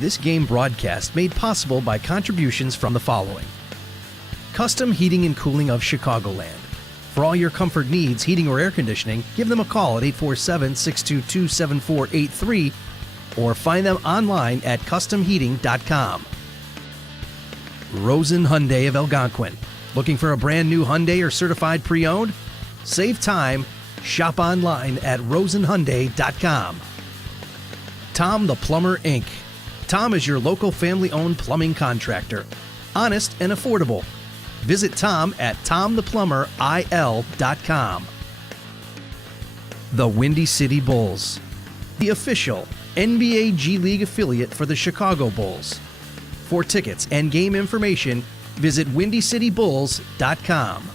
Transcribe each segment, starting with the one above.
This game broadcast made possible by contributions from the following. Custom Heating and Cooling of Chicagoland. For all your comfort needs, heating or air conditioning, give them a call at 847-622-7483 or find them online at customheating.com. Rosen Hyundai of Algonquin. Looking for a brand new Hyundai or certified pre-owned? Save time. Shop online at rosenhyundai.com. Tom the Plumber, Inc. Tom is your local family-owned plumbing contractor. Honest and affordable. Visit Tom at tomtheplumberil.com. The Windy City Bulls, the official NBA G League affiliate for the Chicago Bulls. For tickets and game information, visit windycitybulls.com.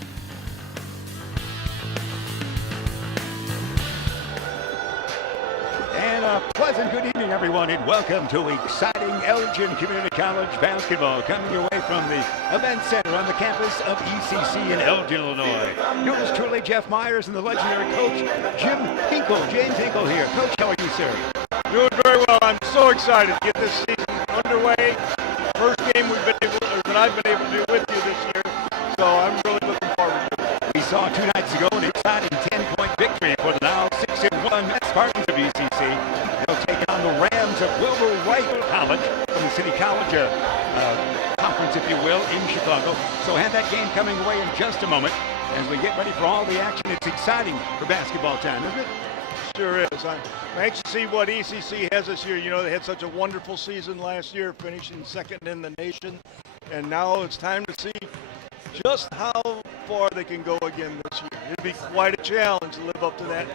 Pleasant good evening, everyone, and welcome to exciting Elgin Community College basketball coming your way from the Event Center on the campus of ECC in Elgin, Illinois. Yours truly, Jeff Myers, and the legendary coach, Jim Hinkle. James Hinkle here. Coach, how are you, sir? Doing very well. I'm so excited to get this season underway. First game that I've been able to do with you this year, so I'm really looking forward to it. We saw 2 nights ago an exciting 10-point victory for the now 6-1 Spartans of ECC. They'll take on the Rams of Wright College from the City College conference, if you will, in Chicago. So have that game coming away in just a moment as we get ready for all the action. It's exciting for basketball time, isn't it? Sure is. I'm anxious to see what ECC has this year. You know, they had such a wonderful season last year, finishing second in the nation. And now it's time to see just how far they can go again this year. It'd be quite a challenge to live up to that.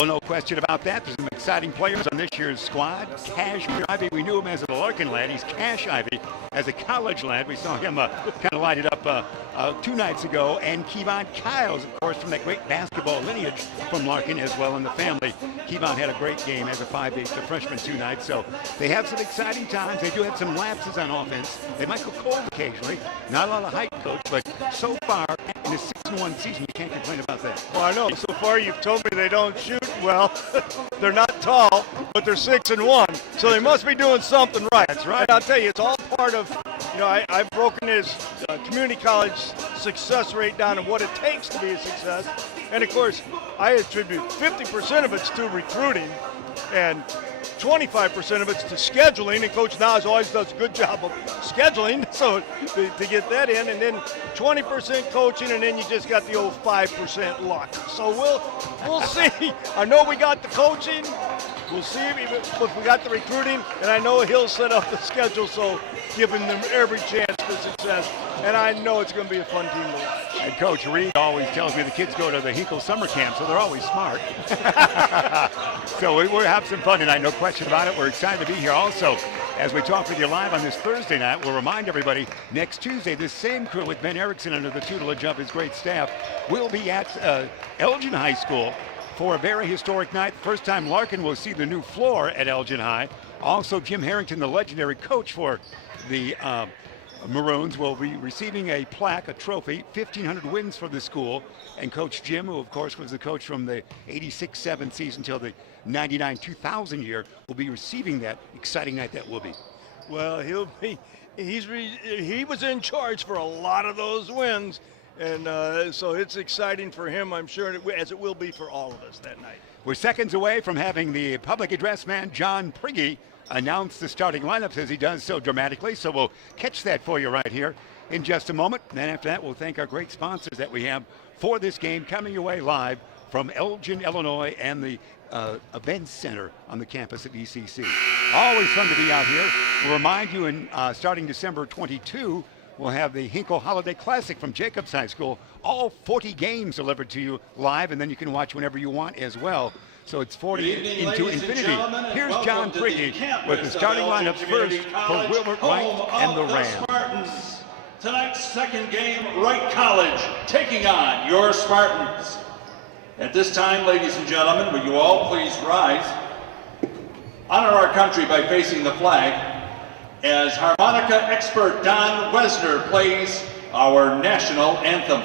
Oh, no question about that. There's some exciting players on this year's squad. Cashmere Ivy, we knew him as a Larkin lad. He's Cash Ivy as a college lad. We saw him kind of light it up 2 nights ago. And Kevon Kyles, of course, from that great basketball lineage from Larkin as well in the family. Kevon had a great game as a 5'8", a freshman 2 nights. So they have some exciting times. They do have some lapses on offense. They might go cold occasionally. Not a lot of height, coach, but so far in a 6-1 season, you can't complain about that. Well, I know. So far, you've told me they don't shoot well. They're not tall, but they're 6-1. So they must be doing something right. That's right. And I'll tell you, it's all part of, you know, I've broken his community college success rate down and what it takes to be a success. And of course, I attribute 50% of it's to recruiting and 25% of it's to scheduling, and Coach Nas always does a good job of scheduling, so to get that in, and then 20% coaching, and then you just got the old 5% luck. So we'll see. I know we got the coaching. We'll see if we got the recruiting, and I know he'll set up the schedule, so giving them every chance for success. And I know it's going to be a fun team to watch. And Coach Reed always tells me the kids go to the Hinkle summer camp, so they're always smart. So we'll have some fun tonight, no question about it. We're excited to be here also. As we talk with you live on this Thursday night, we'll remind everybody, next Tuesday, this same crew with Ben Erickson under the tutelage of his great staff will be at Elgin High School for a very historic night. First time Larkin will see the new floor at Elgin High. Also, Jim Harrington, the legendary coach for the Maroons, will be receiving a plaque, a trophy, 1,500 wins for the school. And Coach Jim, who of course was the coach from the 86-7 season till the 99-2000 year, will be receiving that exciting night that will be. Well, he was in charge for a lot of those wins. And so it's exciting for him, I'm sure, as it will be for all of us that night. We're seconds away from having the public address man, John Prigge, announce the starting lineups as he does so dramatically. So we'll catch that for you right here in just a moment. And then after that, we'll thank our great sponsors that we have for this game coming your way live from Elgin, Illinois, and the Event Center on the campus of ECC. Always fun to be out here. We'll remind you, starting December 22, we'll have the Hinkle Holiday Classic from Jacobs High School. All 40 games delivered to you live, and then you can watch whenever you want as well. So it's 40 into infinity. Here's John Prigge with the starting lineups first for Wilbert Wright and the Rams. Spartans. Tonight's second game, Wright College taking on your Spartans. At this time, ladies and gentlemen, will you all please rise? Honor our country by facing the flag as harmonica expert Don Wesner plays our national anthem.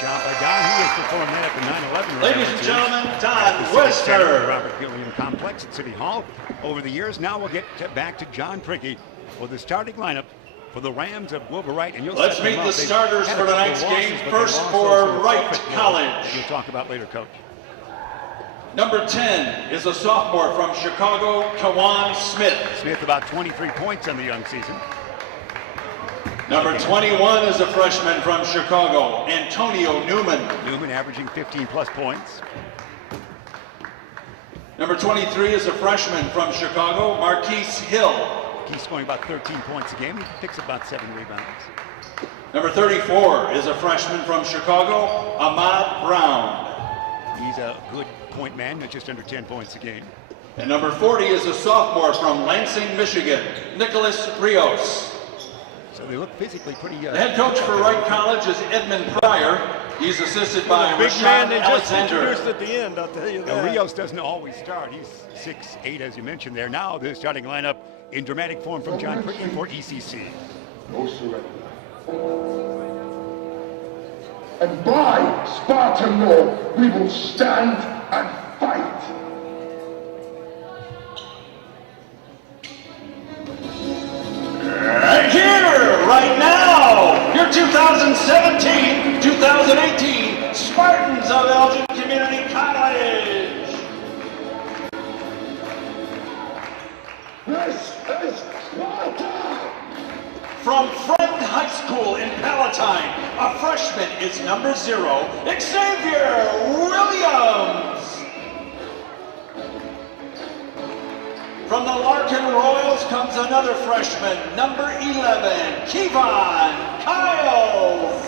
Job by Don. He has performed that at the 9/11. Ladies and gentlemen, Don The Wester. Robert Gilliam Complex at City Hall over the years. Now we'll get back to John Prickey for the starting lineup for the Rams of Wright. And Let's meet the starters for tonight's game. First for Wright College. We'll talk about later, Coach. Number 10 is a sophomore from Chicago, Kawan Smith. Smith about 23 points on the young season. Number 21 is a freshman from Chicago, Antonio Newman. Newman averaging 15-plus points. Number 23 is a freshman from Chicago, Marquise Hill. He's scoring about 13 points a game. He picks up about 7 rebounds. Number 34 is a freshman from Chicago, Ahmad Brown. He's a good point man, just under 10 points a game. And number 40 is a sophomore from Lansing, Michigan, Nicholas Rios. So they look physically pretty... The head coach for Wright College is Edmund Pryor. He's assisted by big man Rashad they just Alexander. introduced at the end, I'll tell you that. Rios doesn't always start. He's 6'8", as you mentioned there. Now the starting lineup in dramatic form from John Prickey for ECC. No surrender. And by Spartan law, we will stand and fight. Right here, right now, your 2017-2018 Spartans of Elgin Community College. This is Sparta! From Friend High School in Palatine, a freshman is number 0, Xavier Williams. From the Larkin Royals comes another freshman, number 11, Kevon Kyles.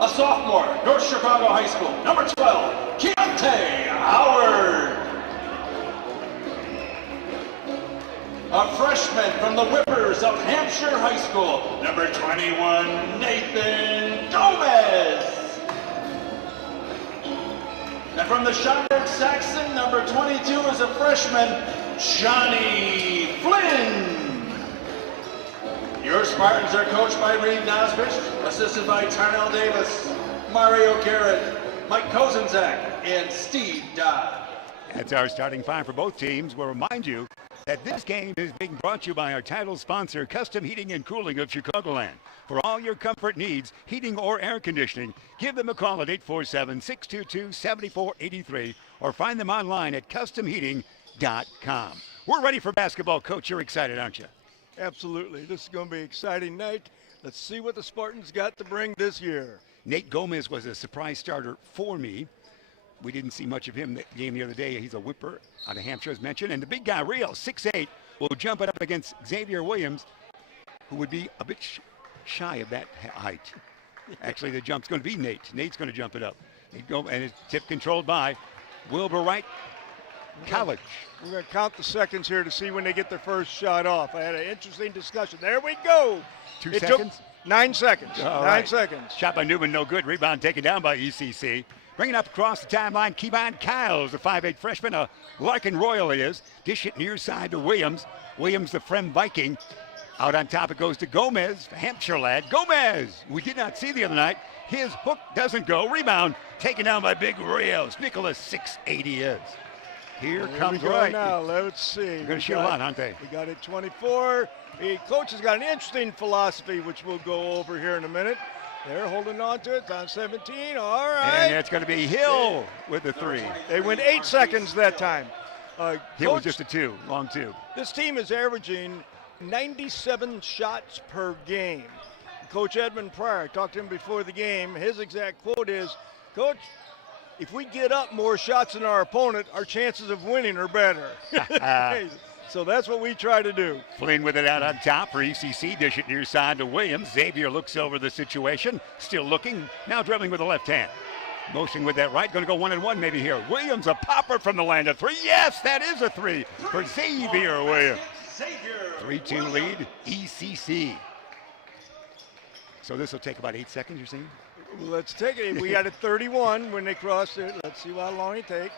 A sophomore, North Chicago High School, number 12, Keontae Howard. A freshman from the Whippers of Hampshire High School, number 21, Nathan Gomez. And from the Schaumburg Saxon, number 22 is a freshman, Johnny Flynn. Your Spartans are coached by Reed Nosbich, assisted by Tarnell Davis, Mario Garrett, Mike Kozenzak, and Steve Dodd. That's our starting five for both teams. We'll remind you that this game is being brought to you by our title sponsor, Custom Heating and Cooling of Chicagoland. For all your comfort needs, heating or air conditioning, give them a call at 847-622-7483 or find them online at customheating.com. We're ready for basketball, Coach. You're excited, aren't you? Absolutely. This is going to be an exciting night. Let's see what the Spartans got to bring this year. Nate Gomez was a surprise starter for me. We didn't see much of him in the game the other day. He's a whipper out of Hampshire, as mentioned. And the big guy, Rio, 6'8", will jump it up against Xavier Williams, who would be a bit shy of that height. Actually, the jump's going to be Nate. Nate's going to jump it up. And it's tip controlled by Wilbur Wright College. We're going to count the seconds here to see when they get their first shot off. I had an interesting discussion. There we go. 2 It seconds? took 9 seconds. All 9 right. seconds. Shot by Newman, no good. Rebound taken down by ECC. Bringing up across the timeline, Kevon Kyles, a 5'8 freshman, a Larkin Royal he is. Dish it near side to Williams. Williams, the Frem Viking. Out on top it goes to Gomez, Hampshire lad. Gomez, we did not see the other night. His hook doesn't go. Rebound taken down by Big Rios. Nicholas, 6'8" he is. Here comes we go Wright. now. Let's see. They're going to shoot a lot, aren't they? We got it 24. The coach has got an interesting philosophy, which we'll go over here in a minute. They're holding on to it. It's on 17. All right. And it's going to be Hill with the 3. They went 8 seconds that time. Hill was just a 2, long 2. This team is averaging 97 shots per game. Coach Edmund Pryor, I talked to him before the game. His exact quote is, Coach, if we get up more shots than our opponent, our chances of winning are better. So that's what we try to do. Flynn with it out on top for ECC. Dish it near side to Williams. Xavier looks over the situation. Still looking. Now dribbling with the left hand. Motion with that right. Going to go 1-and-1 maybe here. Williams, a popper from the land of 3. Yes, that is a 3 for Xavier Williams. 3-2 lead, ECC. So this will take about 8 seconds, you're saying? Let's take it. We got it 31 when they crossed it. Let's see how long it takes.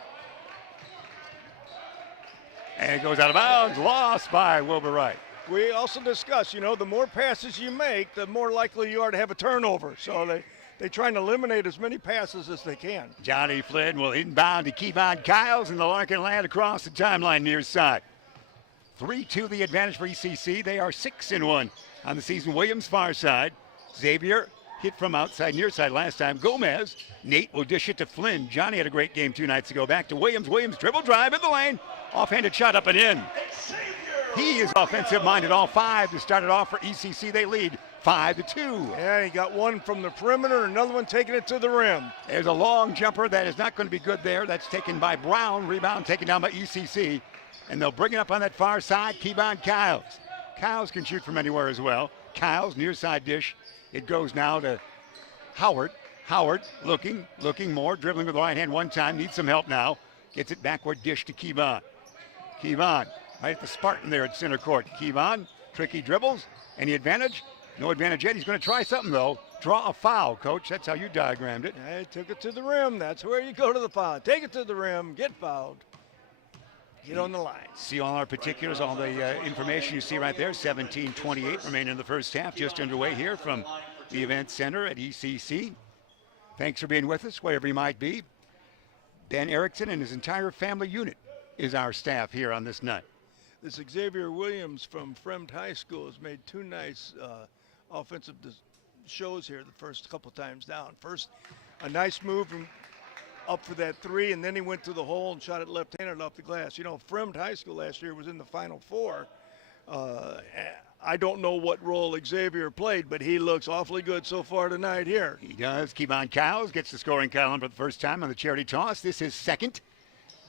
And it goes out of bounds. Lost by Wilbur Wright. we also discussed, the more passes you make, the more likely you are to have a turnover. So they try and eliminate as many passes as they can. Johnny Flynn will inbound to Kevon Kiles, and the Larkin land across the timeline near side. 3-2 the advantage for ECC. They are 6-1 on the season. Williams far side. Xavier hit from outside near side last time. Gomez. Nate will dish it to Flynn. Johnny had a great game 2 nights ago. Back to Williams. Williams dribble drive in the lane. Offhanded shot up and in. He is offensive minded. All 5 to start it off for ECC. They lead 5-2. Yeah, he got one from the perimeter, another one taking it to the rim. There's a long jumper that is not going to be good there. That's taken by Brown. Rebound taken down by ECC. And they'll bring it up on that far side. Kevon Kiles. Kiles can shoot from anywhere as well. Kiles, near side dish. It goes now to Howard. Howard looking more. Dribbling with the right hand one time. Needs some help now. Gets it backward dish to Kevon. Kevon right at the Spartan there at center court. Kevon, tricky dribbles. Any advantage? No advantage yet. He's going to try something, though. Draw a foul, Coach. That's how you diagrammed it. Yeah, he took it to the rim. That's where you go to the foul. Take it to the rim, get fouled. Get on the line. See all our particulars, all the information you see right there. 17:28 remain in the first half. Just underway here from the event center at ECC. Thanks for being with us, wherever you might be. Ben Erickson and his entire family unit is our staff here on this night. This Xavier Williams from Fremd High School has made 2 nice offensive shows here the first couple times down. First, a nice move from up for that 3, and then he went to the hole and shot it left-handed off the glass. Fremd High School last year was in the Final Four. I don't know what role Xavier played, but he looks awfully good so far tonight here. He does. Kevon Kiles gets the scoring column for the first time on the charity toss. This is second,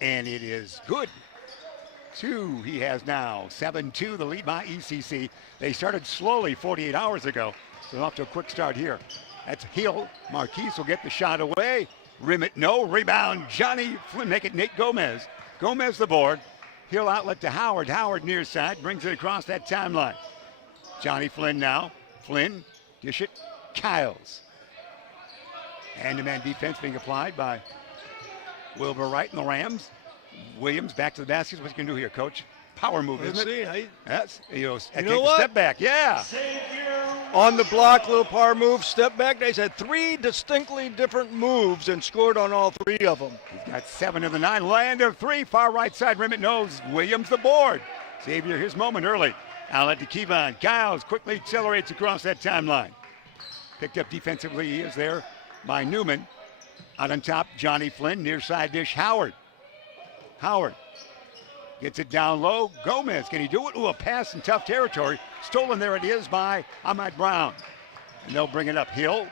and it is good. 2 he has now. 7-2, the lead by ECC. They started slowly 48 hours ago, so they're off to a quick start here. That's Hill. Marquise will get the shot away. Rim it, no. Rebound, Johnny Flynn. Make it Nate Gomez. Gomez the board. Hill outlet to Howard. Howard near side. Brings it across that timeline. Johnny Flynn now. Flynn, dish it. Kiles. Hand-to-man defense being applied by Wilbur Wright and the Rams. Williams back to the basket. What's he going to do here, Coach? Power move, isn't it? That's, you know what? Step back, yeah. On the block, little power move, step back. They had 3 distinctly different moves and scored on all 3 of them. He's got 7 of the 9. Land of 3, far right side rim it knows. Williams the board. Xavier his moment early. Outlet to Kevon. Kiles quickly accelerates across that timeline. Picked up defensively, he is there by Newman. Out on top, Johnny Flynn. Near side dish, Howard. Howard gets it down low. Gomez, can he do it? Ooh, a pass in tough territory. Stolen, there it is by Ahmad Brown. And they'll bring it up. Hill.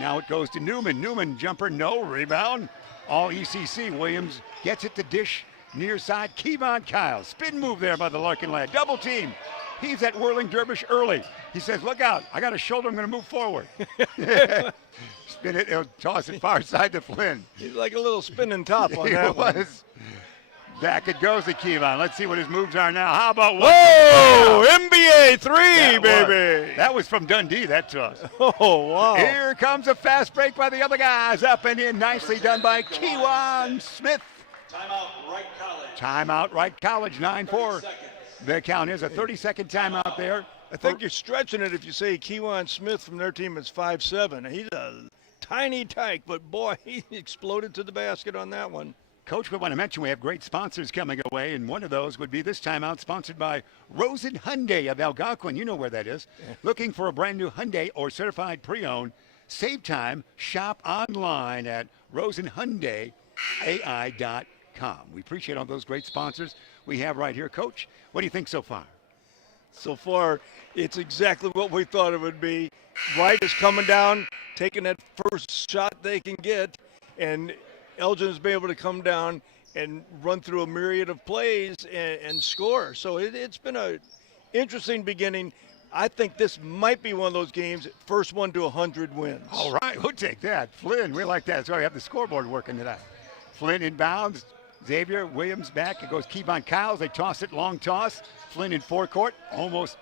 Now it goes to Newman. Newman jumper, no. Rebound. All ECC. Williams gets it to dish. Near side, Kevon Kiles. Spin move there by the Larkin lad. Double team. He's that whirling dervish early. He says, look out. I got a shoulder. I'm going to move forward. Spin it. He'll toss it far side to Flynn. He's like a little spinning top on that one. Back it goes to Kevon. Let's see what his moves are now. How about what? Whoa! NBA 3, baby. That was from Dundee, that toss. Oh, wow. Here comes a fast break by the other guys. Up and in. Nicely done by Kewan Smith. Timeout, Wright College. Timeout, Wright College. 9-4. The count is a 30-second timeout there. I think you're stretching it if you say Kewan Smith from their team is 5'7". He's a tiny tyke, but boy, he exploded to the basket on that one. Coach, we want to mention we have great sponsors coming away, and one of those would be this timeout sponsored by Rosen Hyundai of Algonquin. You know where that is. Yeah. Looking for a brand new Hyundai or certified pre-owned? Save time. Shop online at rosenhyundaiai.com. We appreciate all those great sponsors we have right here. Coach, what do you think so far? So far, it's exactly what we thought it would be. Wright is coming down, taking that first shot they can get, and Elgin has been able to come down and run through a myriad of plays and score. So it's been an interesting beginning. I think this might be one of those games, first one to 100 wins. All right, we'll take that. Flynn, we like that. That's why we have the scoreboard working tonight. Flynn inbounds. Xavier Williams back. It goes Kevon Kiles. They toss it, long toss. Flynn in forecourt. Almost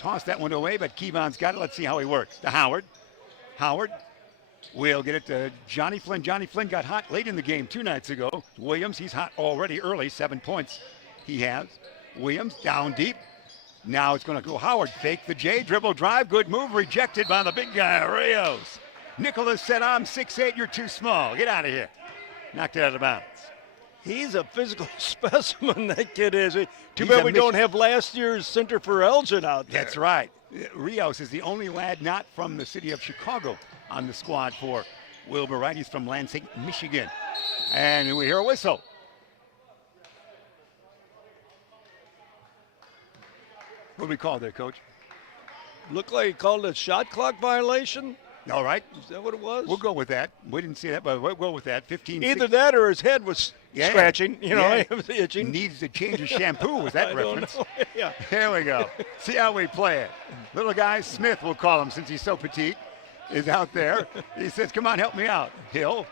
tossed that one away, but Kevon's got it. Let's see how he works. To Howard. Howard will get it to Johnny Flynn. Johnny Flynn got hot late in the game 2 nights ago. Williams, he's hot already early. 7 points he has. Williams down deep. Now it's going to go Howard. Fake the J, dribble drive, good move, rejected by the big guy, Rios. Nicholas said, I'm 6'8", you're too small. Get out of here. Knocked it out of bounds. He's a physical specimen, that kid is. Too bad we don't have last year's center for Elgin out there. That's right. Rios is the only lad not from the city of Chicago on the squad for Wilbur Wright. He's from Lansing, Michigan. And we hear a whistle. What do we call there, Coach? Looked like he called it a shot clock violation. All right. Is that what it was? We'll go with that. We didn't see that, but we'll go with that. 15. Either that or his head was scratching, he was itching. Needs to change his shampoo, was that reference? Yeah. Here we go. See how we play it. Little guy, Smith, we'll call him since he's so petite, is out there. He says, come on, help me out. Hill.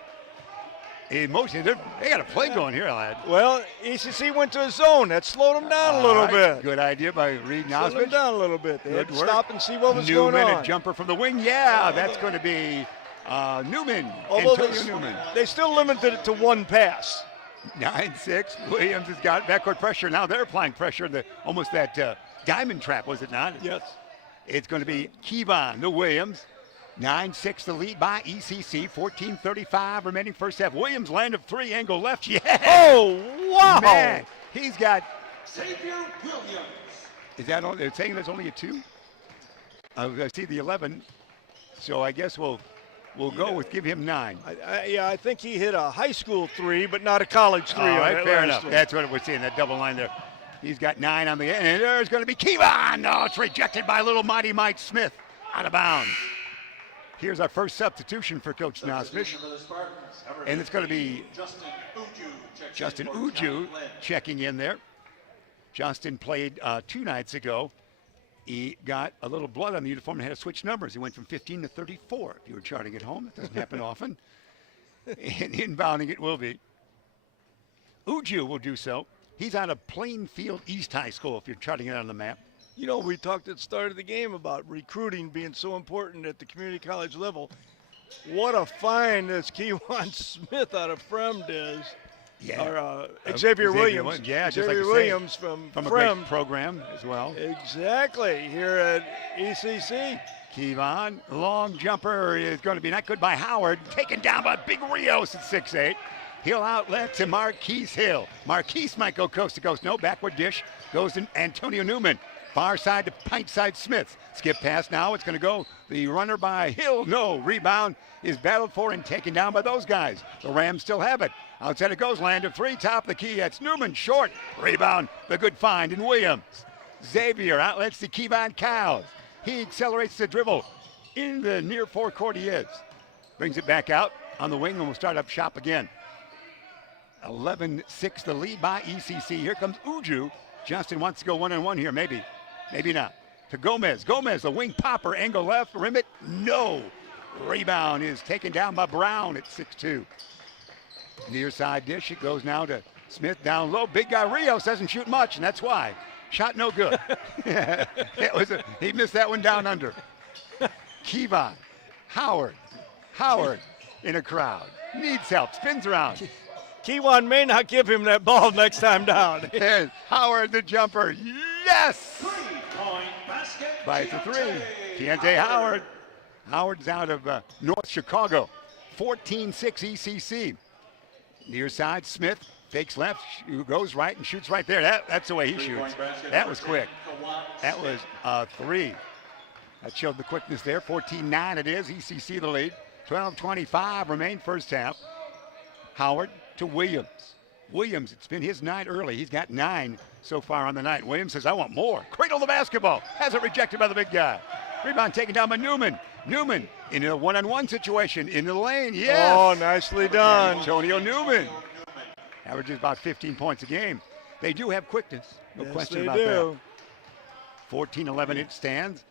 In motion. They got a play going here, lad. Well, ECC went to a zone. That slowed him down a little bit. Good idea by Reed Nosbit. Slowed him down a little bit. They had to work. stop and see what was going on. Newman, a jumper from the wing. Yeah, that's going to be Newman. Although Newman. They still limited it to one pass. 9-6. Williams has got backcourt pressure. Now they're applying pressure. Almost that diamond trap, was it not? Yes. It's going to be Kevon to Williams. 9-6 the lead by ECC. 14:35 remaining first half. Williams land of three, angle left. Yeah. Oh, wow. Man, he's got. Xavier Williams. Is that on? They're saying there's only a 2? I see the 11. So I guess we'll go with give him 9. I think he hit a high school 3, but not a college 3. All right, fair enough. That's what we're seeing, that double line there. He's got 9 on the end, and there's going to be Kevon. No, it's rejected by little mighty Mike Smith. Out of bounds. Here's our first substitution for Coach Nosbit. And it's going to be Justin Uju checking in there. Justin played 2 nights ago. He got a little blood on the uniform and had to switch numbers. He went from 15 to 34. If you were charting at home, it doesn't happen often. And inbounding it will be. Uju will do so. He's out of Plainfield East High School, if you're charting it on the map. You know, we talked at the start of the game about recruiting being so important at the community college level. What a find this Kevon Smith out of Fremd is. Yeah. Or Xavier Williams. Yeah, just Xavier like Williams from a Fremd. great program as well. Exactly, here at ECC. Kevon, long jumper is going to be not good by Howard. Taken down by Big Rios at 6'8". He'll outlet to Marquise Hill. Marquise might go coast to coast. No, backward dish goes to Antonio Newman. Far side to pint side Smith. Skip pass now. It's going to go the runner by Hill. No. Rebound is battled for and taken down by those guys. The Rams still have it. Outside it goes. Land of 3. Top of the key. That's Newman. Short. Rebound. The good find in Williams. Xavier outlets to Kevon Cows. He accelerates the dribble. In the near forecourt he is. Brings it back out on the wing and will start up shop again. 11-6 the lead by ECC. Here comes Uju. Justin wants to go one-on-one here. Maybe not. To Gomez. Gomez, the wing popper, angle left, rim it. No. Rebound is taken down by Brown at 6'2". Near side dish. It goes now to Smith down low. Big guy Rios doesn't shoot much, and that's why. Shot no good. He missed that one down under. Kevon. Howard in a crowd. Needs help. Spins around. Kevon may not give him that ball next time down. And Howard the jumper. Yes! 3-point basket. By the 3. Keontae Howard. Howard's out of North Chicago. 14-6 ECC. Near side, Smith fakes left, goes right and shoots right there. That's the way he shoots. That was quick. That was 3. That showed the quickness there. 14-9 it is. ECC the lead. 12:25 remain first half. Howard to Williams. Williams, it's been his night early. He's got 9 so far on the night. Williams says, I want more. Cradle the basketball. Has it rejected by the big guy. Rebound taken down by Newman. Newman in a one-on-one situation in the lane. Yes. Oh, nicely done. Antonio Newman. Averages about 15 points a game. They do have quickness. No question about that. 14-11 it stands.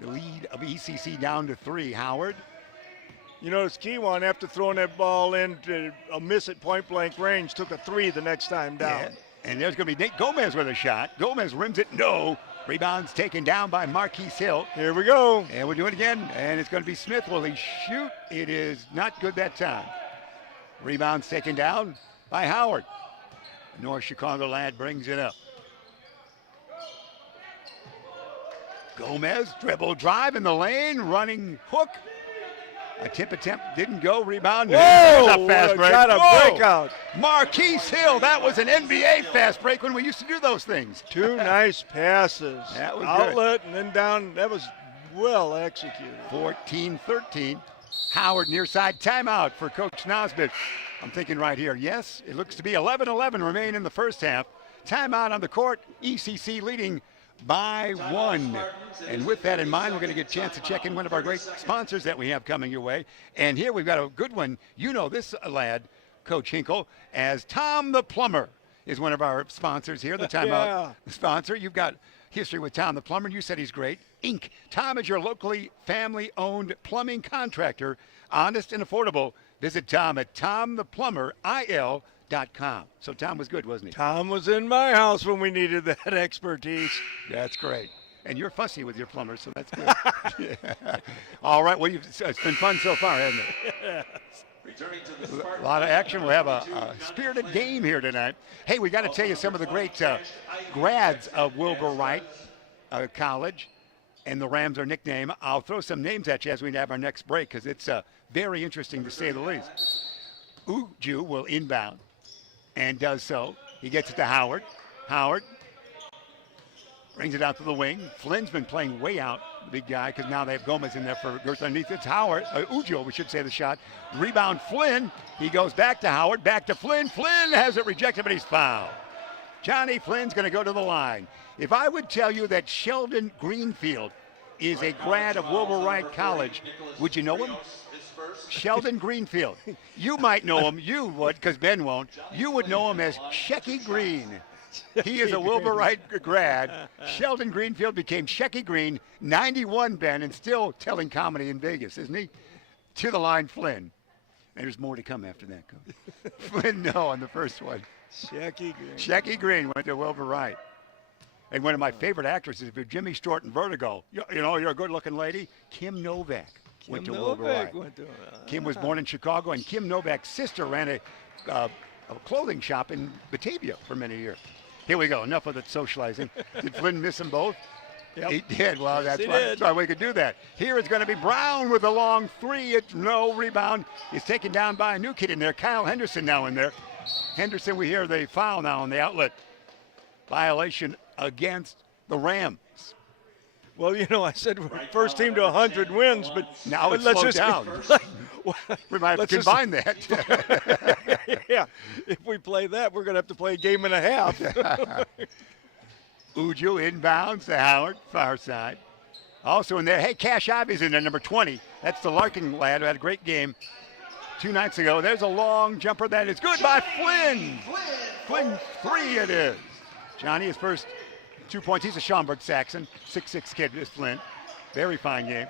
The lead of ECC down to 3. Howard. You notice Kevon, after throwing that ball into a miss at point-blank range, took a 3 the next time down. Yeah. And there's going to be Nate Gomez with a shot. Gomez rims it. No. Rebound's taken down by Marquise Hill. Here we go. And we're doing it again. And it's going to be Smith. Will he shoot? It is not good that time. Rebound's taken down by Howard. North Chicago lad brings it up. Gomez, dribble drive in the lane, running hook. A tip attempt didn't go, rebound. Whoa, There's a fast break. got a Whoa. breakout. Marquise Hill, that was an NBA fast break when we used to do those things. 2 nice passes. That was outlet and then down. That was well executed. 14-13. Howard near side timeout for Coach Nosbit. I'm thinking right here, yes, it looks to be 11-11 remain in the first half. Timeout on the court, ECC leading by 1. And with that in mind, we're going to get a chance to check in one of our great sponsors that we have coming your way. And here we've got a good one. You know this lad, Coach Hinkle, as Tom the Plumber is one of our sponsors here, the timeout sponsor. You've got history with Tom the Plumber. You said he's great. Inc. Tom is your locally family-owned plumbing contractor, honest and affordable. Visit Tom at TomThePlumberIL.com. So Tom was good, wasn't he? Tom was in my house when we needed that expertise. That's great. And you're fussy with your plumbers, so that's good. Yeah. All right. Well, it's been fun so far, hasn't it? A lot of action. We'll have a spirited game here tonight. Hey, we got to tell you some of the great grads of Wilbur Wright College, and the Rams are nicknamed. I'll throw some names at you as we have our next break because it's very interesting to say the least. Uju will inbound and does so. He gets it to Howard. Howard brings it out to the wing. Flynn's been playing way out, the big guy, because now they have Gomez in there for Gertz underneath. It's Howard, Ujo, we should say the shot. Rebound Flynn. He goes back to Howard, back to Flynn. Flynn has it rejected, but he's fouled. Johnny Flynn's going to go to the line. If I would tell you that Sheldon Greenfield is a grad of Wilbur Wright College, would you know him? Sheldon Greenfield. You might know him. You would, because Ben won't. You would know him as Shecky Green. He is a Wilbur Wright grad. Sheldon Greenfield became Shecky Green, 91, Ben, and still telling comedy in Vegas, isn't he? To the line, Flynn. And there's more to come after that, Coach. Flynn, no, on the first one. Shecky Green. Shecky Green went to Wilbur Wright. And one of my favorite actresses, if you're Jimmy Stewart in Vertigo, you know, you're a good-looking lady, Kim Novak went to Wilbur Wright. Kim was born in Chicago, and Kim Novak's sister ran a clothing shop in Batavia for many years. Here we go. Enough of the socializing. Did Flynn miss them both? Yep. He did. Well, Yes, that's why we could do that. Here it's going to be Brown with a long three. It's no rebound. He's taken down by a new kid in there. Kyle Henderson now in there. Henderson, we hear the foul now on the outlet. Violation against the Rams. Well, you know, I said we're first team to 100 wins, but now it's let's slowed just down. We might have to combine that. Yeah, if we play that, we're going to have to play a game and a half. Uju inbounds to Howard, far side. Also in there, hey, Cash Ivy's in there, number 20. That's the Larkin lad who had a great game 2 nights ago. There's a long jumper that is good by Flynn. Flynn, 3 it is. Johnny, his first 2 points. He's a Schaumburg Saxon, 6'6" kid, this Flynn. Very fine game.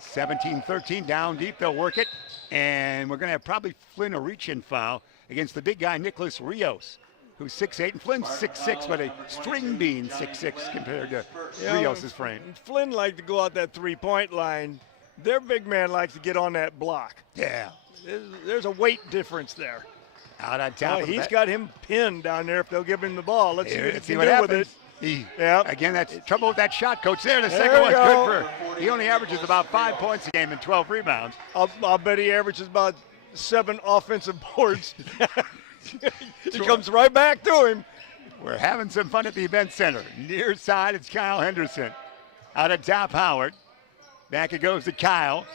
17-13, down deep, they'll work it. And we're going to have probably Flynn a reach-in foul against the big guy, Nicholas Rios, who's 6'8", and Flynn's 6'6", but a string bean 6'6" compared to Rios' frame. Flynn liked to go out that three-point line. Their big man likes to get on that block. Yeah. There's a weight difference there. Out on top of he's got him pinned down there if they'll give him the ball. Let's see what happens. With it. Again, that's trouble with that shot, Coach. There, the second one's good for. He only averages about 5 points a game and 12 rebounds. I'll bet he averages about 7 offensive boards. He comes right back to him. We're having some fun at the event center. Near side, it's Kyle Henderson. Out of top, Howard. Back it goes to Kyle.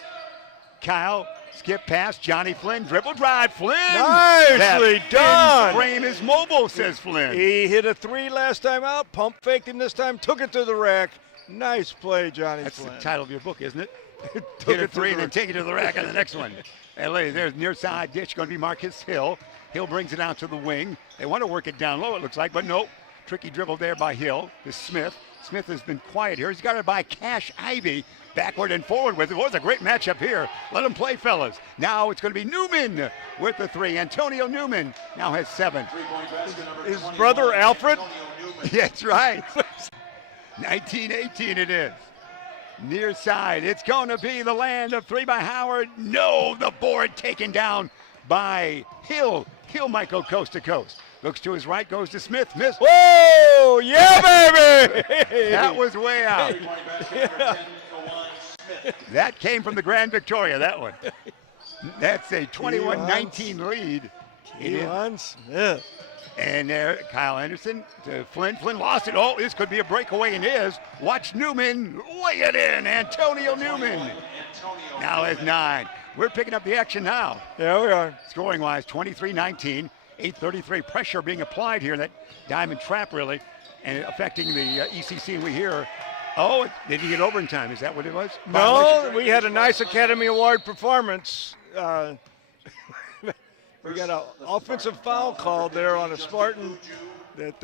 Kyle, skip past Johnny Flynn, dribble drive, Flynn. Nicely done. Frame is mobile, says Flynn. He hit a 3 last time out, pump faked him this time, took it to the rack. Nice play, Johnny That's Flynn. the title of your book, isn't it? Hit a 3 and then take it to the rack on the next one. LA, there's near side ditch, going to be Marcus Hill. Hill brings it out to the wing. They want to work it down low, it looks like, but nope. Tricky dribble there by Hill to Smith. Smith has been quiet here. He's got it by Cash Ivy. Backward and forward with it. It was a great matchup here. Let them play, fellas. Now it's going to be Newman with the 3. Antonio Newman now has 7. His brother Alfred? That's right. 19-18 it is. Near side. It's going to be the land of 3 by Howard. No, the board taken down by Hill. Hill might go coast to coast. Looks to his right, goes to Smith. Miss. Whoa! Yeah, baby! That was way out. That came from the Grand Victoria, that one. That's a 21-19 lead. Smith. And there, Kyle Anderson to Flynn. Flynn lost it. Oh, this could be a breakaway, and is. Watch Newman lay it in. Antonio Newman now has 9. We're picking up the action now. Yeah, we are. Scoring-wise, 23-19. 8:33 pressure being applied here in that diamond trap, really, and affecting the ECC. And we hear, oh, did he get over in time? Is that what it was? No, we had a nice Academy Award performance. We got an offensive foul called there on a Spartan that,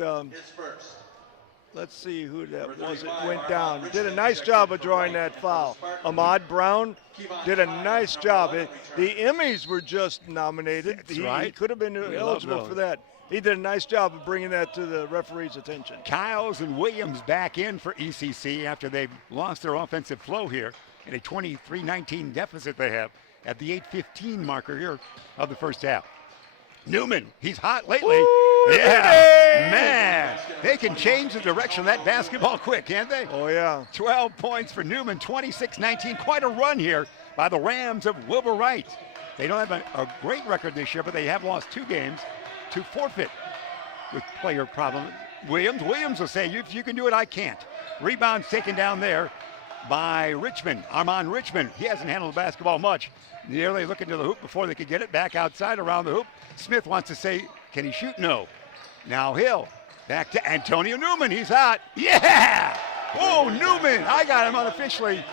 let's see who that was that went down. Did a nice job of drawing that foul. Ahmad Brown did a nice job. The Emmys were just nominated. He could have been eligible for that. He did a nice job of bringing that to the referee's attention. Kyles and Williams back in for ECC after they've lost their offensive flow here in a 23-19 deficit they have at the 8:15 marker here of the first half. Newman, he's hot lately. Ooh, yeah, man, they can change the direction of that basketball quick, can't they? Oh, yeah. 12 points for Newman, 26-19. Quite a run here by the Rams of Wilbur Wright. They don't have a great record this year, but they have lost 2 games to forfeit with player problem. Williams will say, if you can do it, I can't. Rebounds taken down there by Richmond, Armand Richmond. He hasn't handled the basketball much. Nearly looking to the hoop before they could get it back outside around the hoop. Smith wants to say, can he shoot? No. Now Hill, back to Antonio Newman. He's hot. Yeah! Oh, Newman. I got him unofficially.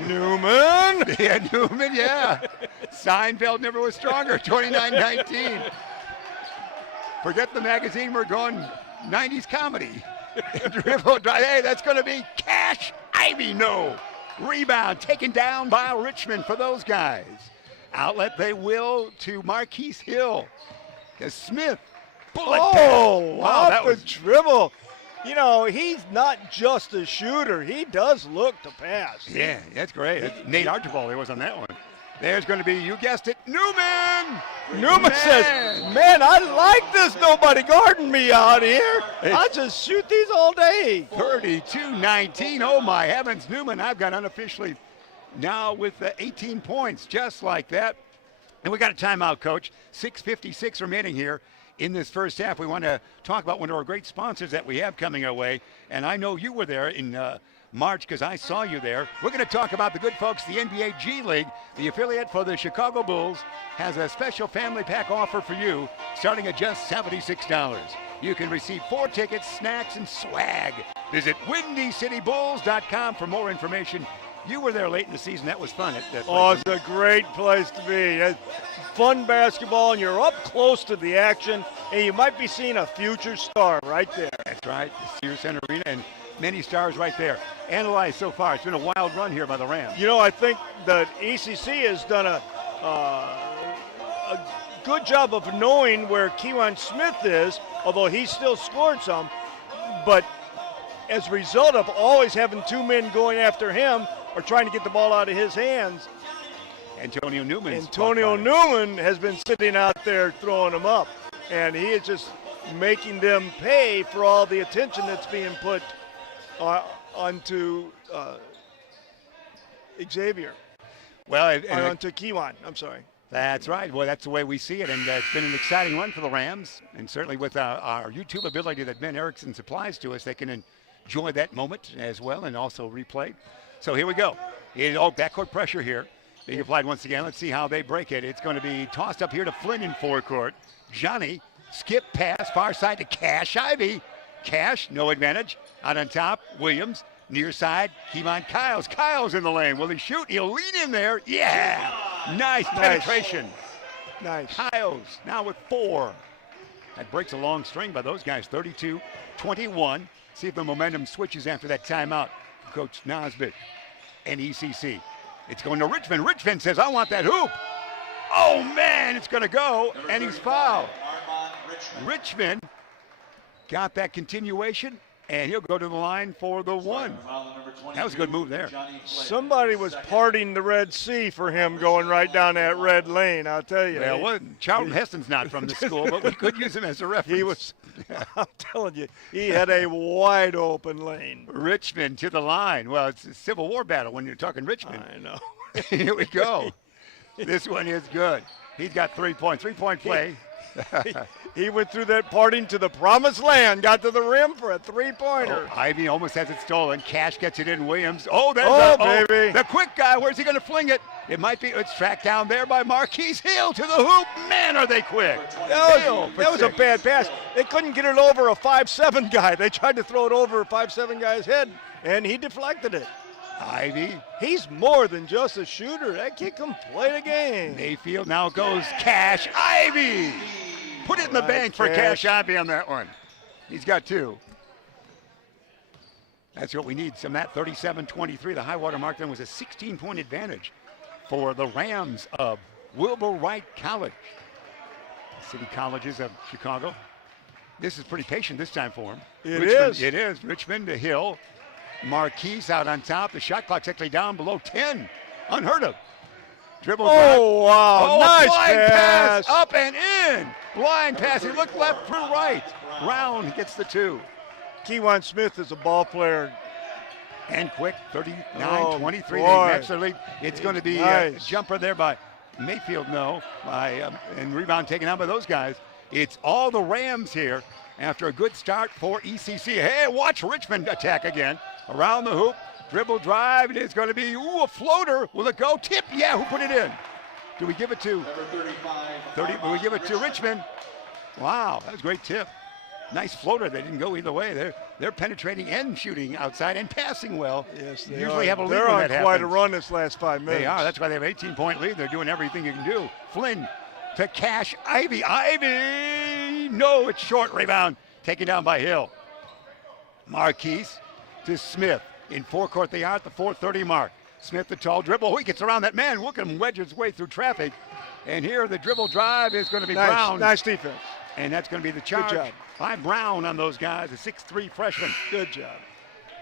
Newman? Yeah, Newman, yeah. Seinfeld never was stronger, 29-19. Forget the magazine, we're going 90s comedy. Dribble, drive. Hey, that's going to be Cash Ivy. No. Rebound taken down by Richmond for those guys. Outlet they will to Marquise Hill. Smith. Bullet oh, wow, that was dribble. You know, he's not just a shooter. He does look to pass. Yeah, that's great. Nate Archibald there was on that one. There's going to be, you guessed it, Newman. Newman says, man, I like this nobody guarding me out here. I just shoot these all day. 32-19. Oh, my heavens. Newman, I've got unofficially now with 18 points, just like that. And we got a timeout, Coach. 6:56 remaining here in this first half. We want to talk about one of our great sponsors that we have coming our way. And I know you were there in March because I saw you there. We're going to talk about the good folks, the NBA G League. The affiliate for the Chicago Bulls has a special family pack offer for you starting at just $76. You can receive 4 tickets, snacks, and swag. Visit WindyCityBulls.com for more information. You were there late in the season. That was fun. Oh, it's a great place to be. It's fun basketball, and you're up close to the action, and you might be seeing a future star right there. That's right. The Sears Center Arena and many stars right there. Analyze so far. It's been a wild run here by the Rams. You know, I think the ECC has done a good job of knowing where Kewan Smith is, although he still scored some. But as a result of always having 2 men going after him or trying to get the ball out of his hands, Antonio Newman has been sitting out there throwing them up. And he is just making them pay for all the attention that's being put onto Xavier. Well, onto Kewan, I'm sorry. That's right. Well, that's the way we see it, and it's been an exciting run for the Rams, and certainly with our YouTube ability that Ben Erickson supplies to us, they can enjoy that moment as well and also replay. So here we go. Backcourt pressure here being applied once again. Let's see how they break it. It's going to be tossed up here to Flynn in forecourt. Johnny, skip pass, far side to Cash Ivy. Cash, no advantage. Out on top, Williams. Near side, Kevon Kyles. Kyles in the lane. Will he shoot? He'll lean in there. Yeah! Nice penetration. Nice. Kyles now with 4. That breaks a long string by those guys. 32-21. See if the momentum switches after that timeout. Coach Nosbit and ECC. It's going to Richmond. Richmond says, I want that hoop. Oh, man, it's going to go, and he's fouled. Richmond got that continuation, and he'll go to the line for the 1. That was a good move there. Somebody was parting the Red Sea for him going right down that red lane, I'll tell you. Well, Charlton Heston's not from the school, but we could use him as a reference. He was, I'm telling you, he had a wide open lane. Richmond to the line. Well, it's a Civil War battle when you're talking Richmond. I know. Here we go. This one is good. He's got 3 points. 3-point play. He went through that parting to the promised land, got to the rim for a three-pointer. Ivy almost has it stolen. Cash gets it in. Williams. Baby. The quick guy. Where's he going to fling it? It might be. It's tracked down there by Marquise Hill to the hoop. Man, are they quick. That was a bad pass. They couldn't get it over a 5'7" guy. They tried to throw it over a 5'7" guy's head, and he deflected it. Ivy. He's more than just a shooter. That kid can play the game. Mayfield now goes Cash. Ivy. Put it in the bank for Cash Ivy on that one. He's got 2. That's what we need. Some that 37-23. The high water mark then was a 16-point advantage for the Rams of Wilbur Wright College. City Colleges of Chicago. This is pretty patient this time for him. It is. It is. Richmond to Hill. Marquise out on top. The shot clock's actually down below 10. Unheard of. Dribble. Wow. Nice pass. Up and in. Blind pass. He looked left through right. Brown gets the 2. Kewan Smith is a ball player. And quick, 39-23. They boy. match their lead. It's going to be Nice. a jumper there by Mayfield, and rebound taken out by those guys. It's all the Rams here after a good start for ECC. Hey, watch Richmond attack again. Around the hoop, dribble drive. It is going to be, a floater. Will it go? Tip, yeah, who put it in? Do we give it to 30? Will we give it to Richmond? Wow, that was a great tip. Nice floater. They didn't go either way. They're penetrating and shooting outside and passing well. Yes, they usually are. have a lead They're when on that quite happens. a run this last 5 minutes. They are. That's why they have an 18-point lead. They're doing everything you can do. Flynn to Cash. Ivy. No, it's short. Rebound taken down by Hill. Marquise to Smith. In forecourt they are at the 4:30 mark. Smith, the tall dribble. He gets around that man. Look at him wedge his way through traffic. And here the dribble drive is going to be Brown. Nice defense. And that's going to be the charge. Good job. By Brown on those guys, a 6'3" freshman. Good job.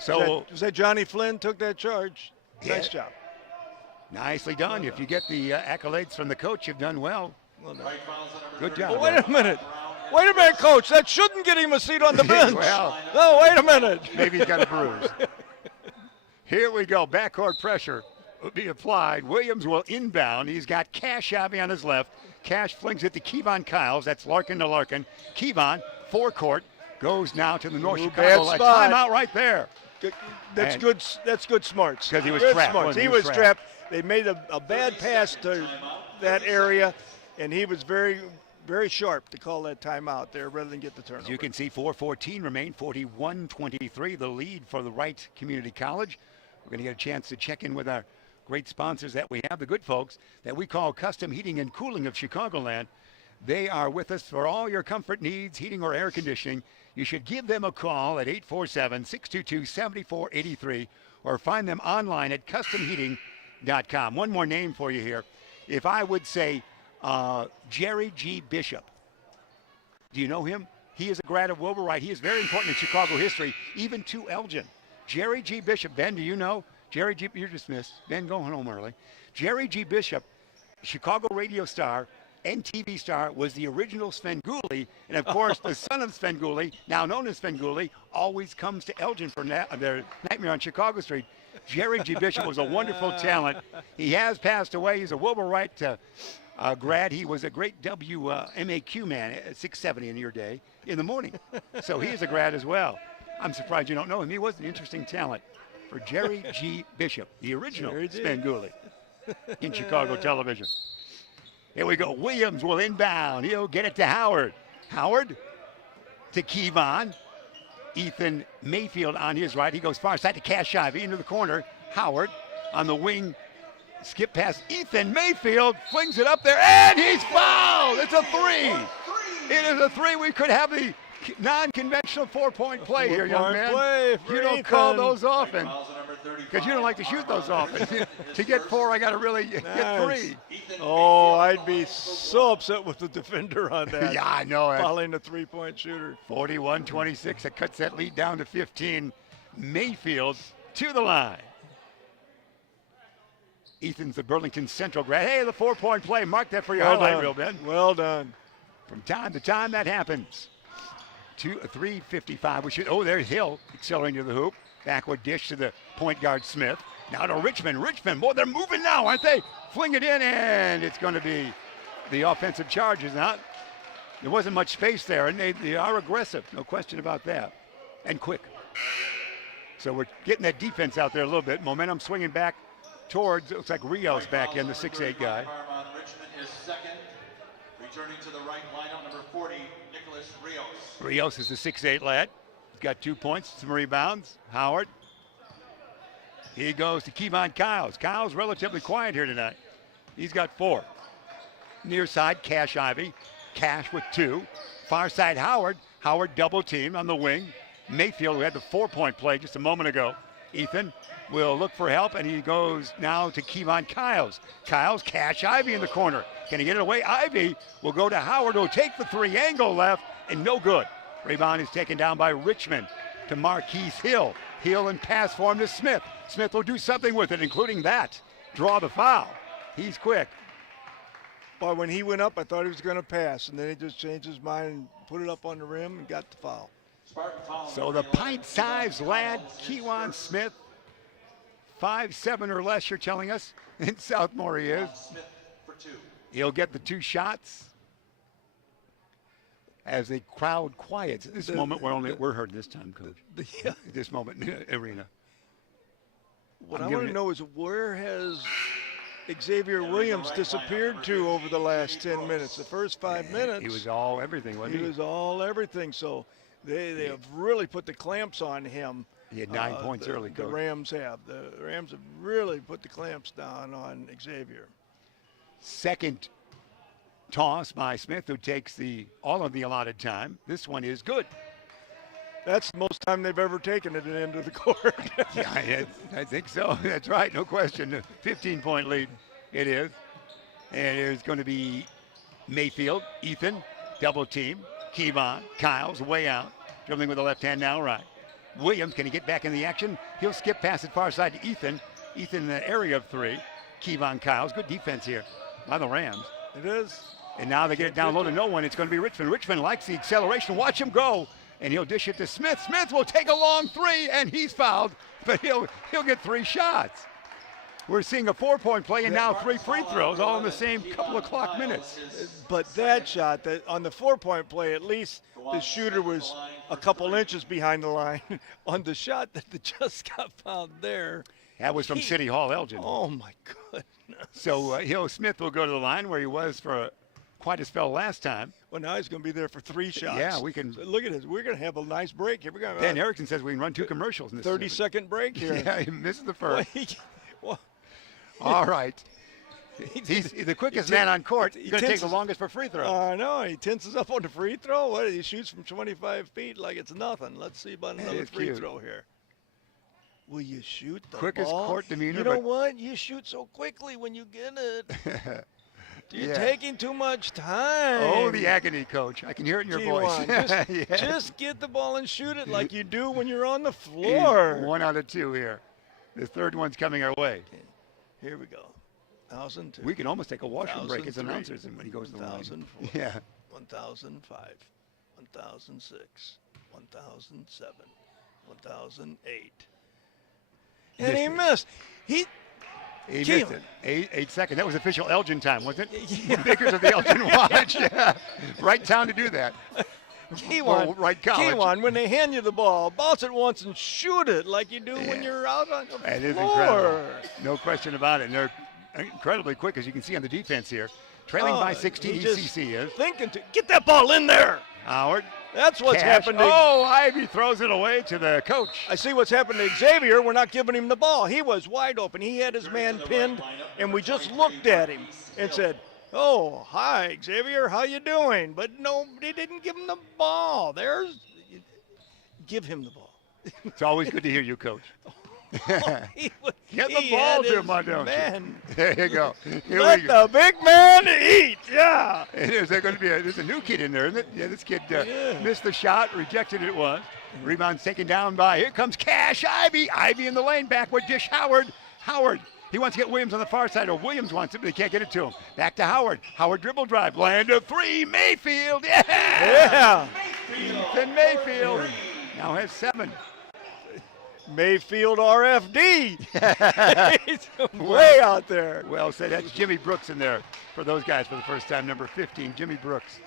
So was that Johnny Flynn took that charge? Yeah. Nice job. Nicely done. If you get the accolades from the coach, you've done well. Good job. Well, wait a minute, Coach. That shouldn't get him a seat on the bench. Well, no, wait a minute. Maybe he's got a bruise. Here we go. Backcourt pressure will be applied. Williams will inbound. He's got Cash Abbey on his left. Cash flings it to Kevon Kyles. That's Larkin to Larkin. Kevon, forecourt, goes now to the North Chicago line. Timeout right there. That's good. That's good smarts. Because he was good trapped. Smarts. He was trapped. They made a bad pass to that area, and he was very, very sharp to call that timeout there rather than get the turnover. As you can see, 4:14 remain, 41-23, the lead for the Wright Community College. We're going to get a chance to check in with our great sponsors that we have, the good folks that we call Custom Heating and Cooling of Chicagoland. They are with us for all your comfort needs, heating or air conditioning. You should give them a call at 847-622-7483 or find them online at customheating.com. One more name for you here. If I would say Jerry G. Bishop, do you know him? He is a grad of Wilbur Wright. He is very important in Chicago history, even to Elgin. Jerry G. Bishop, Ben, do you know? Jerry G. You're dismissed. Ben, go home early. Jerry G. Bishop, Chicago radio star and TV star, was the original Svengoolie. And, of course, the son of Svengoolie, now known as Svengoolie, always comes to Elgin for their Nightmare on Chicago Street. Jerry G. Bishop was a wonderful talent. He has passed away. He's a Wilbur Wright grad. He was a great WMAQ man at 670 in your day in the morning. So he is a grad as well. I'm surprised you don't know him. He was an interesting talent for Jerry G. Bishop, the original Svengoolie in Chicago television. Here we go. Williams will inbound. He'll get it to Howard. Howard to Kevon. Ethan Mayfield on his right. He goes far side to Cash Ivy into the corner. Howard on the wing. Skip past Ethan Mayfield. Flings it up there, and he's fouled. It's a 3. It is a 3. We could have the non-conventional 4-point play here, young man. You don't call those often because you don't like to shoot those often. To get 4, I got to really get 3. Oh, I'd be so upset with the defender on that. Yeah, I know it. Fouling a 3-point shooter. 41-26. It cuts that lead down to 15. Mayfield to the line. Ethan's the Burlington Central grad. Hey, the 4-point play. Mark that for your highlight reel, Ben. Well done. From time to time, that happens. 3:55. We should. Oh, there's Hill accelerating to the hoop. Backward dish to the point guard Smith. Now to Richmond. Richmond, boy, they're moving now, aren't they? Fling it in, and it's going to be the offensive charges. Now, there wasn't much space there, and they are aggressive. No question about that. And quick. So we're getting that defense out there a little bit. Momentum swinging back towards, it looks like Rios back in, the 6'8 guy. Richmond is second. Returning to the right lineup, number 40, Nicholas Rios. Rios is the 6'8 lad. He's got 2 points, some rebounds. Howard. He goes to Kevon Kyles. Kyles relatively quiet here tonight. He's got 4. Near side, Cash Ivy. Cash with 2. Far side, Howard. Howard double teamed on the wing. Mayfield, who had the 4-point play just a moment ago. Ethan will look for help, and he goes now to Kevon Kyles. Kyles, Cash Ivy in the corner. Can he get it away? Ivy will go to Howard, who will take the 3 angle left, and no good. Rebound is taken down by Richmond to Marquise Hill. Hill and pass for him to Smith. Smith will do something with it, including that. Draw the foul. He's quick. But when he went up, I thought he was going to pass, and then he just changed his mind and put it up on the rim and got the foul. So the pint-sized lad, Kewan Smith, 5'7" or less, you're telling us. In Southmore he is. He'll get the 2 shots. As the crowd quiets. This moment we're heard this time, Coach. This moment in the arena. What I want to know is, where has Xavier Williams disappeared to over the last 10 minutes? The first 5 minutes. He was all everything, wasn't he? He was all everything. So they have really put the clamps on him. He had 9 points early, Coach. The Rams have. The Rams have really put the clamps down on Xavier. Second toss by Smith, who takes all of the allotted time. This one is good. That's the most time they've ever taken at the end of the court. Yeah, I think so. That's right, no question. 15-point lead it is. And there's going to be Mayfield, Ethan, double team. Kevon, Kyles way out. Dribbling with the left hand now, right. Williams, can he get back in the action? He'll skip past it far side to Ethan. Ethan in the area of 3. Kevon Kyles, good defense here by the Rams. It is. And now they get it down low to no one. It's going to be Richmond. Richmond likes the acceleration. Watch him go. And he'll dish it to Smith. Smith will take a long 3, and he's fouled, but he'll get 3 shots. We're seeing a 4-point play and now 3 free throws, all in the same couple of clock minutes. But that shot, on the 4-point play, at least the shooter was a couple inches behind the line. On the shot that just got fouled there. That was from City Hall, Elgin. Oh, my goodness. So Smith will go to the line where he was for quite a spell last time. Well, now he's going to be there for 3 shots. Yeah, we can. So look at this. We're going to have a nice break here. Dan Erickson says we can run 2 commercials in this. 30-second break here. Yeah, he misses the first. Well, all right. He's the quickest man on court. He's going to take the longest for free throw. I know. He tenses up on the free throw. What? He shoots from 25 feet like it's nothing. Let's see about another free throw here. Will you shoot the quickest ball? Court demeanor? You know what? You shoot so quickly when you get it. You're taking too much time. Oh, the agony, Coach. I can hear it in your voice. Just get the ball and shoot it like you do when you're on the floor. 1 out of 2 here. The third one's coming our way. Okay. Here we go. 1,002. We can almost take a washroom break as announcers when he goes to the line. 1,004. Yeah. 1,005. 1,006. 1,007. 1,008. And he missed. He missed it. 8 seconds. That was official Elgin time, wasn't it? Yeah. Makers of the Elgin Watch. Yeah. Right town to do that. Wright College. Kewan, when they hand you the ball, bounce it once and shoot it like you do when you're out on the floor. That is incredible. No question about it. And they're incredibly quick, as you can see on the defense here. Trailing by 16, ECC is. Thinking to get that ball in there. Howard. That's what's happened. Ivy throws it away to the coach. I see what's happened to Xavier. We're not giving him the ball. He was wide open. He had his man pinned, and we just looked at him and said, "Oh, hi, Xavier. How you doing?" But nobody didn't give him the ball. Give him the ball. It's always good to hear you, Coach. Get the ball to him, don't you? There you go. Let the big man eat. Yeah. And there's a new kid in there, isn't it? Yeah, this kid missed the shot, rejected it once. Rebound's taken down by, here comes Cash Ivy. Ivy in the lane, backward dish, Howard. Howard, he wants to get Williams on the far side, or Williams wants it, but he can't get it to him. Back to Howard. Howard dribble drive, land of three, Mayfield, Yeah. Ethan Mayfield now has 7. Mayfield RFD. He's way out there. Well said. That's Jimmy Brooks in there for those guys for the first time. Number 15, Jimmy Brooks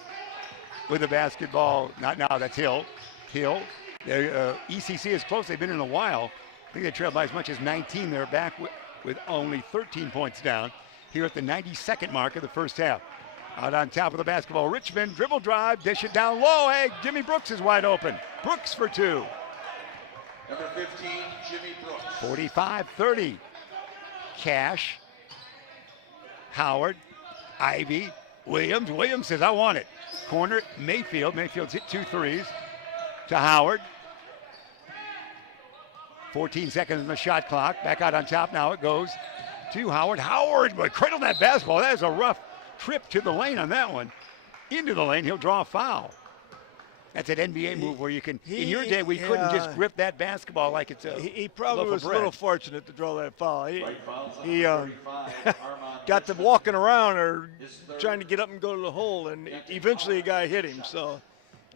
with the basketball. Not now, that's Hill. Hill. ECC is close. They've been in a while. I think they trailed by as much as 19. They're back with only 13 points down here at the 92nd mark of the first half. Out on top of the basketball, Richmond, dribble drive, dish it down low. Hey, Jimmy Brooks is wide open. Brooks for 2. Number 15, Jimmy Brooks. 45-30. Cash, Howard, Ivy, Williams. Williams says, I want it. Corner, Mayfield. Mayfield's hit 2 threes to Howard. 14 seconds in the shot clock. Back out on top now it goes to Howard. Howard would cradle that basketball. That is a rough trip to the lane on that one. Into the lane, he'll draw a foul. That's an NBA move where you can, in your day, we couldn't just grip that basketball like it's a He probably loaf of was a bread. little fortunate to draw that foul. He Armand got them walking around or trying to get up and go to the hole, and eventually a guy hit him. So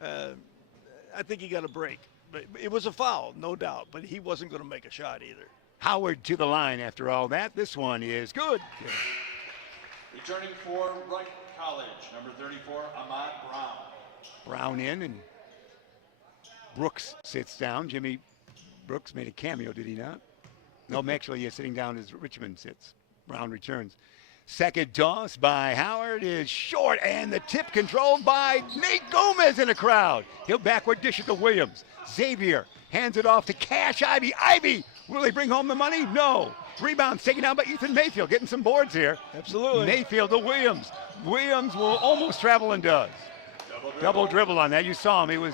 I think he got a break. But it was a foul, no doubt, but he wasn't going to make a shot either. Howard to the line after all that. This one is good. Returning for Wright College, number 34, Ahmad Brown. Brown in, and Brooks sits down. Jimmy Brooks made a cameo, did he not? No, actually, sitting down as Richmond sits. Brown returns. Second toss by Howard is short, and the tip controlled by Nate Gomez in the crowd. He'll backward dish it to Williams. Xavier hands it off to Cash Ivy. Ivy, will he bring home the money? No. Rebounds taken down by Ethan Mayfield, getting some boards here. Absolutely. Mayfield to Williams. Williams will almost travel and does. Double dribble on that. You saw him. He was,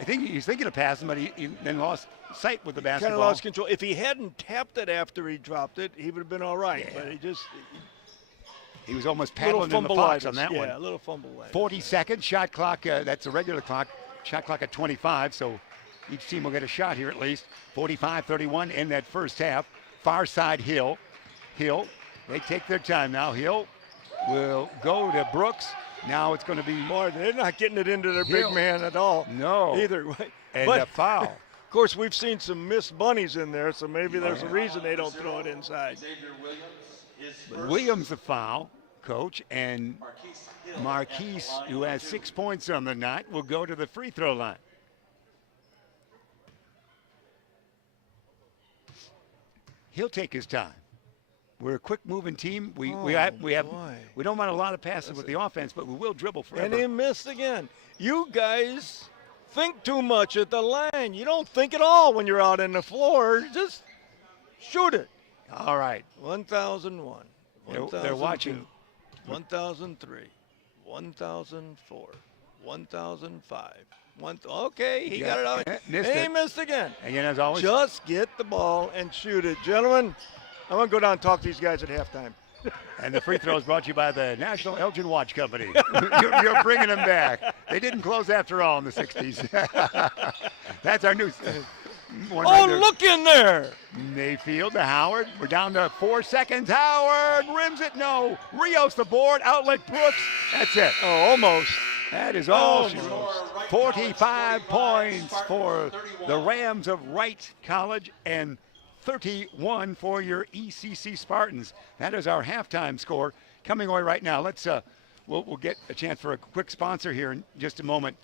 I think he's thinking of passing, but he then lost sight with the basketball. Kind of lost control. If he hadn't tapped it after he dropped it, he would have been all right. Yeah. But he was almost paddling in the fox on that one. Yeah, a little fumble. 40 seconds. Shot clock. That's a regular clock. Shot clock at 25. So each team will get a shot here at least. 45-31 in that first half. Far side Hill. Hill. They take their time now. Hill will go to Brooks. Now it's going to be. Boy, they're not getting it into their Hill. big man at all. No. Either way. And but, a foul. Of course, we've seen some missed bunnies in there, so maybe there's a reason they don't throw it inside. Xavier Williams, his first. Williams the foul, coach, and Marquise, who has 6 points on the night, will go to the free throw line. He'll take his time. We're a quick-moving team. We don't want a lot of passes with the offense, but we will dribble forever. And he missed again. You guys think too much at the line. You don't think at all when you're out in the floor. Just shoot it. All right. 1001. They're watching. 1003. 1004. 1005. Okay, he got it out. Missed and he it. missed again. Again, as always. Just get the ball and shoot it. Gentlemen, I'm going to go down and talk to these guys at halftime. And the free throw is brought to you by the National Elgin Watch Company. You're bringing them back. They didn't close after all in the 60s. That's our new one. Oh, right look in there. Mayfield to Howard. We're down to 4 seconds. Howard rims it. No. Rios the board. Outlet Brooks. That's it. Oh, almost. That is all she wrote. 45 points for the Rams of Wright College and 31 for your ECC Spartans. That is our halftime score. Coming away right now. Let's we'll get a chance for a quick sponsor here in just a moment,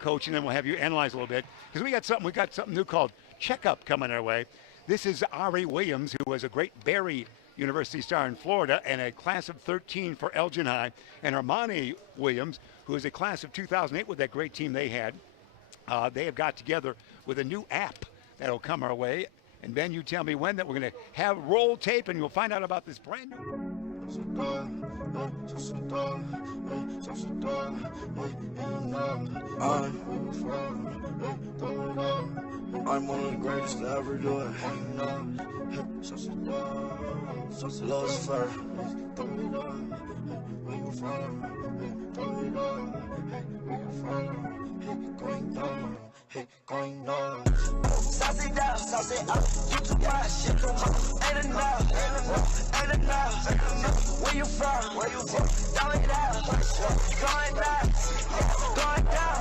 Coach, and then we'll have you analyze a little bit because we got something new called Checkup coming our way. This is Ari Williams, who was a great Barry University star in Florida and a class of 13 for Elgin High, and Armani Williams, who is a class of 2008 with that great team they had. They have got together with a new app that'll come our way. And Ben, you tell me when that we're going to have roll tape, and you'll find out about this brand new. I'm one of the greatest to ever do it. Lucifer. Sauce it down, sauce it up. You too much, shit too much. Ain't enough, ain't enough. Where you from? Throw it out. Going nuts, going down.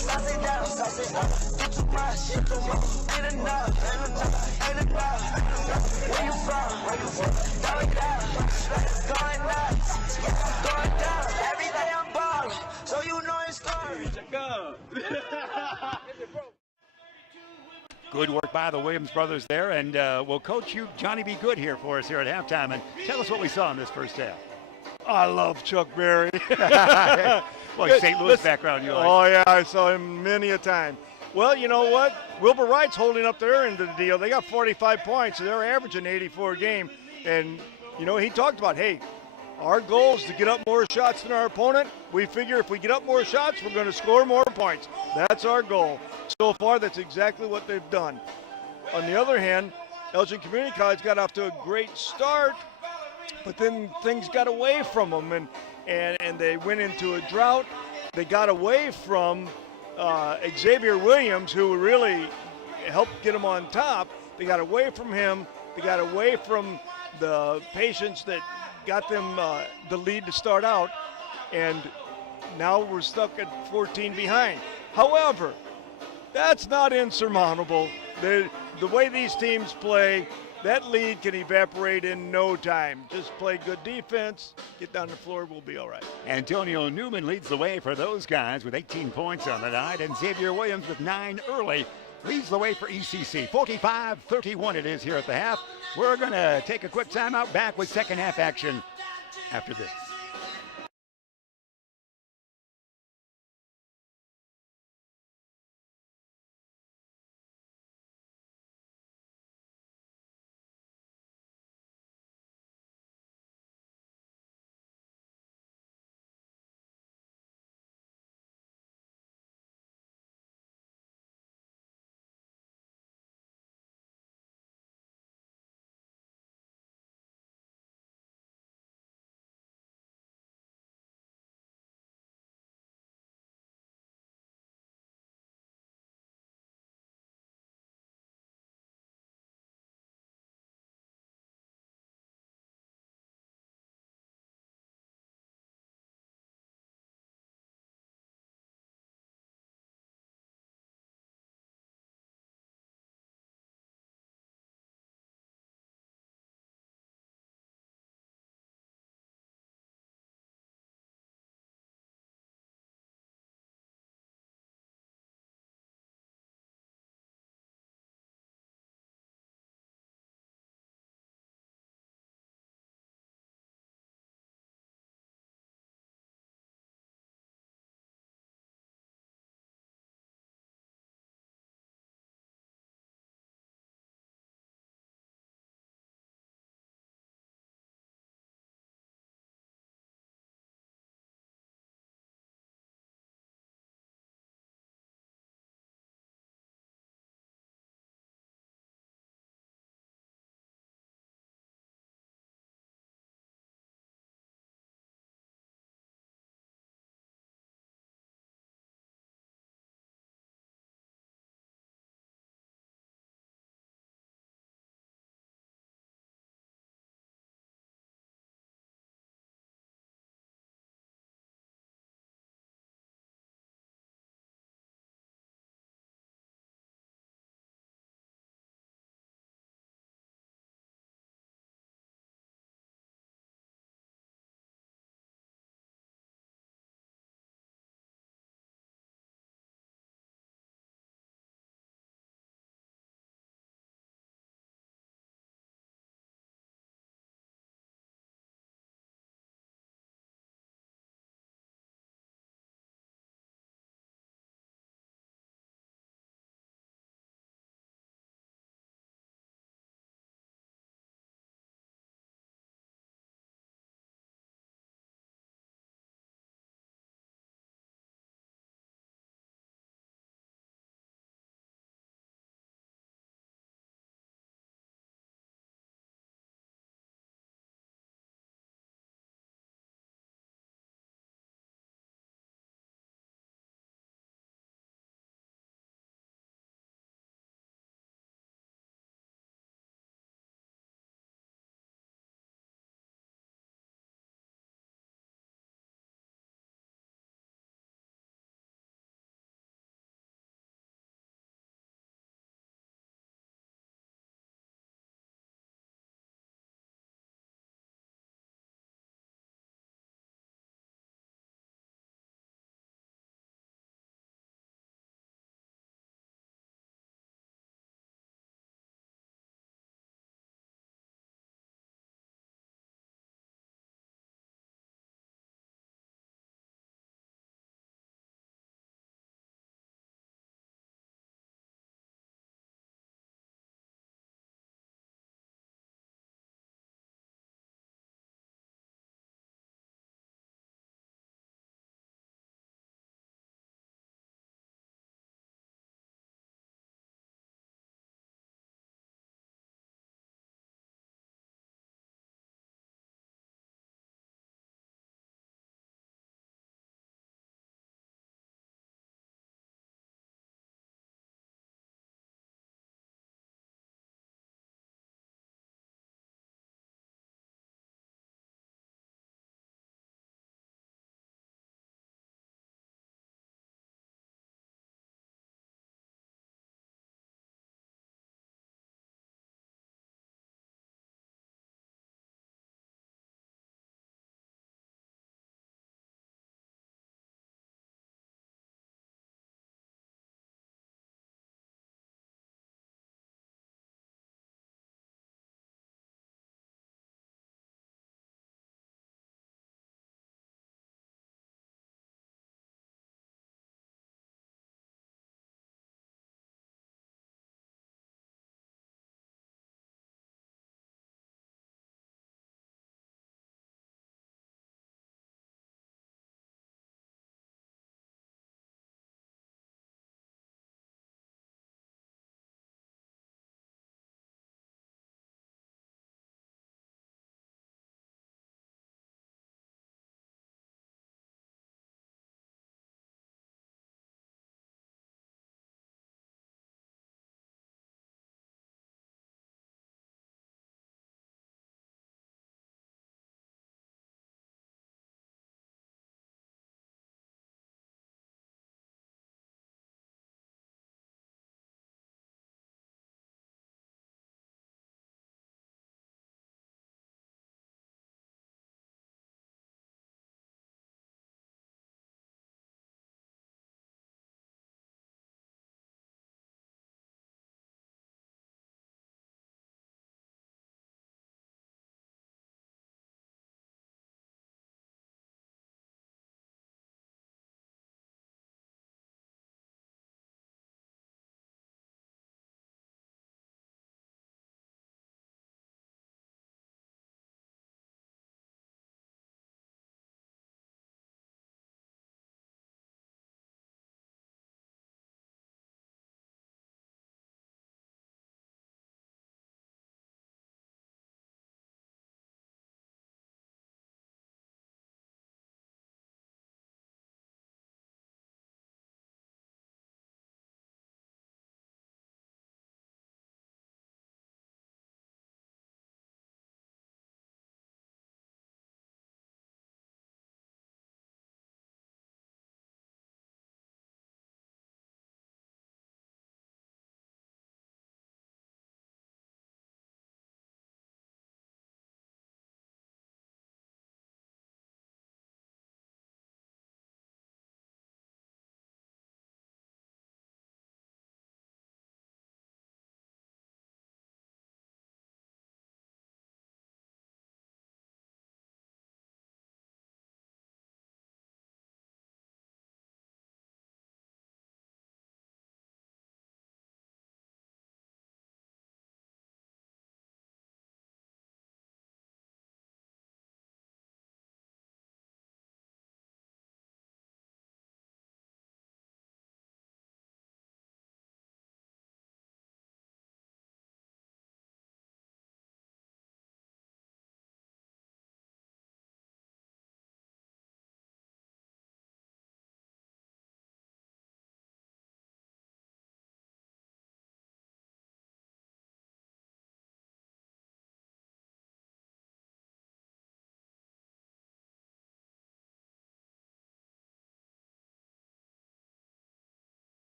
Sauce it down, sauce it up. You too much, shit too much. Ain't enough, ain't enough. Where you from? Throw it out. Going nuts, going down. Every day I'm ballin', so you know it's going. Good work by the Williams brothers there, and we'll coach you, Johnny B. Good, here for us here at halftime, and tell us what we saw in this first half. I love Chuck Berry. Well, St. Louis background, you like. Oh, yeah, I saw him many a time. Well, you know what? Wilbur Wright's holding up their end of the deal. They got 45 points, so they're averaging 84 a game. And, you know, he talked about, hey, our goal is to get up more shots than our opponent. We figure if we get up more shots, we're going to score more points. That's our goal. So far, that's exactly what they've done. On the other hand, Elgin Community College got off to a great start, but then things got away from them, and they went into a drought. They got away from Xavier Williams, who really helped get them on top. They got away from him. They got away from the patience that got them the lead to start out, and now we're stuck at 14 behind. However, that's not insurmountable. The way these teams play, that lead can evaporate in no time. Just play good defense, get down the floor, we'll be all right. Antonio Newman leads the way for those guys with 18 points on the night, and Xavier Williams with 9 early leads the way for ECC. 45-31 it is here at the half. We're going to take a quick timeout, back with second half action after this.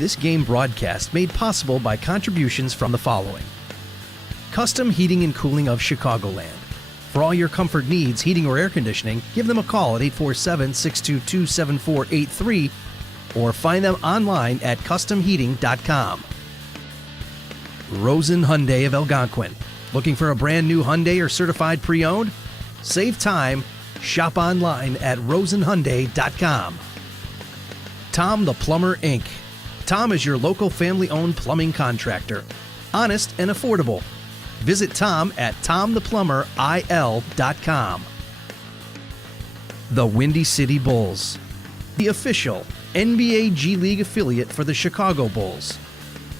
This game broadcast made possible by contributions from the following. Custom Heating and Cooling of Chicagoland. For all your comfort needs, heating or air conditioning, give them a call at 847-622-7483 or find them online at customheating.com. Rosen Hyundai of Algonquin. Looking for a brand new Hyundai or certified pre-owned? Save time. Shop online at rosenhyundai.com. Tom the Plumber, Inc. Tom is your local family-owned plumbing contractor. Honest and affordable. Visit Tom at tomtheplumberil.com. The Windy City Bulls, the official NBA G League affiliate for the Chicago Bulls.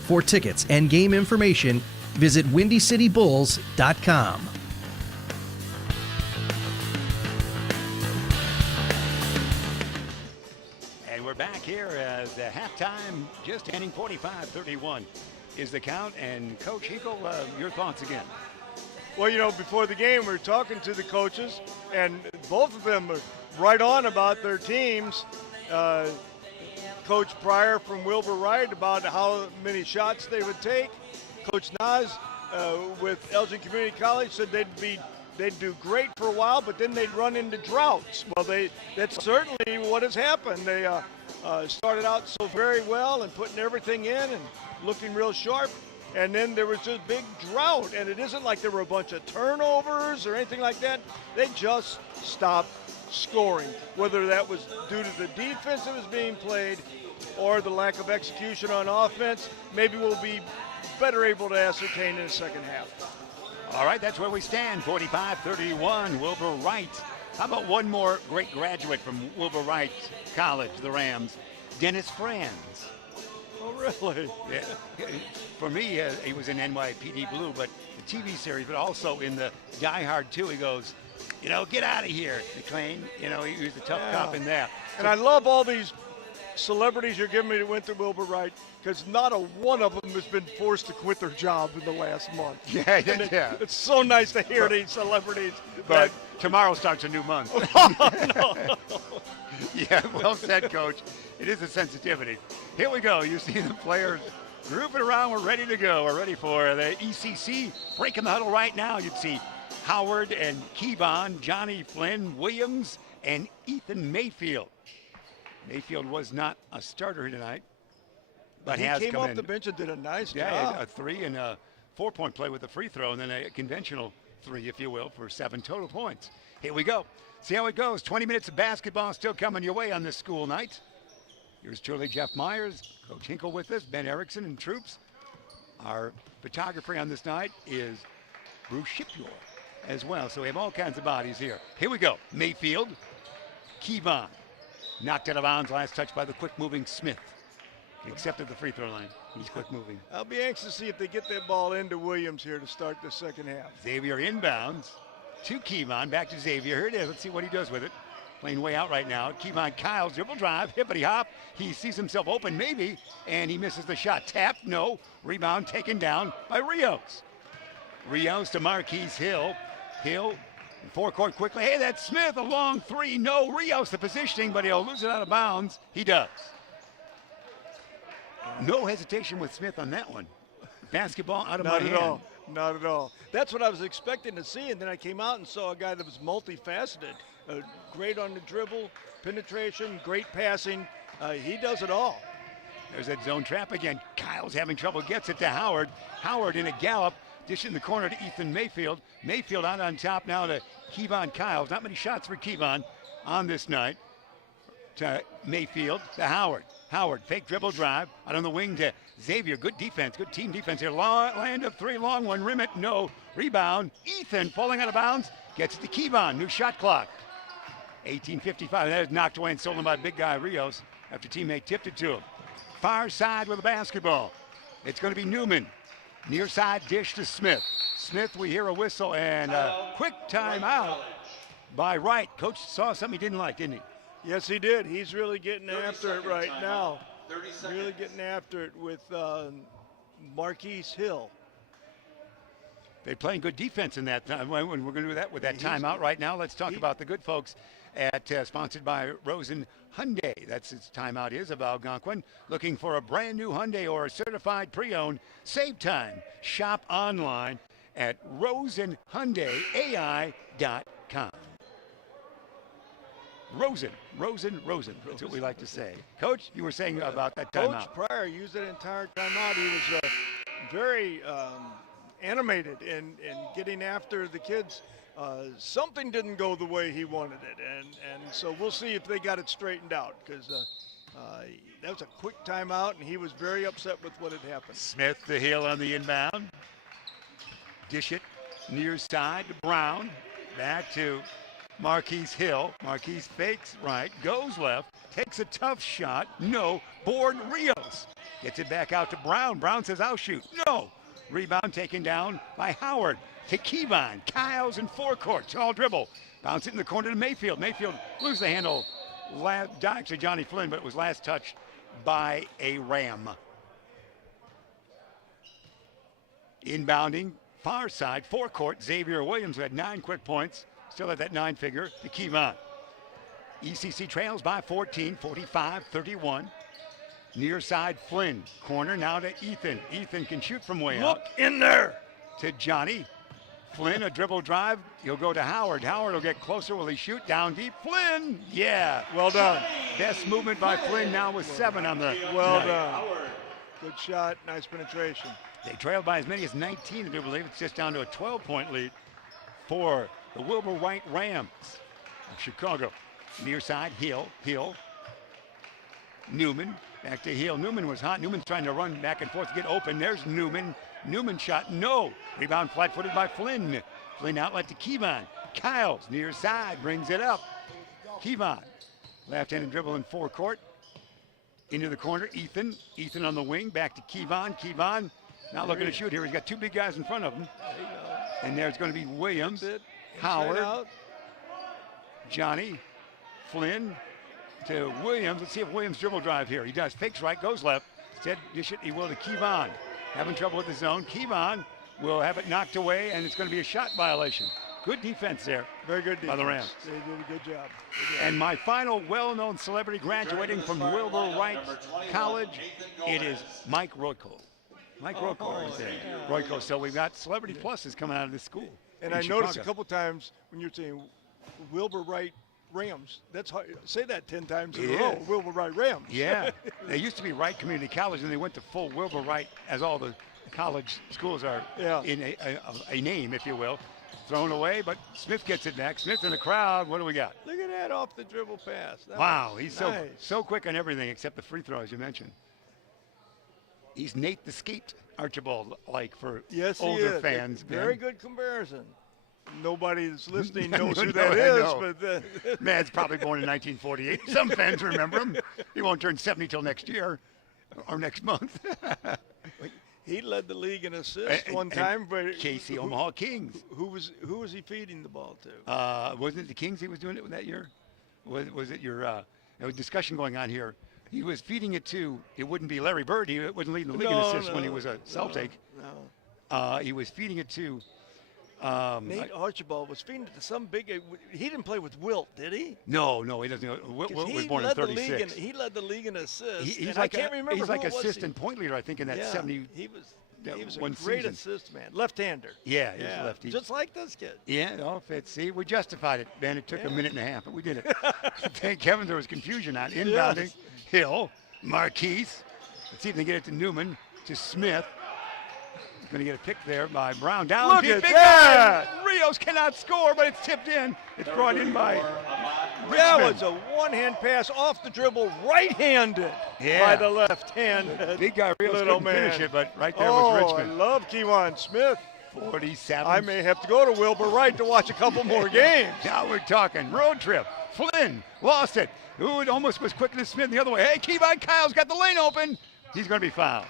For tickets and game information, visit windycitybulls.com. And we're back here as the halftime, just ending 45-31 is the count. And Coach Hinkle, your thoughts again? Well, you know, before the game, we were talking to the coaches, and both of them are right on about their teams. Coach Pryor from Wilbur Wright about how many shots they would take. Coach Nas with Elgin Community College said they'd do great for a while, but then they'd run into droughts. Well, that's certainly what has happened. They started out so very well and putting everything in and looking real sharp, and then there was just big drought, and it isn't like there were a bunch of turnovers or anything like that. They just stopped scoring, whether that was due to the defense that was being played or the lack of execution on offense. Maybe we'll be better able to ascertain in the second half. All right, that's where we stand, 45-31, Wilbur Wright. How about one more great graduate from Wilbur Wright College, the Rams, Dennis Franz. Oh, really? Yeah. For me, he was in NYPD Blue, but the TV series, but also in the Die Hard 2, he goes, you know, get out of here, McLean. You know, he was the tough cop in there. And I love all these celebrities you're giving me that went to Wilbur Wright, because not a one of them has been forced to quit their job in the last month. Yeah. It's so nice to hear these celebrities. But tomorrow starts a new month. No. Yeah, well said, Coach. It is a sensitivity. Here we go. You see the players grouping around. We're ready to go. We're ready for the ECC. Breaking the huddle right now. You'd see Howard and Kevon, Johnny Flynn, Williams, and Ethan Mayfield. Mayfield was not a starter tonight, but he has came come off in. the bench and did a nice Yeah, job. a 3 and a 4-point play with a free throw, and then a conventional 3, if you will, for 7 total points. Here we go. See how it goes. 20 minutes of basketball still coming your way on this school night. Here's truly Jeff Myers, Coach Hinkle with us, Ben Erickson and troops. Our photographer on this night is Bruce Shipyor as well. So we have all kinds of bodies here. Here we go. Mayfield, Kevon. Knocked out of bounds, last touch by the quick-moving Smith. He accepted the free throw line. He's quick-moving. I'll be anxious to see if they get that ball into Williams here to start the second half. Xavier inbounds to Kevon, back to Xavier. Here it is. Let's see what he does with it. Playing way out right now. Kevon Kyle's dribble drive, hippity hop. He sees himself open maybe, and he misses the shot. Tap, no. Rebound taken down by Rios. Rios to Marquise Hill. Hill, forecourt quickly. Hey, that's Smith, a long 3. No, Rios the positioning, but he'll lose it out of bounds. He does. No hesitation with Smith on that one. Basketball out of my hand. Not at all. Not at all. That's what I was expecting to see, and then I came out and saw a guy that was multifaceted. Great on the dribble, penetration, great passing. He does it all. There's that zone trap again. Kyle's having trouble, gets it to Howard. Howard in a gallop, dish in the corner to Ethan Mayfield. Mayfield out on top now to Kevon Kyles. Not many shots for Kevon on this night. To Mayfield, to Howard. Howard, fake dribble drive, out on the wing to Xavier. Good defense, good team defense here. Land of 3, long one, rim it, no. Rebound, Ethan falling out of bounds, gets it to Kevon, new shot clock. 18:55, that is knocked away and stolen by big guy Rios after teammate tipped it to him. Far side with the basketball. It's going to be Newman. Near side dish to Smith. Smith, we hear a whistle and a quick timeout by Wright. Coach saw something he didn't like, didn't he? Yes, he did. He's really getting after it right now. Really getting after it with Marquise Hill. They're playing good defense in that time. When we're going to do that with that timeout right now, let's talk about the good folks sponsored by Rosen Hyundai. That's its timeout is of Algonquin. Looking for a brand new Hyundai or a certified pre-owned? Save time. Shop online at rosenhyundaiai.com. Rosen. That's what we like to say. Coach, you were saying about that timeout. Coach Pryor used that entire timeout. He was very animated in getting after the kids. Something didn't go the way he wanted it, and so we'll see if they got it straightened out, because that was a quick timeout, and he was very upset with what had happened. Smith, the heel on the inbound. Dish it near side to Brown. Back to Marquise Hill. Marquise fakes right, goes left, takes a tough shot. No. Board Rios. Gets it back out to Brown. Brown says, I'll shoot. No. Rebound taken down by Howard to Kevon. Kyles in forecourt. Tall dribble. Bounce it in the corner to Mayfield. Mayfield loses the handle. Actually, Johnny Flynn, but it was last touched by a Ram. Inbounding, far side, forecourt. Xavier Williams, who had 9 quick points. Still at that 9-figure to Kevon. ECC trails by 14, 45-31. Near side, Flynn. Corner now to Ethan. Ethan can shoot from way out. Look in there. To Johnny. Flynn, a dribble drive. He'll go to Howard. Howard will get closer. Will he shoot? Down deep. Flynn. Yeah. Well done. Best movement by Flynn now with 7 on the Well night. done. Good shot. Nice penetration. They trailed by as many as 19, I do believe. It's just down to a 12-point lead for the Wilbur Wright Rams of Chicago. Near side, Hill. Newman. Back to Hill. Newman was hot. Newman's trying to run back and forth to get open. There's Newman. Newman shot. No. Rebound flat-footed by Flynn. Flynn outlet to Kevon. Kyles near side brings it up. Kevon. Left-handed dribble in forecourt. Into the corner. Ethan. Ethan on the wing. Back to Kevon. Kevon not looking to shoot here. He's got 2 big guys in front of him. And there's going to be Williams. Howard. Johnny. Flynn. To Williams. Let's see if Williams dribble drive here. He does. Fakes right, goes left. Instead, dish it, he will to Kevon. Having trouble with the zone. Kevon will have it knocked away, and it's going to be a shot violation. Good defense there. Very good defense. By the Rams. They did a good job. And my final well-known celebrity graduating from Wilbur Wright College, it is Mike Royko. Mike Royko is there. Royko. So we've got celebrity pluses coming out of this school. And I noticed a couple times when you're saying Wilbur Wright Rams, that's hard. Say that 10 times in a row. Wilbur Wright Rams. Yeah. They used to be Wright Community College, and they went to full Wilbur Wright, as all the college schools are in a name, if you will. Thrown away, but Smith gets it back. Smith in the crowd. What do we got? Look at that off the dribble pass. Wow, he's nice. so quick on everything except the free throws you mentioned. He's Nate the Skate Archibald-like for older fans. Very good comparison. Nobody that's listening knows who that is, but man's probably born in 1948. Some fans remember him. He won't turn 70 till next year or next month. He led the league in assists one time, but KC Omaha Kings. Who was he feeding the ball to? Wasn't it the Kings he was doing it that year? Was it your? There was discussion going on here. He was feeding it to. It wouldn't be Larry Bird. He wasn't leading the league in assists when he was a Celtic. No. He was feeding it to. Nate Archibald was feeding it to some big. He didn't play with Wilt, did he? No, he doesn't. Wilt was born in 36. He led the league in assists. He's like I can't remember. He's like assist and point leader, I think, in that 70. He was a one great season. assist man, left-hander. Yeah, he's a lefty. Just like this kid. Yeah, no, see, we justified it, man. It took a minute and a half, but we did it. Thank Kevin, there was confusion on inbounding. Hill, Marquise. Let's see if they get it to Newman, to Smith. Going to get a pick there by Brown. Down Look deep. at Big that! guy. Rios cannot score, but it's tipped in. It's brought in by Richmond. That was a one-hand pass off the dribble, right-handed by the left hand. Big guy Rios couldn't finish it, but right there was Richmond. I love Kevon Smith. 47. I may have to go to Wilbur Wright to watch a couple more games. Now we're talking road trip. Flynn lost it. Ooh, it almost was quicker than Smith the other way. Hey, Kevon Kyle's got the lane open. He's going to be fouled.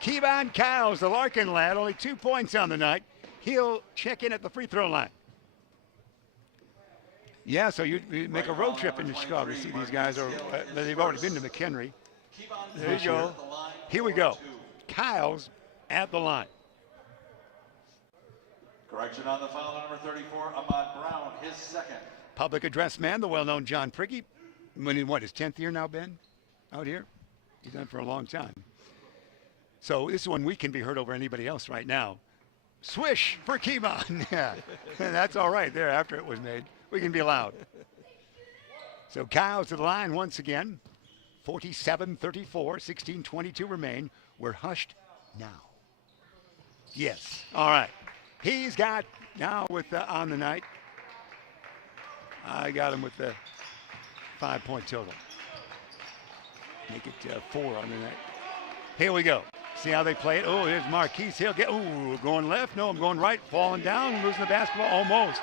Kevon Kyles, the Larkin lad, only 2 points on the night. He'll check in at the free throw line. Yeah, so you make a road trip into Chicago. See, these guys they've already been to McHenry. There you go. Here we go. Kyles at the line. Correction on the foul, number 34, Ahmad Brown, his second. public address man, the well-known John Prigge. In what, his 10th year now, Ben, out here? He's done it for a long time. So this is one we can be heard over anybody else right now. Swish for Kevon. Yeah, that's all right there after it was made. We can be loud. So Kyle's to the line once again. 47-34, 16:22 remain. We're hushed now. Yes. All right. He's got now with on the night. I got him with the 5-point total. Make it 4 on the night. Here we go. See how they play it. Oh, here's Marquise. He'll get, going left. No, I'm going right. Falling down, losing the basketball. Almost.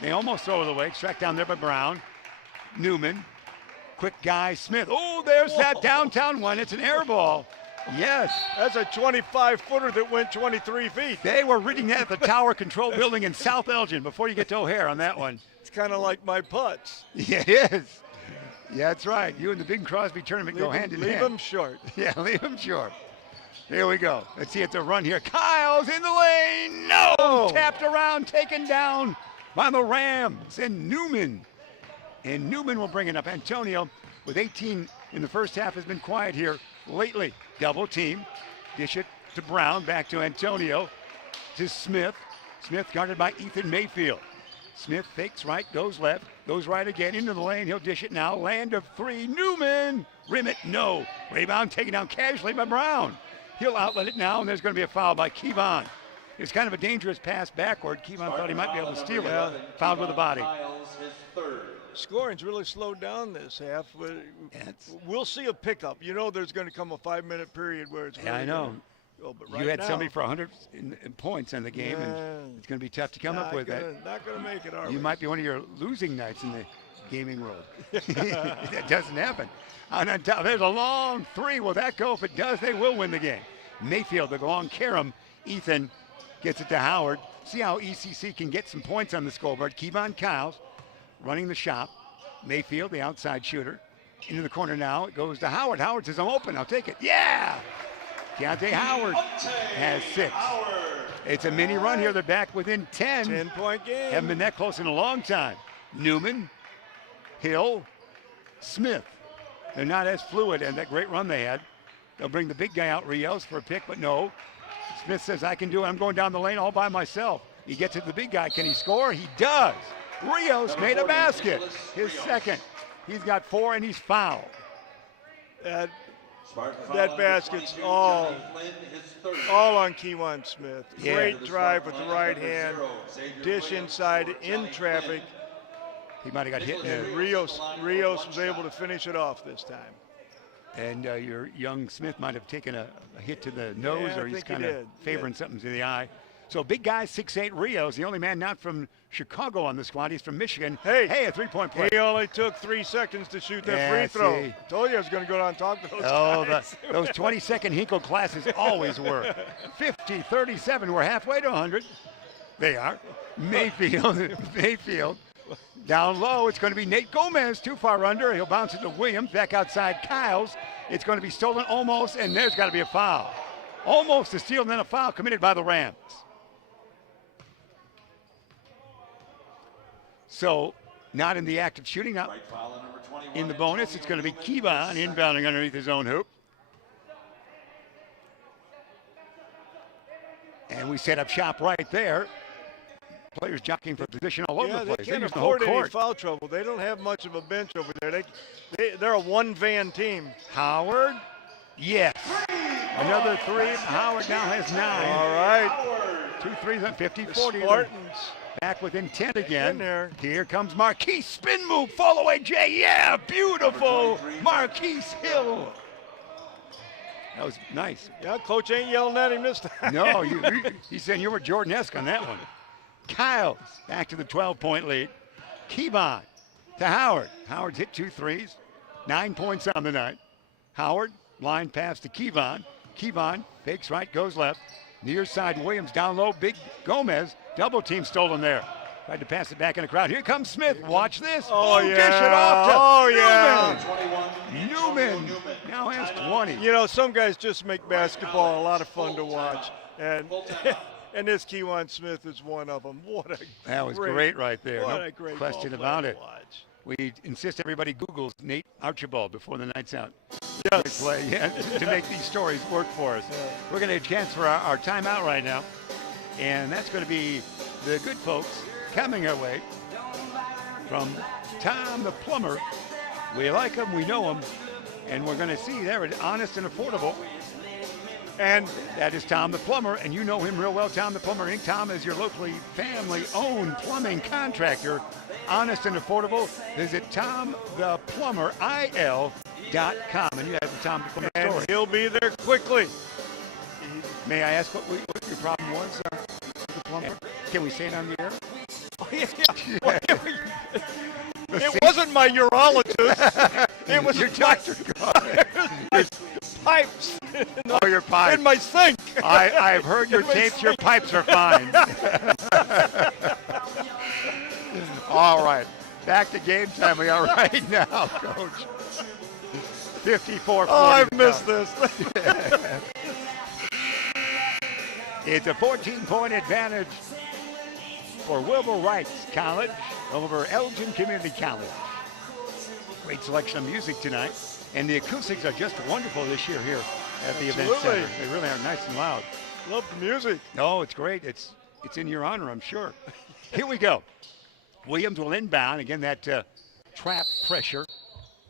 They almost throw it away. Tracked down there by Brown. Newman. Quick guy, Smith. Oh, there's that downtown one. It's an air ball. Yes. That's a 25-footer that went 23 feet. They were reading that at the Tower Control Building in South Elgin before you get to O'Hare on that one. It's kind of like my putts. Yeah, it is. Yeah, that's right. You and the Bing Crosby tournament go hand in hand. Leave them short. Yeah, leave them short. Here we go. Let's see it's a run here. Kyle's in the lane. No! Tapped around, taken down by the Rams. And Newman will bring it up. Antonio, with 18 in the first half, has been quiet here lately. Double team. Dish it to Brown. Back to Antonio. To Smith. Smith guarded by Ethan Mayfield. Smith fakes right, goes left, goes right again into the lane. He'll dish it now. Land of 3. Newman. Rim it. No. Rebound taken down casually by Brown. He'll outlet it now, and there's going to be a foul by Kevon. It's kind of a dangerous pass backward. Kevon thought he might be able to steal it. Fouled with the body. Scoring's really slowed down this half. We'll see a pickup. You know there's going to come a 5-minute period where it's really I know. But right you had now, somebody for 100 in points in the game, and it's going to be tough to come up with that. Not going to make it, You might be one of your losing nights in the gaming world. That doesn't happen. And on top, there's a long 3. Will that go? If it does, they will win the game. Mayfield, the long carom. Ethan gets it to Howard. See how ECC can get some points on the scoreboard. Kevon Kyles running the shop. Mayfield, the outside shooter. Into the corner now. It goes to Howard. Howard says, I'm open. I'll take it. Yeah! Keontae Howard has 6. It's a mini run here. They're back within 10. 10-point game. Haven't been that close in a long time. Newman, Hill, Smith. They're not as fluid and that great run they had. They'll bring the big guy out, Rios, for a pick, but no. Smith says, I can do it. I'm going down the lane all by myself. He gets to the big guy. Can he score? He does. Rios made a basket. His second. He's got 4 and he's fouled. That basket's all on Kevon Smith. Yeah. Great drive with the right hand. Dish inside in traffic. He might have got hit. And Rios was able to finish it off this time. And your young Smith might have taken a hit to the nose, or he's kind of favoring something to the eye. So big guy, 6'8", Rios, the only man not from Chicago on the squad. He's from Michigan. Hey, a 3-point play. He only took 3 seconds to shoot that free throw. See. Told you I was going to go down and talk to those guys. Those 20-second Hinkle classes always work. 50-37, we're halfway to 100. They are. Mayfield. Down low, it's going to be Nate Gomez, too far under. He'll bounce it to Williams, back outside Kyles. It's going to be stolen almost, and there's got to be a foul. Almost a steal, and then a foul committed by the Rams. So, not in the act of shooting. Now, in the bonus, it's going to be Kevon inbounding underneath his own hoop. And we set up shop right there. Players jockeying for position all over the place. They can't afford any foul trouble. They don't have much of a bench over there. They're a one-van team. Howard, yes. Another 3. Howard now has 9. All right. 2 threes on 50-40. Spartans. Back within 10 again. There. Here comes Marquise. Spin move. Fall away, Jay. Yeah, beautiful. Marquise Hill. That was nice. Yeah, coach ain't yelling at him this time. No, he's saying you were Jordan-esque on that one. Kyles back to the 12-point lead. Kevon to Howard. Howard's hit 2 threes. 9 points on the night. Howard, line pass to Kevon. Kevon fakes right, goes left. Near side, Williams down low. Big Gomez. Double team stolen there. Tried to pass it back in the crowd. Here comes Smith. Watch this. Oh, yeah. Dish it off to Newman. Newman now has 20. You know, some guys just make basketball a lot of fun to watch. And And this Kewan Smith is one of them. That was great right there. What No a great question ball about player it. to watch. We insist everybody Googles Nate Archibald before the night's out. Yes. Play, yeah, to make these stories work for us. We're going to have a chance for our timeout right now. And that's going to be the good folks coming our way from Tom the Plumber. We like him, we know him, and we're going to see there at Honest and Affordable. And that is Tom the Plumber, and you know him real well, Tom the Plumber Inc. Tom is your locally family-owned plumbing contractor. Honest and Affordable. Visit TomThePlumberIL.com, and you have the Tom the Plumber And story. he'll be there quickly. May I ask what your problem was, the plumber? Can we say it on the air? It wasn't my urologist. It was your my, doctor. my pipes Your pipes. in my sink. I've heard your tapes. Your pipes are fine. All right. Back to game time. We are right now, Coach. 54-40. Oh, I've missed this. It's a 14-point advantage for Wright College over Elgin Community College. Great selection of music tonight, and the acoustics are just wonderful this year here at the event center. They really are nice and loud. Love the music. Oh, it's great. It's in your honor, I'm sure. Here we go. Williams will inbound. Again, that trap pressure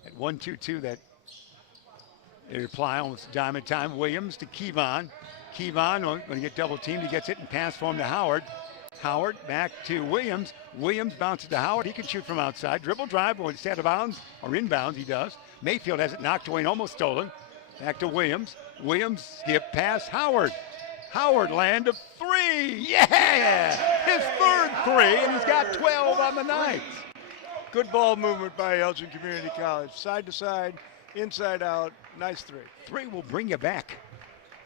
at 1-2-2 that they reply almost diamond time. Williams to Kevan. Kevan going to get double teamed. He gets it and pass for him to Howard. Howard back to Williams. Williams bounces to Howard. He can shoot from outside. Dribble drive, or instead of bounds, or inbounds, he does. Mayfield has it knocked away and almost stolen. Back to Williams. Williams skip past Howard. Howard land of three. Yeah! His third three, and he's got 12 on the night. Good ball movement by Elgin Community College. Side to side, inside out. Nice three. Three will bring you back.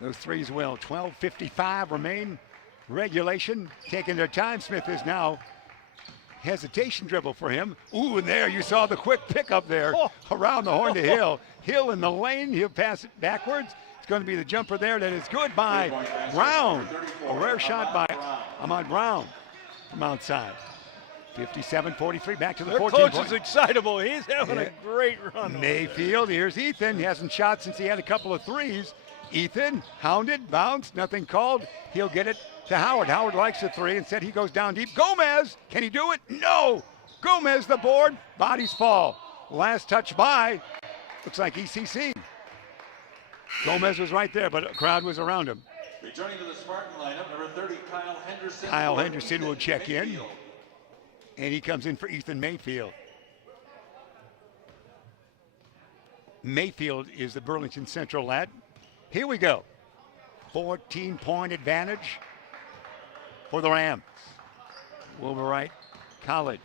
Those threes will. 12:55 remain. Regulation taking their time. Smith is now hesitation dribble for him. Ooh, and there you saw the quick pickup there around the horn to Hill. Hill in the lane. He'll pass it backwards. It's going to be the jumper there. That is good by Brown. A rare shot by Ahmad Brown from outside. 57-43. Back to the 14 Coach point. is excitable. He's having a great run. Mayfield, here's Ethan. He hasn't shot since he had a couple of threes. Ethan, hounded, bounced, nothing called. He'll get it to Howard. Howard likes the three. Instead, he goes down deep. Gomez, can he do it? No. Gomez, the board. Bodies fall. Last touch by, looks like ECC. Gomez was right there, but a crowd was around him. Returning to the Spartan lineup, number 30, Kyle Henderson. Kyle Henderson will check in, and he comes in for Ethan Mayfield. Mayfield is the Burlington Central lad. Here we go. 14-point advantage for the Rams. Wright College.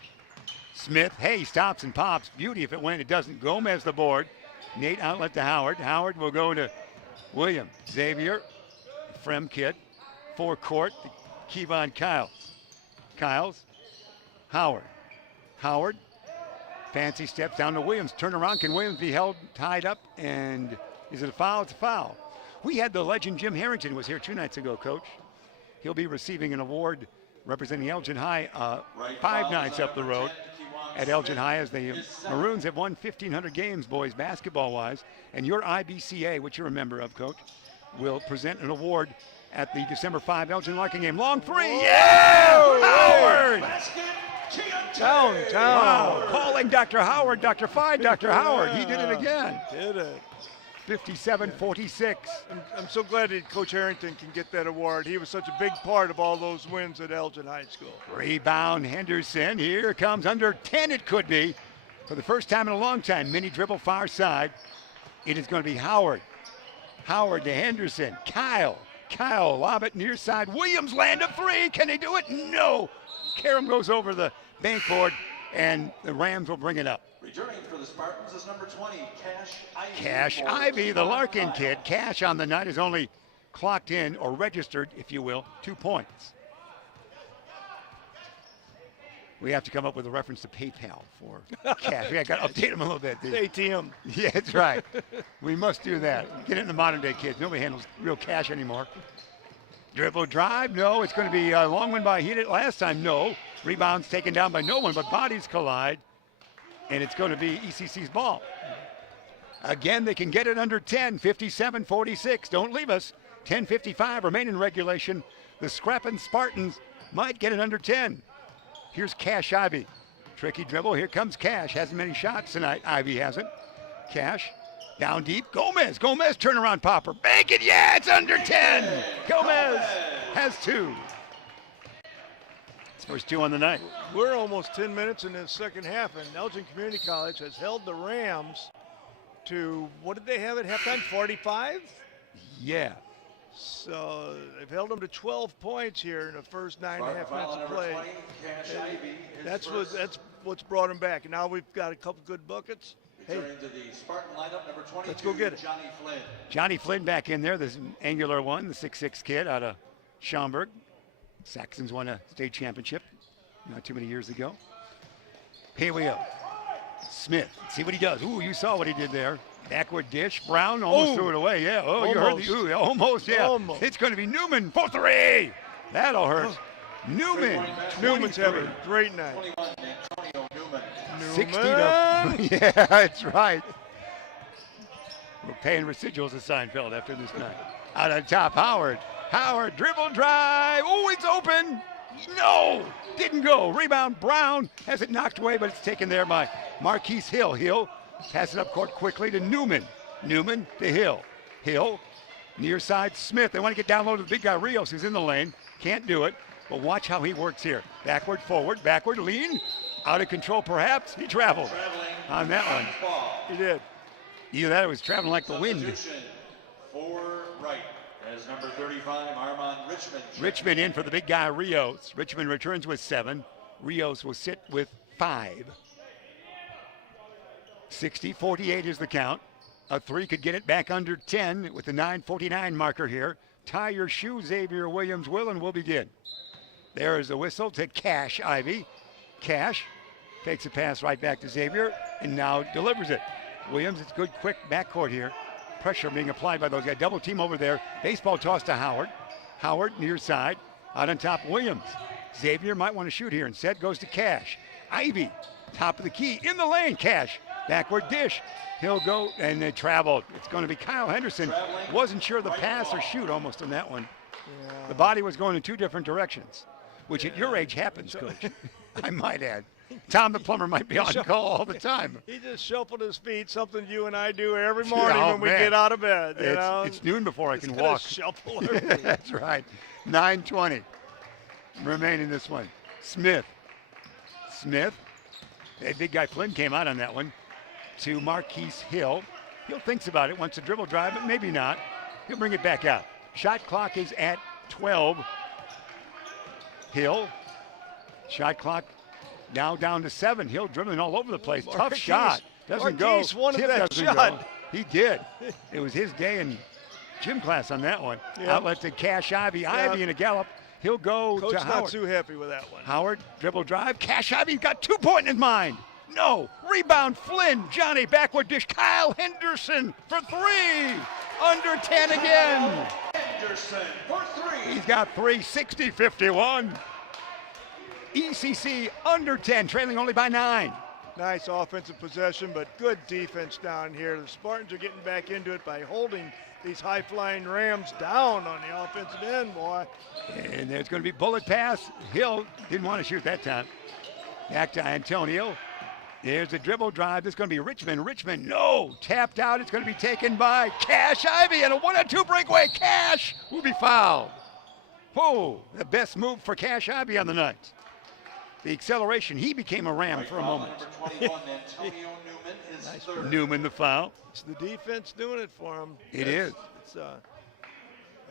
Smith, hey, stops and pops. Beauty if it went. It doesn't. Gomez the board. Nate outlet to Howard. Howard will go to William. Xavier, Frem kid. Forecourt, Kevon Kyles. Kyles, Howard. Howard, fancy steps down to Williams. Turn around. Can Williams be held tied up? And is it a foul? It's a foul. We had the legend Jim Harrington was here 2 nights ago, Coach. He'll be receiving an award representing Elgin High 5 nights up the road at Elgin High, as the Maroons have won 1,500 games, boys, basketball-wise. And your IBCA, which you're a member of, Coach, will present an award at the December 5 Elgin Larkin game. Long three. Yeah! Howard! Downtown. Wow. Calling Dr. Howard, Dr. Fine, Dr. Howard. He did it again. Did it. 57-46. I'm so glad that Coach Harrington can get that award. He was such a big part of all those wins at Elgin High School. Rebound Henderson. Here comes under 10 it could be. For the first time in a long time, mini dribble far side. It is going to be Howard. Howard to Henderson. Kyle lob it near side. Williams land a three. Can he do it? No. Karam goes over the bank board, and the Rams will bring it up. Returning for the Spartans is number 20, Cash Ivy. Cash Ivy, the Larkin kid. Cash on the night has only clocked in, or registered, if you will, 2 points. We have to come up with a reference to PayPal for Cash. We got to update him a little bit. ATM. Yeah, that's right. We must do that. Get it in the modern day kids. Nobody handles real cash anymore. Dribble drive, no. It's going to be a long one by, he hit it last time, no. Rebound's taken down by no one, but bodies collide. And it's going to be ECC's ball. Again, they can get it under 10, 57-46. Don't leave us. 10:55 remain in regulation. The scrapping Spartans might get it under 10. Here's Cash Ivy. Tricky dribble. Here comes Cash. Hasn't many shots tonight. Ivy hasn't. Cash down deep. Gomez. Turnaround popper. Bank it. Yeah, it's under 10. Gomez has 2. It's first 2 on the night. We're almost 10 minutes in the second half, and Elgin Community College has held the Rams to, what did they have at halftime, 45? Yeah. So they've held them to 12 points here in the first 9.5 minutes of play. That's what's brought them back. And now we've got a couple good buckets. Hey, to the Spartan lineup, number 22, let's go get it. Johnny Flynn back in there, this angular one, the 6'6" kid out of Schaumburg. Saxons won a state championship not too many years ago. Here we go. Smith, see what he does. Ooh, you saw what he did there. Backward dish. Brown almost threw it away. Yeah. Oh, you heard the ooh. Almost, yeah. Almost. It's going to be Newman for 3. That'll hurt. Newman. Newman's having a great night. 21, Antonio Newman. 60 to. Yeah, that's right. We're paying residuals to Seinfeld after this night. Out on top, Howard. Howard, dribble drive. Oh, it's open. No, didn't go. Rebound, Brown has it knocked away, but it's taken there by Marquise Hill. Hill pass it up court quickly to Newman. Newman to Hill. Hill, near side Smith. They want to get down low to the big guy Rios, who's in the lane. Can't do it, but watch how he works here. Backward, forward, backward, lean. Out of control perhaps. He traveled on that one. He did. Either that or was traveling like the wind. For Wright as number 35, Armand Richmond. Richmond in for the big guy Rios. Richmond returns with 7. Rios will sit with 5. 60-48 is the count. A 3 could get it back under 10 with the 9:49 marker here. Tie your shoe, Xavier Williams will, and we'll begin. There is a whistle to Cash Ivy. Cash takes a pass right back to Xavier and now delivers it. Williams, it's good, quick backcourt here. Pressure being applied by those guys. Double team over there. Baseball toss to Howard. Howard near side. Out on top, Williams. Xavier might want to shoot here. Instead goes to Cash. Ivy, top of the key, in the lane. Cash, backward dish. He'll go, and they traveled. It's going to be Kyle Henderson. Wasn't sure the pass or shoot almost on that one. Yeah. The body was going in 2 different directions, which at your age happens, Coach. I might add. Tom the plumber might be on call all the time. He just shuffled his feet, something you and I do every morning when we get out of bed. You know? It's noon before I can walk. Shuffle That's right. 9:20 remaining this one. Smith. That big guy Flynn came out on that one. To Marquise Hill. Hill thinks about it, wants to dribble drive, but maybe not. He'll bring it back out. Shot clock is at 12. Hill. Shot clock now down to 7. Hill dribbling all over the place. Tough shot. Doesn't go. Wanted that shot. Go. He did. It was his day in gym class on that one. Yep. Outlet to Cash Ivy. Yep. Ivy in a gallop. He'll go Coach to Howard. Not too happy with that one. Howard, dribble drive. Cash Ivy got 2-point in his mind. No. Rebound, Flynn. Johnny, backward dish. Kyle Henderson for 3. Under 10 again. Henderson for 3. He's got 3. 60-51. ECC under 10, trailing only by 9. Nice offensive possession, but good defense down here. The Spartans are getting back into it by holding these high-flying Rams down on the offensive end, boy. And there's going to be bullet pass. Hill didn't want to shoot that time. Back to Antonio. There's the dribble drive. This is going to be Richmond. Richmond, no. Tapped out. It's going to be taken by Cash Ivy, and a 1-2 breakaway. Cash will be fouled. Whoa, the best move for Cash Ivy on the night. The acceleration, he became a Ram for a moment. Number 21, Antonio Newman is nice. 3rd. Newman the foul. It's the defense doing it for him. It is.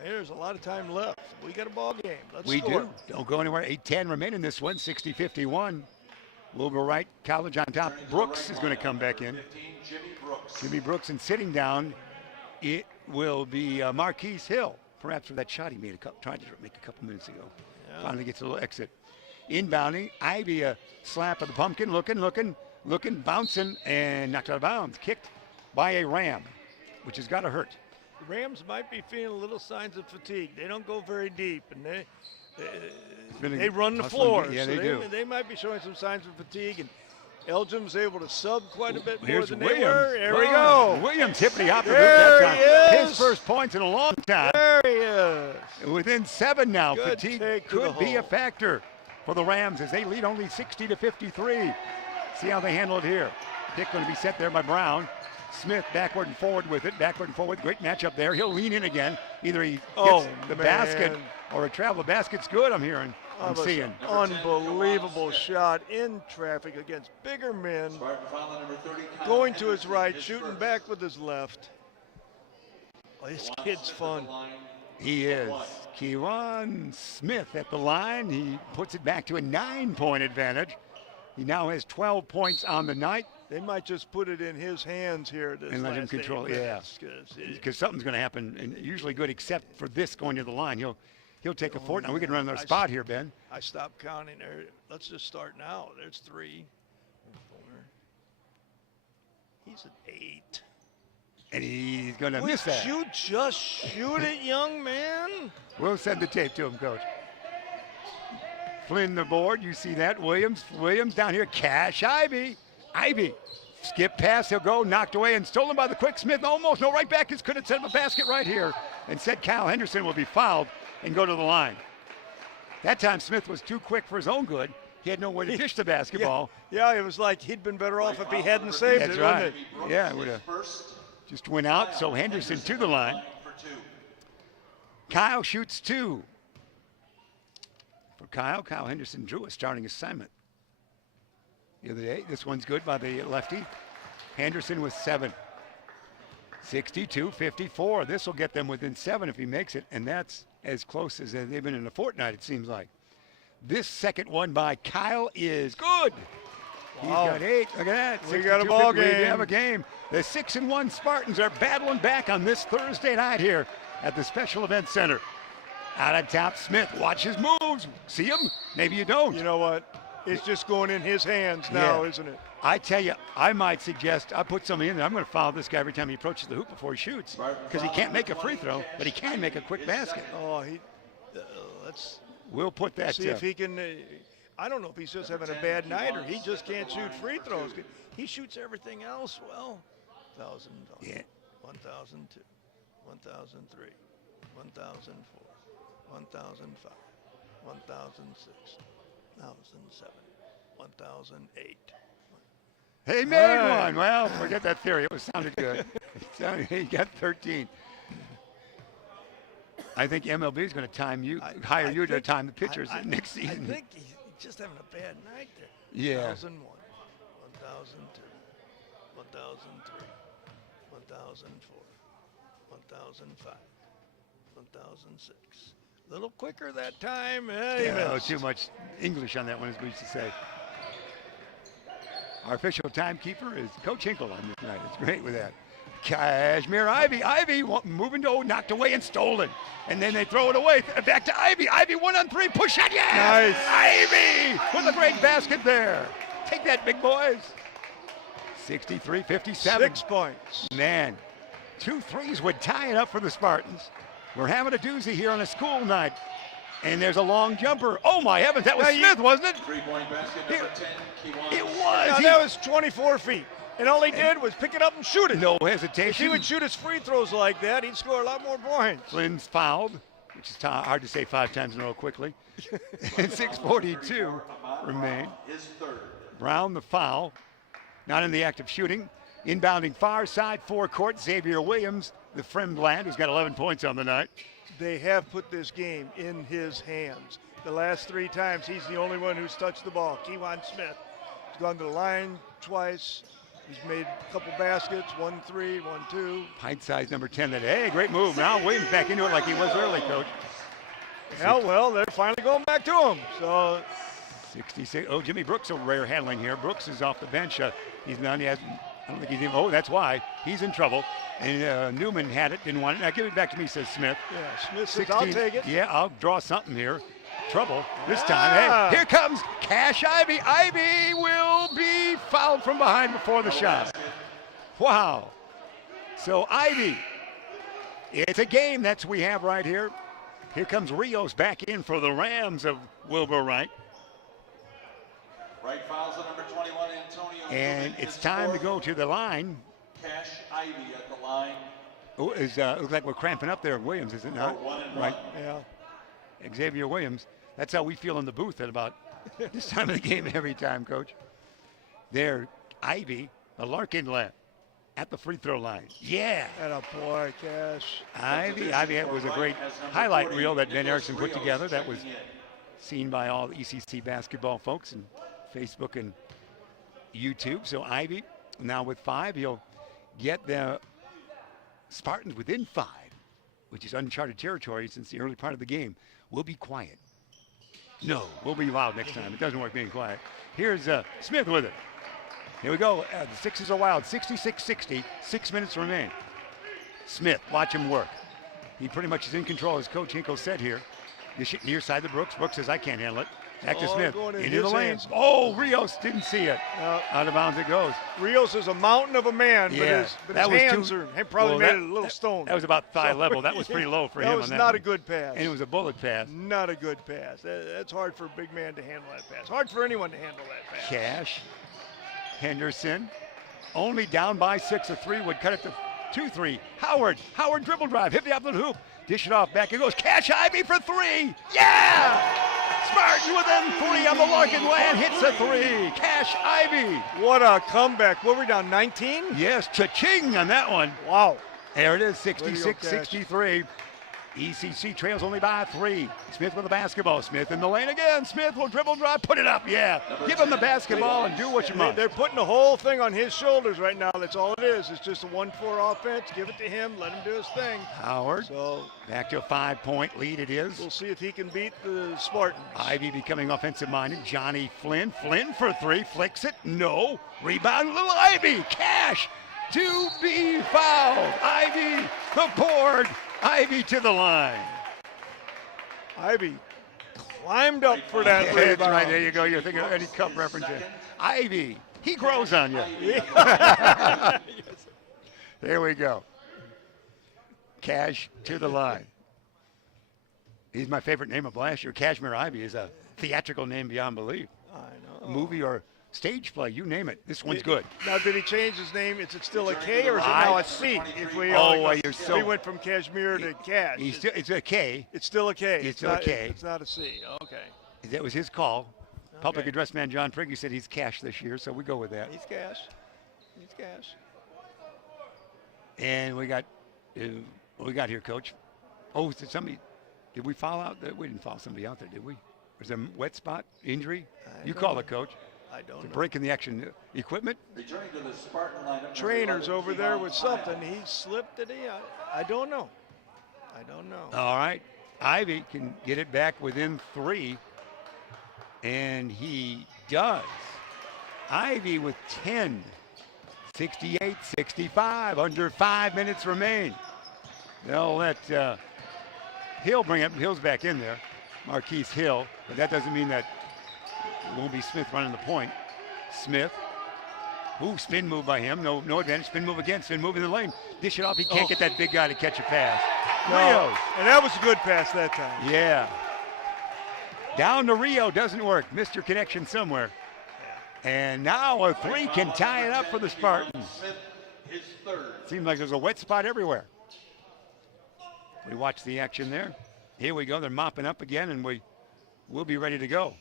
There's a lot of time left. We got a ball game. Let's we score. do. Don't go anywhere. 8:10 remaining in this one. 60-51. Wilbur Wright College on top. Brooks is going to come back in. 15, Jimmy Brooks. Jimmy Brooks, and sitting down, it will be Marquise Hill. Perhaps for that shot he made tried to make a couple minutes ago. Yeah. Finally gets a little exit. Inbounding, Ivy a slap of the pumpkin, looking, bouncing, and knocked out of bounds. Kicked by a Ram, which has got to hurt. The Rams might be feeling little signs of fatigue. They don't go very deep, and they run the floor. Yeah, so they do. They might be showing some signs of fatigue, and Elgin was able to sub quite a bit more Here's than Williams. they were. There we Oh, go. Williams hippity hop There that he time. is. His first points in a long time. There he is. Within 7 now. Good Fatigue take to the could be a hole. factor for the Rams as they lead only 60-53. See how they handle it here. Pick going to be set there by Brown. Smith backward and forward with it. Backward and forward. Great matchup there. He'll lean in again. Either he gets the basket or a travel. The basket's good, I'm hearing. I'm seeing. Unbelievable shot in traffic against bigger men. Going to his right, shooting back with his left. Oh, this kid's fun. He is. Kewan Smith at the line. He puts it back to a 9-point advantage. He now has 12 points on the night. They might just put it in his hands here. And let him control it, yeah. Because something's going to happen, and usually good except for this going to the line. He'll take a fort. Now we can run another spot here, Ben. I stopped counting there. Let's just start now. There's 3, 4. He's at 8. And he's going to miss that. Would you just shoot it, young man? We'll send the tape to him, Coach. Flynn the board. You see that. Williams down here. Cash Ivy. Skip pass. He'll go. Knocked away and stolen by the quick Smith. Almost. No right back. Could have set up a basket right here. And said Kyle Henderson will be fouled and go to the line. That time Smith was too quick for his own good. He had no way to dish the basketball. Yeah, it was like he'd been better off if he hadn't saved That's it. right. Wouldn't it? Yeah, it would have just went out. So Henderson to the line. Kyle shoots 2. For Kyle Henderson drew a starting assignment the other day. This one's good by the lefty. Henderson with 7. 62-54. This will get them within 7 if he makes it, and that's as close as they've been in a fortnight, it seems like. This second one by Kyle is good. He's got 8. Look at that. We got a ball game. We have a game. The 6-1 Spartans are battling back on this Thursday night here at the Special Events Center. Out on top, Smith. Watch his moves. See him? Maybe you don't. You know what? It's just going in his hands now, isn't it? I tell you, I might suggest I put somebody in there. I'm going to foul this guy every time he approaches the hoop before he shoots because he can't make a free throw, but he can make a quick basket. Oh, let's We'll put that see if he can. I don't know if he's just having a bad night or he just can't shoot free throws. He shoots everything else well. $1,000. Yeah. 1,002. 1,003. 1,004. 1,005. 1,006. 1,007. 1,008. He made one. Well, forget that theory. It sounded good. He got 13. I think MLB is going to hire you to time the pitchers next season. I think he's just having a bad night there. Yeah. 1,001, 1,002, 1,003, 1,004, 1,005, 1,006. A little quicker that time. Too much English on that one, as we used to say. Our official timekeeper is Coach Hinkle on this night. It's great with that. Kashmir Ivy moving to knocked away and stolen. And then they throw it away. Back to Ivy. Ivy 1-on-3. Push shot. Yeah! Nice. Ivy with a great basket there. Take that, big boys. 63-57. 6 points. Man, 2 threes would tie it up for the Spartans. We're having a doozy here on a school night. And there's a long jumper. Oh, my heavens. That was Smith, wasn't it? 3-point basket number 10, Kiwan. It was. Now, that was 24 feet. And all he did was pick it up and shoot it. No If hesitation. he would shoot his free throws like that, he'd score a lot more points. Flynn's fouled, which is hard to say 5 times in a row quickly. And 6:42 remain. His third. Brown the foul. Not in the act of shooting. Inbounding far side forecourt. Xavier Williams, the Fremdland, who's got 11 points on the night. They have put this game in his hands. The last 3 times, he's the only one who's touched the ball. Kewan Smith has gone to the line twice. He's made a couple baskets, 1-3, 1-2. Pint size number 10. Hey, great move. Now Williams back into it like he was early, Coach. Yeah, well, they're finally going back to him. So 66. Oh, Jimmy Brooks, a rare handling here. Brooks is off the bench. He's not. He hasn't. I don't think he's even. Oh, that's why he's in trouble. And Newman had it, didn't want it. Now give it back to me, says Smith. yeah, Smith says, I'll take it. Yeah, I'll draw something here. Trouble this time. Hey, here comes Cash Ivy. Ivy will be fouled from behind before the shot. Wow. So Ivy It's a game that's we have right here. Here comes Rios back in for the Rams of Wilbur Wright. Wright fouls on number 21, Antonio. And it's time to go to the line. Cash Ivy at the line. Oh, looks like we're cramping up there, Williams, is it not? Right. Yeah. Xavier Williams. That's how we feel in the booth at about this time of the game every time, Coach. There, Ivy, a Larkin left at the free throw line. Yeah. And a boy, Cash. Ivy was a great highlight reel that Ben Erickson put together. That was seen by all the ECC basketball folks and Facebook and YouTube. So Ivy now with 5, he'll get the Spartans within 5, which is uncharted territory since the early part of the game. We'll be quiet. No, we'll be loud next time. It doesn't work being quiet. Here's Smith with it. Here we go. The Sixers are wild. 66-60. 6 minutes remain. Smith, watch him work. He pretty much is in control, as Coach Hinkle said here. Near side of Brooks. Brooks says, I can't handle it. Back to Smith. Into the lane. Oh, Rios didn't see it. Out of bounds it goes. Rios is a mountain of a man, but his hands probably made it a little stone. That was about thigh level. That was pretty low for him. That was not a good pass. And it was a bullet pass. Not a good pass. That's hard for a big man to handle that pass. Hard for anyone to handle that pass. Cash. Henderson. Only down by 6. A 3 would cut it to 2-3. Howard dribble drive. Hit the opposite hoop. Dish it off. Back it goes. Cash Ivy for 3. Yeah! Spartan within 3 on the Larkin land. Hits a 3. Cash Ivy. What a comeback. What were we down, 19? Yes, cha-ching on that one. Wow. There it is, 66-63. ECC trails only by 3. Smith with the basketball. Smith in the lane again. Smith will dribble drive, put it up. Yeah, give him the basketball and do what you must. They're putting the whole thing on his shoulders right now. That's all it is. It's just a 1-4 offense. Give it to him. Let him do his thing. Howard, back to a 5-point lead it is. We'll see if he can beat the Spartans. Ivy becoming offensive-minded. Johnny Flynn. Flynn for 3. Flicks it. No. Rebound, little Ivy. Cash to be fouled. Ivy, the board. Ivy to the line. Ivy climbed up for that rebound. That's right, there you go. You're thinking of any cup reference. Ivy, he grows on you. There we go. Cash to the line. He's my favorite name of last year. Cashmere Ivy is a theatrical name beyond belief. I know. A movie or stage play, you name it. This one's good. Now, did he change his name? Is it still a K or is it now a C? If we we went from Cashmere to Cash. It's a K. It's still a K. It's still a K. It's not a C. Okay. That was his call. Public address man John Prigge said he's Cash this year, so we go with that. He's Cash. He's Cash. And we got here, Coach. Oh, did somebody? Did we foul out? We didn't foul somebody out there, did we? Was there a wet spot injury? You call it, Coach. I don't know. Break in the action equipment. Returning to the Spartan lineup. Trainer's over there with something. He slipped, did he? I don't know. I don't know. All right. Ivy can get it back within 3. And he does. Ivy with 10. 68-65. Under 5 minutes remain. They'll let Hill bring it. Hill's back in there. Marquise Hill. But that doesn't mean that it won't be Smith running the point. Smith. Ooh, spin move by him. No advantage. Spin move again. Spin move in the lane. Dish it off. He can't get that big guy to catch a pass. Rios. And that was a good pass that time. Yeah. Down to Rio. Doesn't work. Missed your connection somewhere. And now a 3 can tie it up for the Spartans. His third. Seems like there's a wet spot everywhere. We watch the action there. Here we go. They're mopping up again, and we'll be ready to go.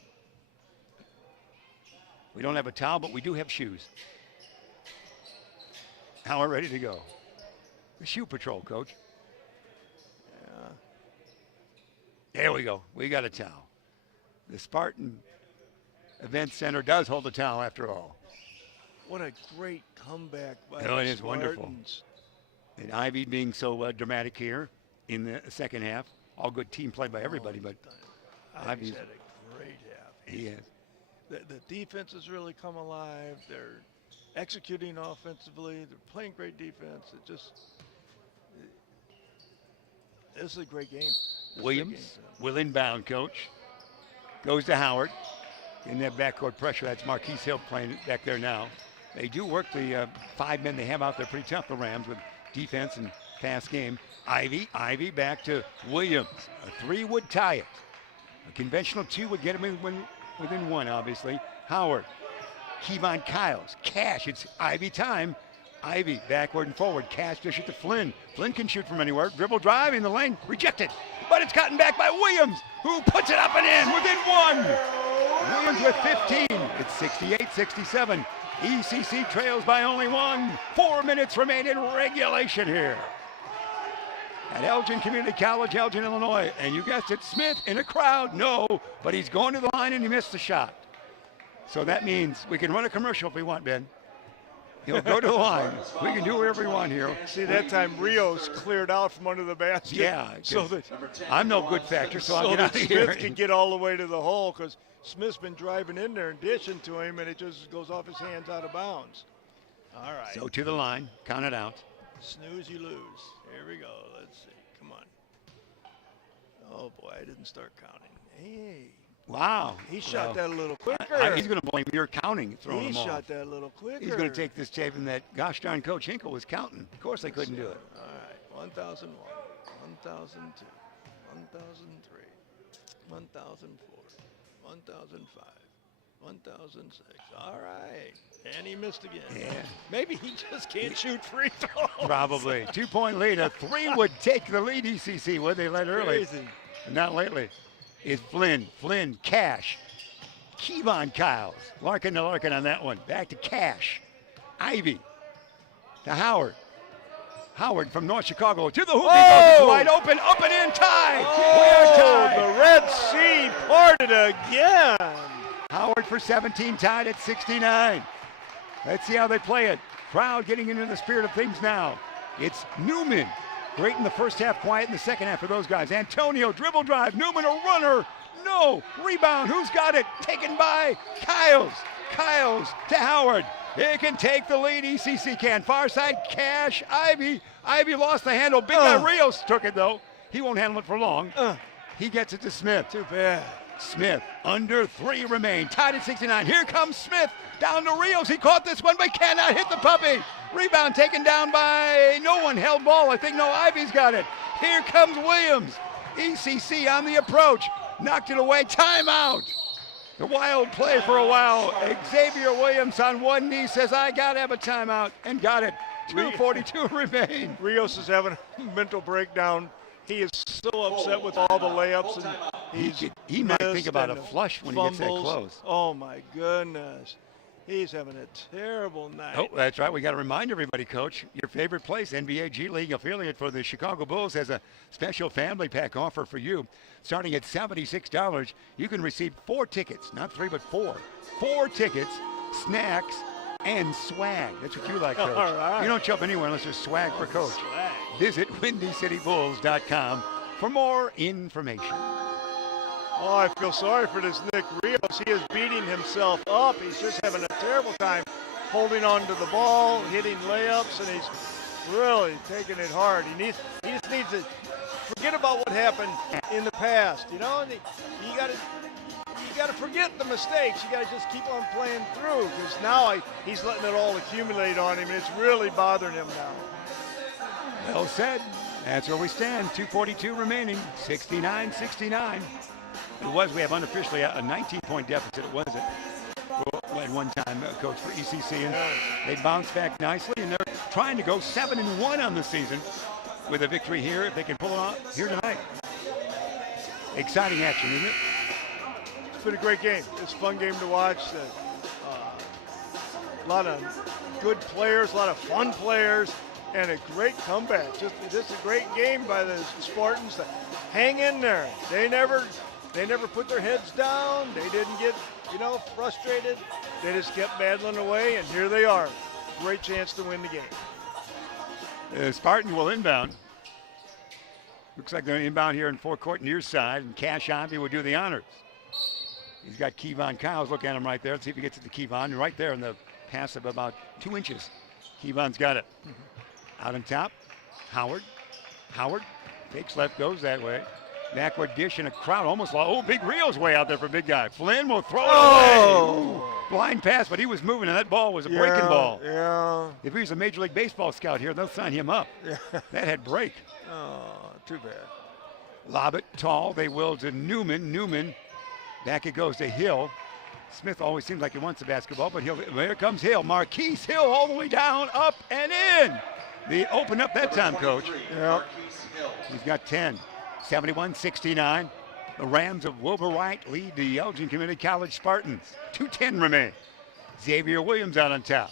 We don't have a towel, but we do have shoes. Now we're ready to go. The shoe patrol, Coach. Yeah. There we go. We got a towel. The Spartan Event Center does hold a towel after all. What a great comeback by Oh, it is Spartans. wonderful. And Ivy being so dramatic here in the second half. All good team play by everybody, but Ivy's had a great half. He has. The defense has really come alive. They're executing offensively. They're playing great defense. This is a great game. Williams will inbound, Coach. Goes to Howard. In that backcourt pressure, that's Marquise Hill playing it back there now. They do work the 5 men they have out there pretty tough, the Rams, with defense and pass game. Ivy back to Williams. A 3 would tie it. A conventional 2 would get him within 1, obviously. Howard. Kevon Kyles. Cash. It's Ivy time. Ivy backward and forward. Cash dish it to Flynn. Flynn can shoot from anywhere. Dribble drive in the lane. Rejected. But it's gotten back by Williams, who puts it up and in within 1. Williams with 15. It's 68-67. ECC trails by only 1. 4 minutes remain in regulation here at Elgin Community College, Elgin, Illinois. And you guessed it, Smith in a crowd. No, but he's going to the line and he missed the shot. So that means we can run a commercial if we want, Ben. He'll go to the line. We can do whatever we want here. See, that time Rios cleared out from under the basket. Yeah, so that I'm no good factor, so I'll get out of Smith here. can get all the way to the hole, because Smith's been driving in there and dishing to him, and it just goes off his hands out of bounds. All right. So to the line, count it out. Snooze, you lose. Here we go. Let's see. Come on. Oh, boy, I didn't start counting. Hey. Wow. He shot that a little quicker. He's going to blame your counting throwing him off. He shot that a little quicker. He's going to take this tape and that gosh darn Coach Hinkle was counting. Of course they couldn't do it. All right. 1001, 1002, 1003, 1004, 1005, 1006. All right. And he missed again. Yeah. Maybe he just can't shoot free throws. Probably. 2-point lead. A 3 would take the lead, ECC. Would they led early? Crazy. Not lately. Is Flynn, Cash, Kevon Kyles, Larkin to Larkin on that one. Back to Cash, Ivy, to Howard. Howard from North Chicago to the hoop. He goes, it's wide open, up and in, tied. We are tied. The Red Sea parted again. Howard for 17, tied at 69. Let's see how they play it. Crowd getting into the spirit of things now. It's Newman. Great in the first half, quiet in the second half for those guys. Antonio, dribble drive, Newman a runner. No, rebound, who's got it? Taken by Kyles. Kyles to Howard. He can take the lead, ECC can. Far side, Cash, Ivy. Ivy lost the handle. Big guy Rios took it though. He won't handle it for long. He gets it to Smith. Too bad. Smith, under 3 remain, tied at 69. Here comes Smith, down to Rios. He caught this one, but cannot hit the puppy. Rebound taken down by no one, held ball. I think Ivy's got it. Here comes Williams. ECC on the approach, knocked it away, timeout. The wild play for a while. Xavier Williams on one knee says, I gotta have a timeout, and got it. 2:42 remain. Rios is having a mental breakdown. He is so upset with all the layups, and he might think about a flush when he gets that close. Oh my goodness. He's having a terrible night. Oh, that's right. We got to remind everybody, Coach, your favorite place, NBA G League affiliate for the Chicago Bulls, has a special family pack offer for you. Starting at $76, you can receive 4 tickets, not 3, but 4. 4 tickets, snacks, and swag. That's what you like, Coach. All right. You don't show up anywhere unless there's swag for Coach. Swag. Visit WindyCityBulls.com for more information. Oh, I feel sorry for this Nick Rios. He is beating himself up. He's just having a terrible time holding on to the ball, hitting layups, and he's really taking it hard. He just needs to forget about what happened in the past. You know, you got to forget the mistakes. You got to just keep on playing through, because now he's letting it all accumulate on him, and it's really bothering him now. Well said. That's where we stand. 2:42 remaining. 69-69. We have unofficially a 19-point deficit. It wasn't. At one time, Coach, for ECC, and they bounced back nicely, and they're trying to go 7-1 on the season with a victory here if they can pull it off here tonight. Exciting action, isn't it? It's been a great game. It's a fun game to watch. A lot of good players, a lot of fun players, and a great comeback. Just a great game by the Spartans to hang in there. They never put their heads down. They didn't get, frustrated. They just kept battling away, and here they are. Great chance to win the game. Spartan will inbound. Looks like they're inbound here in forecourt near side, and Cash Ivy will do the honors. He's got Kevon Kyles. Look at him right there. Let's see if he gets it to Kevon. Right there in the pass of about 2 inches. Kevon's got it. Out on top, Howard. Howard takes left, goes that way. Backward dish in a crowd almost lost. Oh, Big Rio's way out there for big guy. Flynn will throw it away. blind pass, but he was moving, and that ball was a breaking ball. Yeah. If he was a Major League Baseball scout here, they'll sign him up. Yeah. That had break. Oh, too bad. Lob it tall. They will to Newman. Newman. Back it goes to Hill. Smith always seems like he wants the basketball, but here comes Hill. Marquise Hill all the way down, up, and in. They opened up that time, Coach. Yeah. He's got 10. 71-69. The Rams of Wilbur Wright lead the Elgin Community College Spartans. 2:10 remain. Xavier Williams out on top.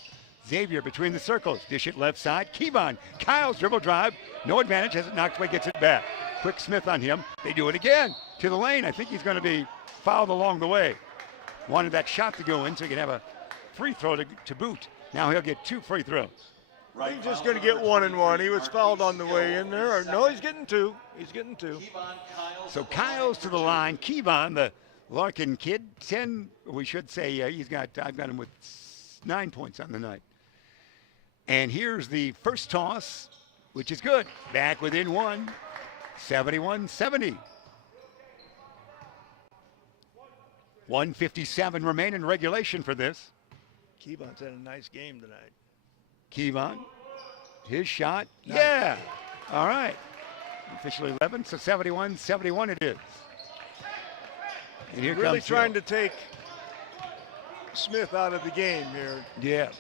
Xavier between the circles. Dish it left side. Kevon. Kyle's dribble drive. No advantage. Has it knocked away. Gets it back. Quick Smith on him. They do it again. To the lane. I think he's going to be fouled along the way. Wanted that shot to go in so he could have a free throw to boot. Now he'll get 2 free throws. He's just going to get 1 and 1. He was fouled on the way in there. No, he's getting 2. He's getting 2. So Kyle's to the line. Kevon, the Larkin kid, 10. We should say I've got him with 9 points on the night. And here's the first toss, which is good. Back within 1. 71-70. 1:57 remain in regulation for this. Kevon's had a nice game tonight. Kevon, his shot, yeah. All right. Officially 11, so 71-71 it is. And here Really comes trying Hill. to take Smith out of the game here. Yeah.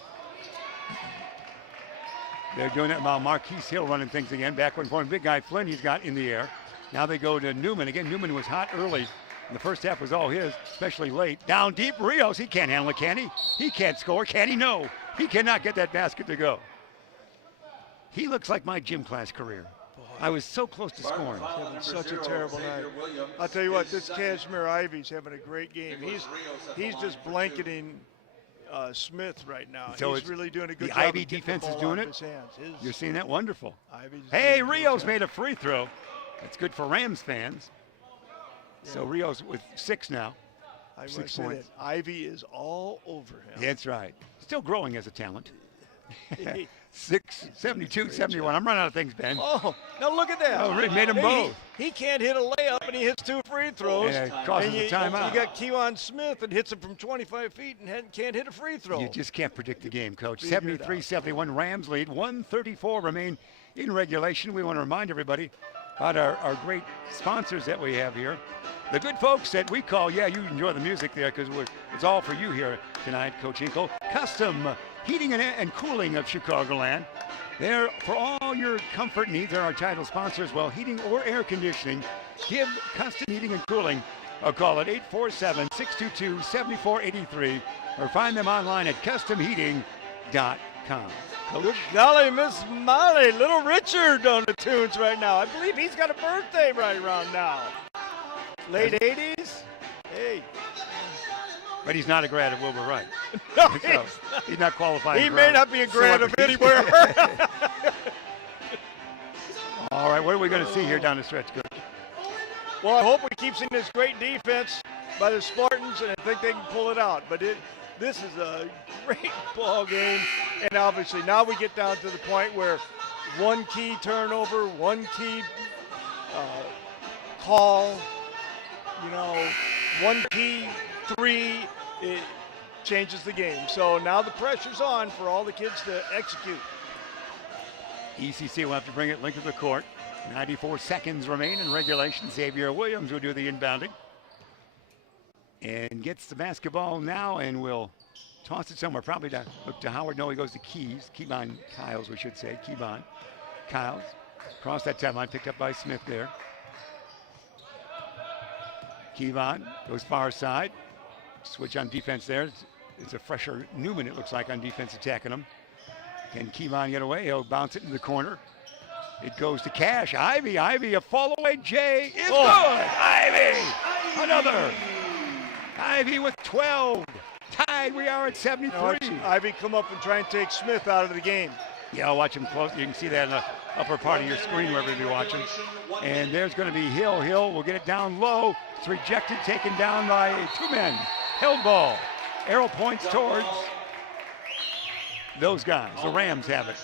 They're doing it while Marquise Hill running things again. Backward point. Big guy Flynn he's got in the air. Now they go to Newman. Again, Newman was hot early. The first half was all his, especially late. Down deep, Rios. He can't handle it, can he? He can't score, can he? No. He cannot get that basket to go. He looks like my gym class career. I was so close to scoring. Having such a terrible night. I'll tell you what, this Kashmir Ivy's having a great game. He's just blanketing Smith right now. So he's really doing a good the job. Ivy defense is doing it? You're seeing that? Wonderful. Ivy's Hey, doing a Rios good made a free throw. That's good for Rams fans. So Rios with 6 now. I 6 say points. that Ivy is all over him. That's right. Still growing as a talent. 72, 71. I'm running out of things, Ben. Oh, now look at that. Oh, Rick made them both. He can't hit a layup, and he hits 2 free throws. Yeah, it causes and a timeout. You got Kevon Smith that hits him from 25 feet and can't hit a free throw. You just can't predict the game, Coach. Figure it out. 73-71 Rams lead. 1:34 remain in regulation. We want to remind everybody about our great sponsors that we have here. The good folks that we call, yeah, you enjoy the music there because it's all for you here tonight, Coach Hinkle. Custom Heating and Cooling of Chicagoland. There for all your comfort needs are our title sponsors. Well, heating or air conditioning, give Custom Heating and Cooling a call at 847-622-7483 or find them online at customheating.com. Coach? Golly, Miss Molly, little Richard on the tunes right now. I believe he's got a birthday right around now. Late 80s? Hey. But he's not a grad of Wilbur Wright. No, So, he's not qualified. he for may our not be a grad of celebrity. anywhere. All right, what are we going to see here down the stretch, Coach? Well, I hope we keep seeing this great defense by the Spartans, and I think they can pull it out. But this is a great ball game, and obviously now we get down to the point where one key turnover, one key call, one key 3, it changes the game. So now the pressure's on for all the kids to execute. ECC will have to bring it length of the court. 94 seconds remain in regulation. Xavier Williams will do the inbounding. And gets the basketball now and will toss it somewhere. Probably to look to Howard. No, he goes to Keys. Kevon Kyles, we should say. Kevon Kyles. Across that timeline, picked up by Smith there. Kevon goes far side. Switch on defense there. It's a fresher Newman, it looks like, on defense attacking him. Can Kevon get away? He'll bounce it in the corner. It goes to Cash. Ivy, a fall away J is good. Ivy, another. Ivy with 12. Tied, we are at 73. Ivy come up and try and take Smith out of the game. Yeah, I'll watch him close. You can see that in the upper part of your screen wherever you're watching. And there's going to be Hill. Hill will get it down low. It's rejected, taken down by 2 men. Held ball. Arrow points towards those guys. The Rams have it.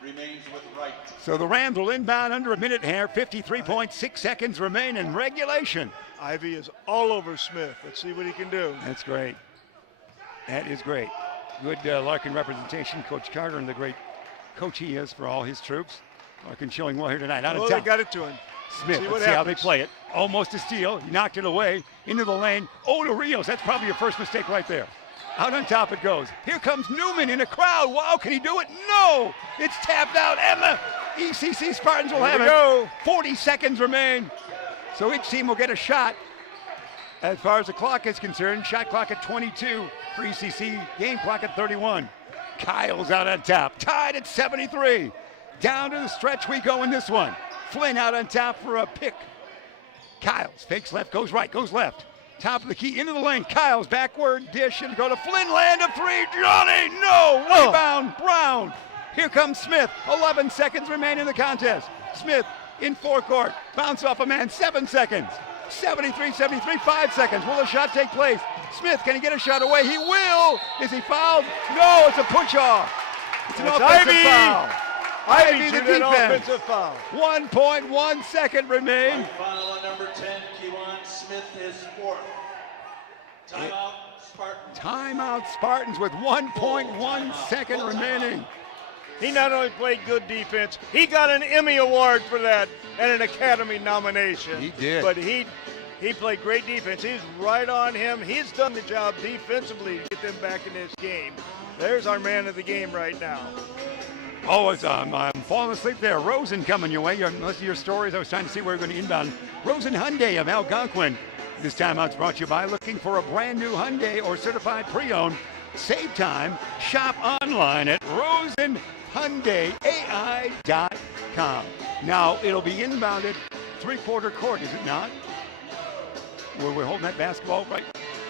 Remains with Wright. So the Rams will inbound under a minute here. 53.6 seconds remain in regulation. Ivy is all over Smith. Let's see what he can do. That's great. That is great. Good Larkin representation. Coach Carter and the great coach he is for all his troops. Larkin showing well here tonight. Out of Well, town. they got it to him. Smith, let's see how they play it. Almost a steal. He knocked it away into the lane. Oh, to Rios. That's probably your first mistake right there. Out on top it goes. Here comes Newman in a crowd. Wow, can he do it? No! It's tapped out, and the ECC Spartans will have it. 40 seconds remain. So each team will get a shot. As far as the clock is concerned, shot clock at 22 for ECC, game clock at 31. Kyle's out on top, tied at 73. Down to the stretch we go in this one. Flynn out on top for a pick. Kyle's fakes left, goes right, goes left. Top of the key, into the lane. Kyle's backward dish and go to Flynn. Land of three. Johnny, no. Rebound, Brown. Here comes Smith. 11 seconds remain in the contest. Smith in forecourt. Bounce off a man. 7 seconds. 73, 5 seconds. Will a shot take place? Smith, can he get a shot away? He will. Is he fouled? No, it's a push off. It's an offensive foul. Ivy the defense. Offensive foul. 1.1 second remain. Foul on number 10, Kewan Smith, his fourth. Timeout, Spartans. Timeout, Spartans with 1.1 second remaining. He not only played good defense, he got an Emmy Award for that and an Academy nomination. He did. But he played great defense. He's right on him. He's done the job defensively to get them back in this game. There's our man of the game right now. Oh, I'm falling asleep there. Rosen coming your way. Most of your stories, I was trying to see where we're going to inbound. Rosen Hyundai of Algonquin. This timeout's brought to you by looking for a brand new Hyundai or certified pre-owned. Save time. Shop online at RosenHyundaiAI.com. Now, it'll be inbounded three-quarter court, is it not? Where we're holding that basketball, right?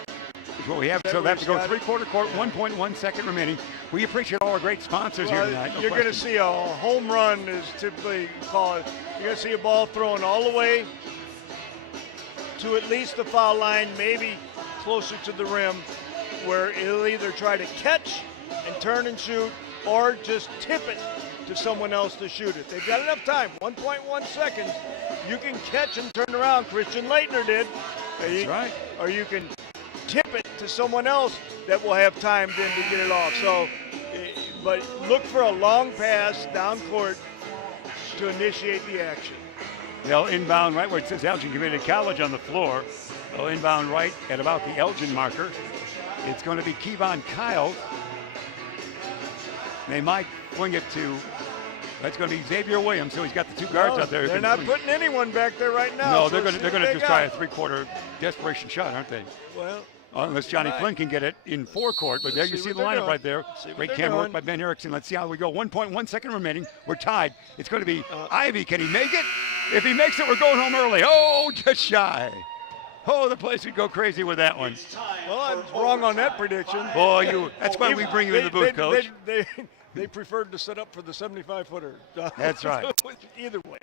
Is what we have. So they have to go three-quarter court, 1.1 second remaining. We appreciate all our great sponsors here tonight. You're going to see a home run, is typically called. You're going to see a ball thrown all the way to at least the foul line, maybe closer to the rim, where it'll either try to catch and turn and shoot or just tip it to someone else to shoot it. They've got enough time, 1.1 seconds. You can catch and turn around. Christian Leitner did. That's right. Or you can tip it to someone else that will have time then to get it off. So, but look for a long pass down court to initiate the action. They'll inbound right where it says Elgin Community College on the floor. They'll inbound right at about the Elgin marker. It's going to be Kevon Kyles. They might fling it to, that's going to be Xavier Williams, so he's got the two guards out there. They're not putting anyone back there right now. No, so they're going to just try a three-quarter desperation shot, aren't they? Well, unless Johnny Flynn can get it in forecourt, but there you see the lineup right there. Great camera work by Ben Erickson. Let's see how we go. 1.1 second remaining. We're tied. It's going to be Ivy. Can he make it? If he makes it, we're going home early. Oh, just shy. Oh, the place would go crazy with that one. Well, I was wrong on that prediction. Boy, that's why we bring you in the booth, Coach. They preferred to set up for the 75-footer. That's right. Either way.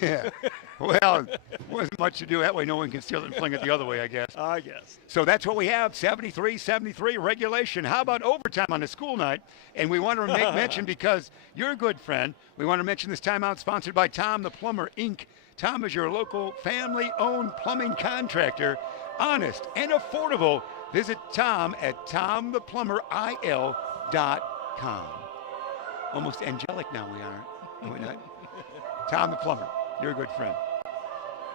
Yeah. Well, wasn't much to do that way. No one can steal it and fling it the other way, I guess. I guess. So that's what we have, 73-73 regulation. How about overtime on a school night? And we want to make mention, because you're a good friend, we want to mention this timeout sponsored by Tom the Plumber, Inc. Tom is your local family-owned plumbing contractor. Honest and affordable. Visit Tom at TomThePlumberIL.com. Almost angelic now we are, are we not? Tom the Plumber, you're a good friend.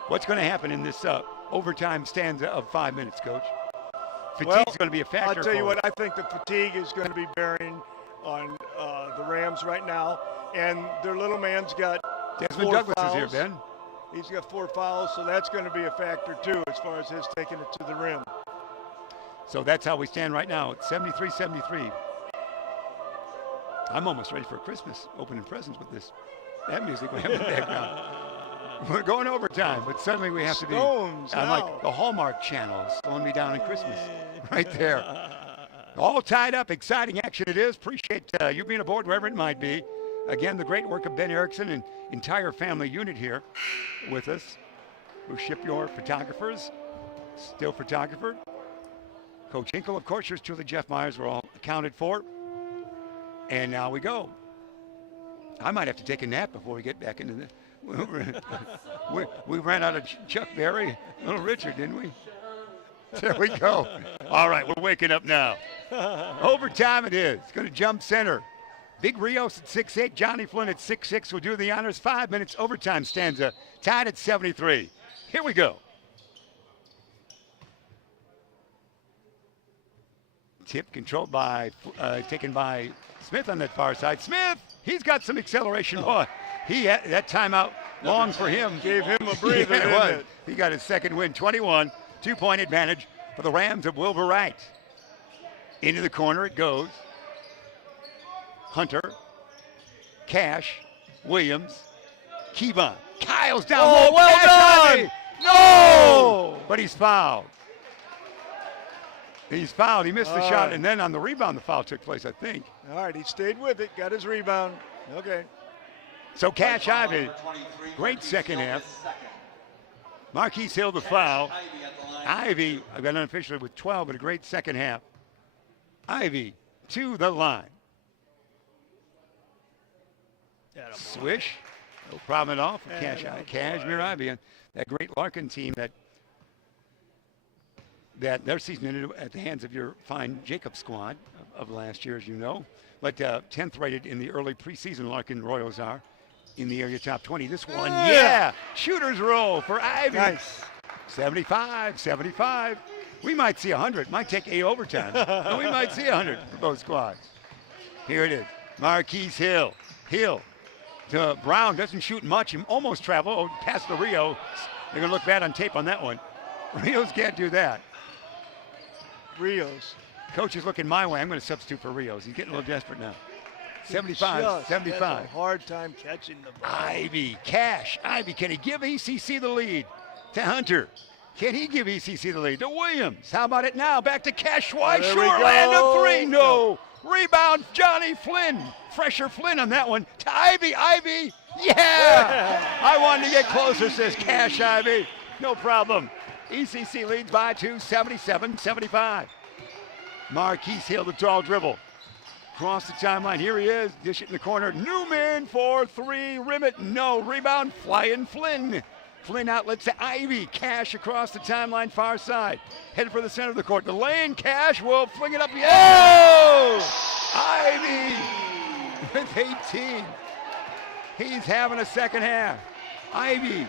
What's going to happen in this overtime stanza of 5 minutes, Coach? Fatigue's going to be a factor. I'll tell you what, I think the fatigue is going to be bearing on the Rams right now. And their little man's got Desmond 4 Douglas fouls. is here, Ben. He's got 4 fouls, so that's going to be a factor, too, as far as his taking it to the rim. So that's how we stand right now. It's 73-73. I'm almost ready for Christmas, opening presents with that music we have in the background. We're going overtime, but suddenly we have to be on like the Hallmark Channel, slowing me down in Christmas. Right there. All tied up, exciting action it is. Appreciate you being aboard wherever it might be. Again, the great work of Ben Erickson and entire family unit here with us. We'll ship your photographers, still photographer. Coach Hinkle, of course, yours truly, Jeff Myers, we're all accounted for. And now we go. I might have to take a nap before we get back into the. We ran out of Chuck Berry, Little Richard, didn't we? There we go. All right, we're waking up now. Overtime it is. It's going to jump center. Big Rios at 6'8", Johnny Flynn at 6'6" will do the honors. 5 minutes overtime stanza, tied at 73. Here we go. Tip controlled by, taken by Smith on that far side. Smith, he's got some acceleration. Boy, that timeout long for him. Gave him a breather, Yeah, it didn't was. it? He got his second win, 21, 2-point advantage for the Rams of Wilbur Wright. Into the corner it goes. Hunter, Cash, Williams, Kevon, Kyle's down Oh, low. well Cash, done! No! But he's fouled. He's fouled. He missed the All shot, right. and then on the rebound, the foul took place, I think. All right, he stayed with it, got his rebound. Okay. So Cash Ivy, great second half. Marquise Hill the foul. Ivy, I've got unofficially with 12, but a great second half. Ivy to the line. Swish, no problem at all for Cashmere Ivy and that great Larkin team that their season ended at the hands of your fine Jacob squad of last year, as you know. But 10th rated in the early preseason Larkin Royals are in the area top 20. This one, yeah, shooter's roll for Ivy. Nice. 75, 75. We might see 100. Might take 8 overtime. But we might see 100 for both squads. Here it is. Marquise Hill. Hill to Brown. Doesn't shoot much. He almost traveled past the Rio. They're going to look bad on tape on that one. Rios can't do that. Rios. Coach is looking my way. I'm going to substitute for Rios. He's getting a little desperate now. 75, Just 75. has a hard time catching the ball. Ivy, Cash, Ivy, can he give ECC the lead? To Hunter, can he give ECC the lead? To Williams, how about it now? Back to Cash, wide, There we short, go. land of 3, no. Rebound, Johnny Flynn, fresher Flynn on that one. To Ivy, Ivy, yeah. I wanted to get closer, says Cash Ivy. No problem. ECC leads by 2, 77-75. Marquise Hill, the tall dribble. Cross the timeline. Here he is. Dish it in the corner. Newman for 3. Rim it. No. Rebound. Flying Flynn. Flynn outlets to Ivy. Cash across the timeline, far side. Headed for the center of the court. The lane. Cash will fling it up. Oh! Ivy with 18. He's having a second half. Ivy.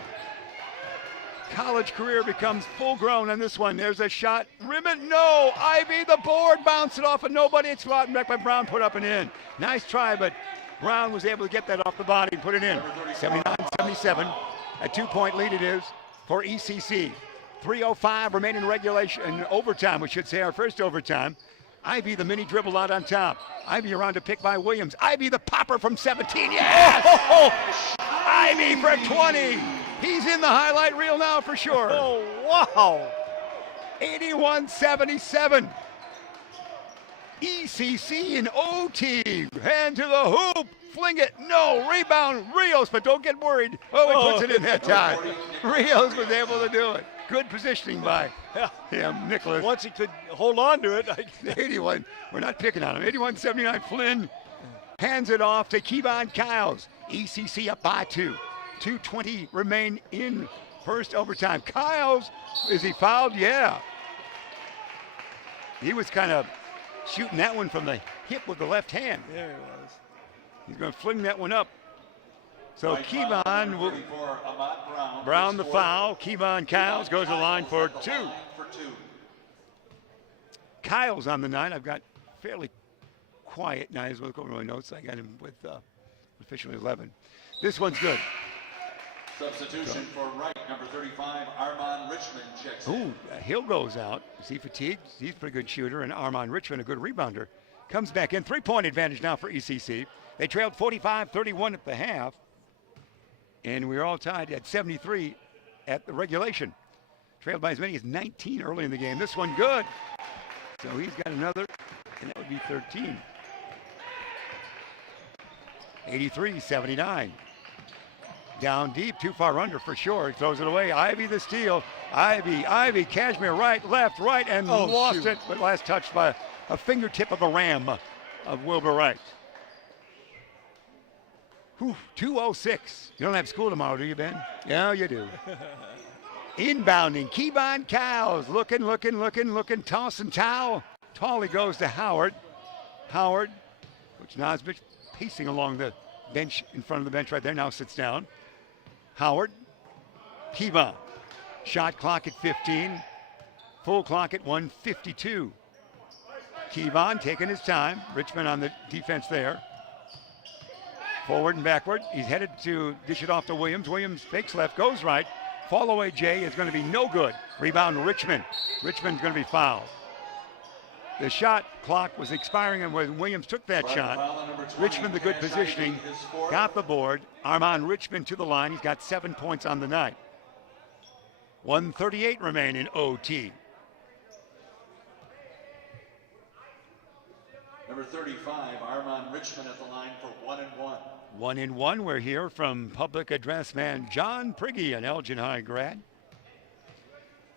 College career becomes full grown on this one. There's a shot. Rim it. No. Ivy, the board. Bounce it off of nobody. It's fought back by Brown. Put up and in. Nice try, but Brown was able to get that off the body and put it in. 79-77. A 2-point lead it is for ECC. 3:05 remaining regulation and overtime, we should say, our first overtime. Ivy, the mini dribble out on top. Ivy around to pick by Williams. Ivy, the popper from 17. Yes! Ivy for 20. He's in the highlight reel now for sure. Oh, wow. 81-77. ECC in OT. Hand to the hoop. Fling it. No. Rebound. Rios, but don't get worried. Oh, he puts it in that time. Rios was able to do it. Good positioning by him, Nicholas. Once he could hold on to it. 81. We're not picking on him. 81-79. Flynn hands it off to Kevon Kyles. ECC up by 2. 2:20 remain in first overtime. Kyles, is he fouled? Yeah. He was kind of shooting that one from the hip with the left hand. There he was. He's going to fling that one up. So Kevon will, Brown the foul. Kevon Kyles goes to the line for 2. Kyle's on the 9. I've got fairly quiet now. As well, look over my notes. I got him with officially 11. This one's good. Substitution for Wright, number 35, Armand Richmond checks in. Ooh, Hill goes out. Is he fatigued? He's a pretty good shooter, and Armand Richmond, a good rebounder, comes back in. 3-point advantage now for ECC. They trailed 45-31 at the half, and we're all tied at 73 at the regulation. Trailed by as many as 19 early in the game. This one good. So he's got another, and that would be 13. 83-79. Down deep, too far under for sure. He throws it away. Ivy the steal. Ivy, Cashmere right, left, right, and lost it. But last touched by a fingertip of a ram of Wilbur Wright. 2:06. You don't have school tomorrow, do you, Ben? Yeah, you do. Inbounding, Kevon Kyles. Looking. Toss and towel. Talley goes to Howard. Howard, Coach Nosbich pacing along the bench in front of the bench right there, now sits down. Howard, Keybon. Shot clock at 15. Full clock at 1:52. Keybon taking his time. Richmond on the defense there. Forward and backward. He's headed to dish it off to Williams. Williams fakes left, goes right. Fall away Jay is going to be no good. Rebound Richmond. Richmond's going to be fouled. The shot clock was expiring, and when Williams took that shot, Richmond, the good positioning, got the board. Armand Richmond to the line. He's got 7 points on the night. 1:38 remain in OT. Number 35, Armand Richmond at the line for 1-1. 1-1. We're here from public address man John Prigge, an Elgin High grad.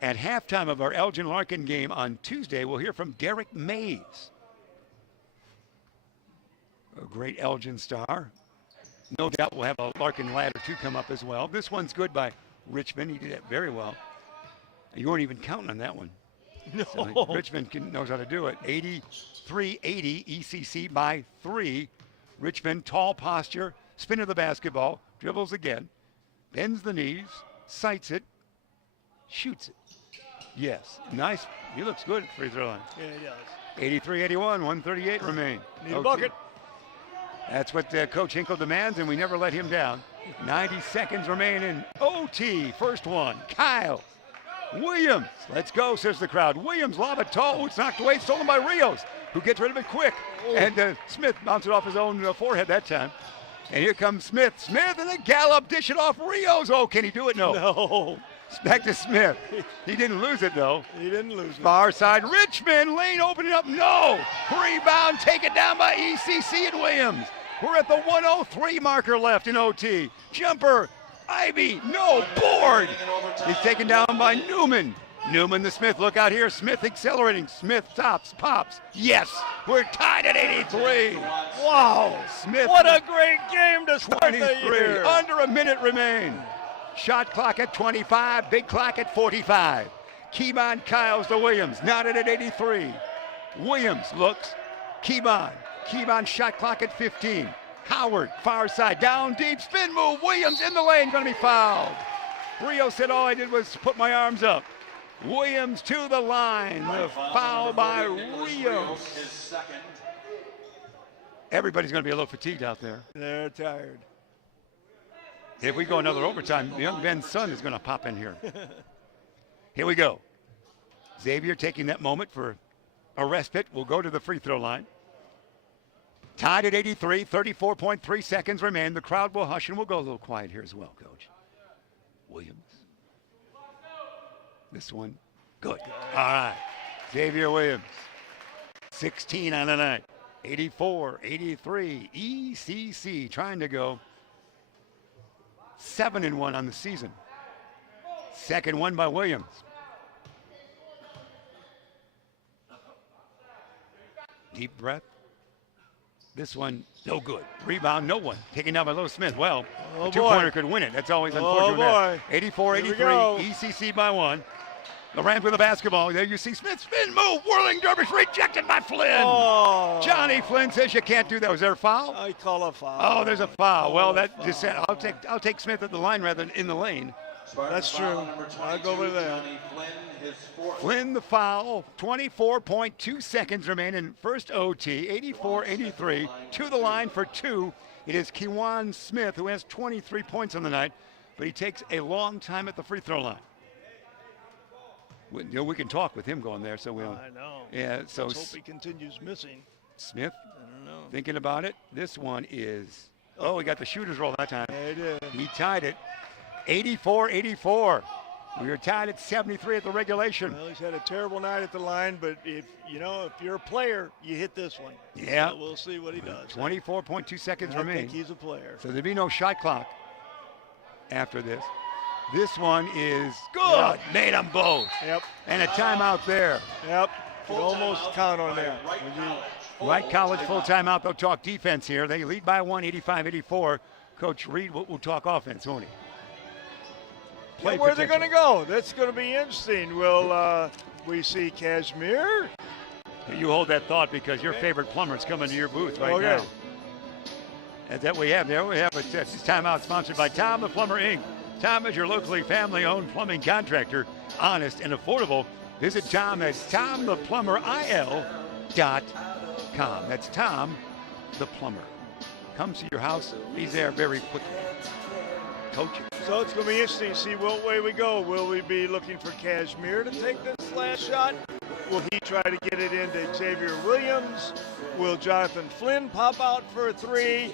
At halftime of our Elgin-Larkin game on Tuesday, we'll hear from Derek Mays, a great Elgin star. No doubt we'll have a Larkin lad or two come up as well. This one's good by Richmond. He did it very well. You weren't even counting on that one. No. So Richmond knows how to do it. 83-80, ECC by 3. Richmond, tall posture, spin of the basketball, dribbles again, bends the knees, sights it, shoots it. Yes, nice. He looks good at free throw line. Yeah, he does. 83-81, 1:38 remain. Need a bucket. That's what Coach Hinkle demands, and we never let him down. 90 seconds remain in OT. First one, Kyle Williams. Let's go, says the crowd. Williams, lob it tall. It's knocked away, stolen by Rios, who gets rid of it quick. And Smith bounced it off his own forehead that time. And here comes Smith. Smith and a gallop, dish it off Rios. Oh, can he do it? No. No. Back to Smith. He didn't lose it, though. He didn't lose it. Far side, Richmond, lane opening up. No. Rebound taken down by ECC and Williams. We're at the 1:03 marker left in OT. Jumper, Ivy, no, board. He's taken down by Newman. Newman to Smith, look out here. Smith accelerating. Smith stops, pops. Yes, we're tied at 83. Wow. Smith. What a great game to start the 23. year. Under a minute remain. Shot clock at 25, big clock at 45. Keybon Kyles to Williams, knotted at 83. Williams looks, Keybon shot clock at 15. Howard, far side, down deep, spin move, Williams in the lane, gonna be fouled. Rio said all I did was put my arms up. Williams to the line, the foul by Rio. Everybody's gonna be a little fatigued out there. They're tired. If we go another overtime, young Ben's son is going to pop in here. Here we go. Xavier taking that moment for a respite. We'll go to the free throw line. Tied at 83, 34.3 seconds remain. The crowd will hush and we'll go a little quiet here as well, Coach. Williams. This one, good. All right. Xavier Williams, 16 on the night. 84, 83, ECC trying to go 7-1 on the season. Second one by Williams. Deep breath. This one, no good. Rebound, no one. Taken down by Lowe Smith. Well, a two-pointer could win it. That's always unfortunate. 84-83, ECC by 1. The Rams with the basketball. There you see Smith spin move, whirling dervish, rejected by Flynn. Oh. Johnny Flynn says you can't do that. Was there a foul? I call a foul. Oh, there's a foul. Well, that just said I'll take Smith at the line rather than in the lane. That's true. I'll go with that. Flynn the foul. 24.2 seconds remain in first OT. 84-83 to the line for 2. It is Kewan Smith who has 23 points on the night, but he takes a long time at the free throw line. We can talk with him going there, so we'll. I know. Yeah, so let's hope he continues missing. Smith, I don't know. thinking about it. This one is. Oh, he got the shooter's roll that time. Yeah, he did. He tied it. 84-84. We were tied at 73 at the regulation. Well, he's had a terrible night at the line, but if you're a player, you hit this one. Yeah. So we'll see what he does. 24.2 seconds I remain. think he's a player. So there'll be no shot clock after this. This one is good. Yep. Made them both. Yep. And a timeout there. Yep. Could almost count on that. Wright College full timeout. They'll talk defense here. They lead by 1, 85-84. Coach Reed will talk offense, won't he? Yeah, where are they going to go? That's going to be interesting. Will we see Kashmir You hold that thought because your favorite plumber is coming to your booth right now. And that we have there. We have a timeout sponsored by Tom the Plumber Inc. Tom is your locally family-owned plumbing contractor, honest and affordable. Visit Tom at TomThePlumberIL.com. That's Tom the Plumber. Comes to your house. He's there very quickly. Coach. So it's going to be interesting to see what way we go. Will we be looking for Kashmir to take this last shot? Will he try to get it into Xavier Williams? Will Jonathan Flynn pop out for a three?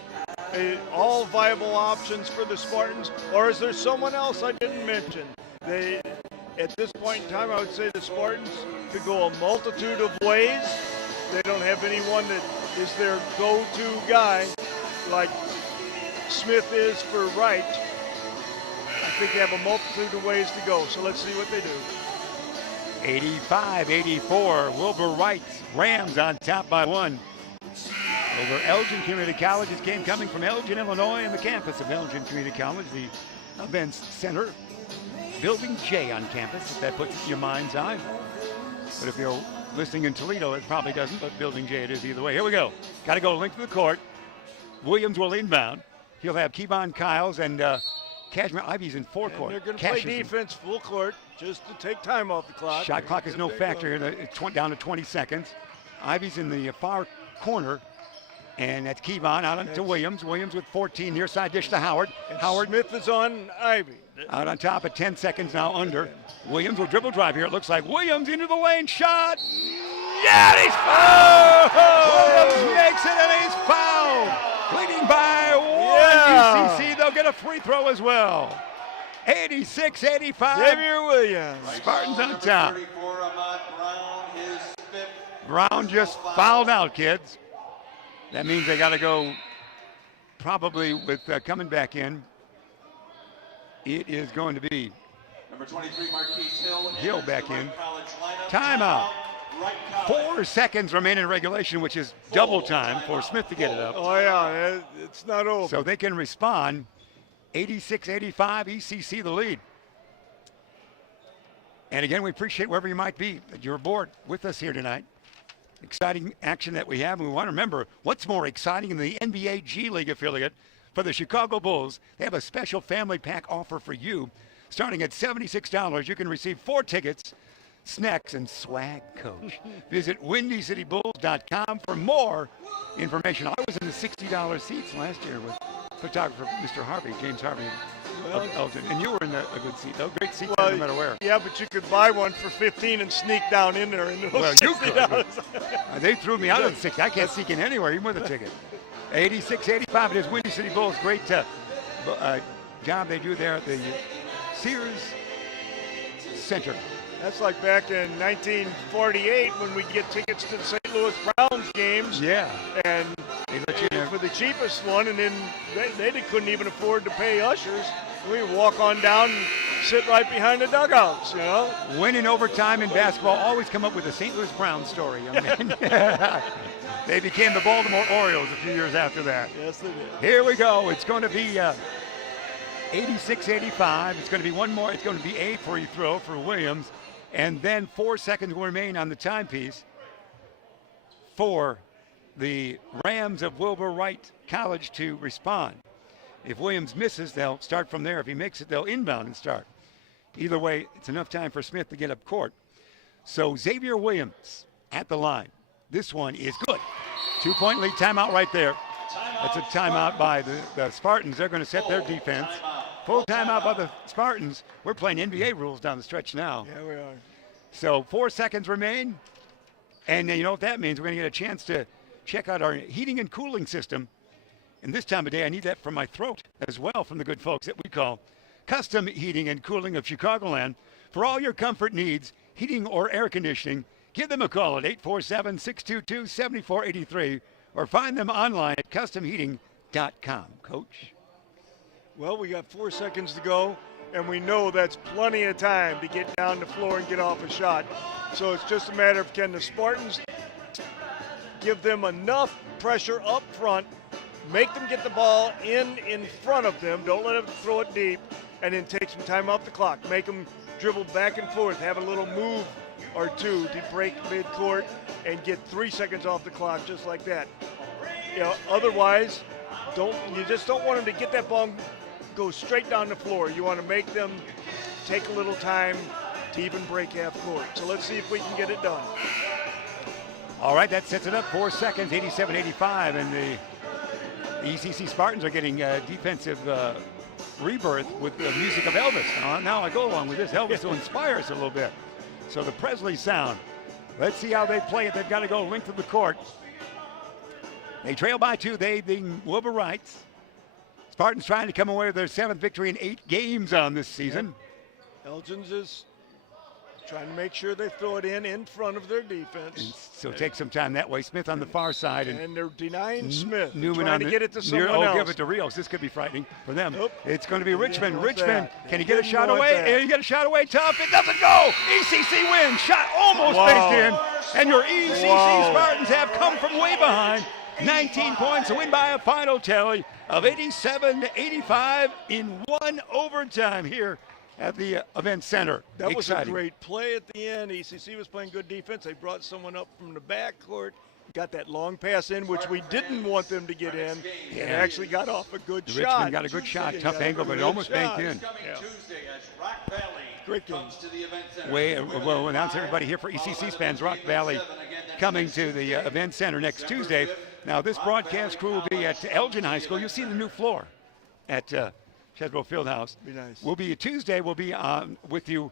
All viable options for the Spartans? Or is there someone else I didn't mention? At this point in time, I would say the Spartans could go a multitude of ways. They don't have anyone that is their go-to guy like Smith is for Wright. I think they have a multitude of ways to go, so let's see what they do. 85-84, Wilbur Wright, Rams on top by 1 over Elgin Community College. This game coming from Elgin, Illinois, and the campus of Elgin Community College, the events center. Building J on campus, if that puts it in your mind's eye. But if you're listening in Toledo, it probably doesn't, but Building J it is either way. Here we go. Got to go length of the court. Williams will inbound. He'll have Kevon Kyles and Kashmir Ivy's in forecourt. They're going to play defense full court just to take time off the clock. Shot clock is no factor here. It's down to 20 seconds. Ivy's in the far corner, and that's Kevon out to Williams. Williams with 14, near side dish to Howard. Howard Smith is on Ivy. Out on top at 10 seconds now under. Williams will dribble drive here. It looks like Williams into the lane. Shot. Yeah, he's fouled. Williams makes it and he's fouled. Leading by 1 UCC. They'll get a free throw as well. 86-85. Xavier Williams. Spartans on top. Brown just fouled out, kids. That means they got to go probably with coming back in. It is going to be number 23, Marquise Hill back in. Timeout. 4 seconds remaining in regulation, which is double time for Smith to get it up. Oh, yeah, it's not over. So they can respond. 86-85, ECC the lead. And again, we appreciate wherever you might be that you're aboard with us here tonight. Exciting action that we have. And we want to remember what's more exciting than the NBA G League affiliate for the Chicago Bulls. They have a special family pack offer for you. Starting at $76, you can receive 4 tickets, snacks, and swag, Coach. Visit WindyCityBulls.com for more information. I was in the $60 seats last year with photographer Mr. Harvey, James Harvey of Elgin. And you were in a good seat, though. Great seat, no matter where. Yeah, but you could buy one for $15 and sneak down in there. And well, you could. They threw me out of the 60. I can't sneak in anywhere, even with a ticket. 86-85, it is Windy City Bulls. Great job they do there at the Sears Center. That's like back in 1948 when we'd get tickets to the St. Louis Browns games. Yeah. And they let you for the cheapest one, and then they couldn't even afford to pay ushers. We walk on down and sit right behind the dugouts, you know. Winning overtime in basketball always come up with a St. Louis Browns story, young man. They became the Baltimore Orioles a few years after that. Yes, they did. Here we go. It's going to be 86-85. It's going to be one more. It's going to be a free throw for Williams. And then 4 seconds will remain on the timepiece for the Rams of Wilbur Wright College to respond. If Williams misses, they'll start from there. If he makes it, they'll inbound and start. Either way, it's enough time for Smith to get up court. So Xavier Williams at the line. This one is good. 2-point lead, timeout right there. That's a timeout by the Spartans. They're going to set their defense. Full timeout by the Spartans. We're playing NBA rules down the stretch now. Yeah, we are. So 4 seconds remain. And you know what that means? We're going to get a chance to check out our heating and cooling system. And this time of day, I need that from my throat as well from the good folks that we call Custom Heating and Cooling of Chicagoland. For all your comfort needs, heating or air conditioning, give them a call at 847-622-7483 or find them online at customheating.com. Coach? Well, we got 4 seconds to go, and we know that's plenty of time to get down the floor and get off a shot. So it's just a matter of can the Spartans give them enough pressure up front, make them get the ball in front of them, don't let them throw it deep, and then take some time off the clock. Make them dribble back and forth, have a little move or two to break midcourt and get 3 seconds off the clock just like that. You know, otherwise, you just don't want them to get that ball, go straight down the floor. You want to make them take a little time to even break half court. So let's see if we can get it done. All right, that sets it up 4 seconds, 87-85, and the ECC Spartans are getting defensive rebirth with the music of Elvis. Now I go along with this. Elvis will inspire us a little bit. So the Presley sound. Let's see how they play it. They've got to go length of the court. They trail by 2. They being Wilbur Wrights. Spartans trying to come away with their 7th victory in 8 games on this season. Yep. Elgin's is trying to make sure they throw it in front of their defense. And so take some time that way. Smith on the far side. And they're denying Smith. Newman trying to get it to someone else. Give it to Rios. This could be frightening for them. Nope. It's going to be Richmond. Richmond, can he get a shot away? He get a shot away, tough. It doesn't go. ECC wins. Shot almost baked in. And your ECC Spartans have come from way behind. 19 points to win by a final tally of 87-85 in 1 overtime here at the event center. That was a great play at the end. ECC was playing good defense. They brought someone up from the backcourt, got that long pass in, which we didn't want them to get in, and actually got off a good shot. Richmond got a good shot, tough angle, but it almost banked in. Great game. We'll announce everybody here for ECC fans, Rock Valley coming to the event center next Tuesday. Now, this broadcast crew will be at Elgin High School. You'll see the new floor at Chesbrough Fieldhouse. Be nice. We'll be Tuesday. We'll be with you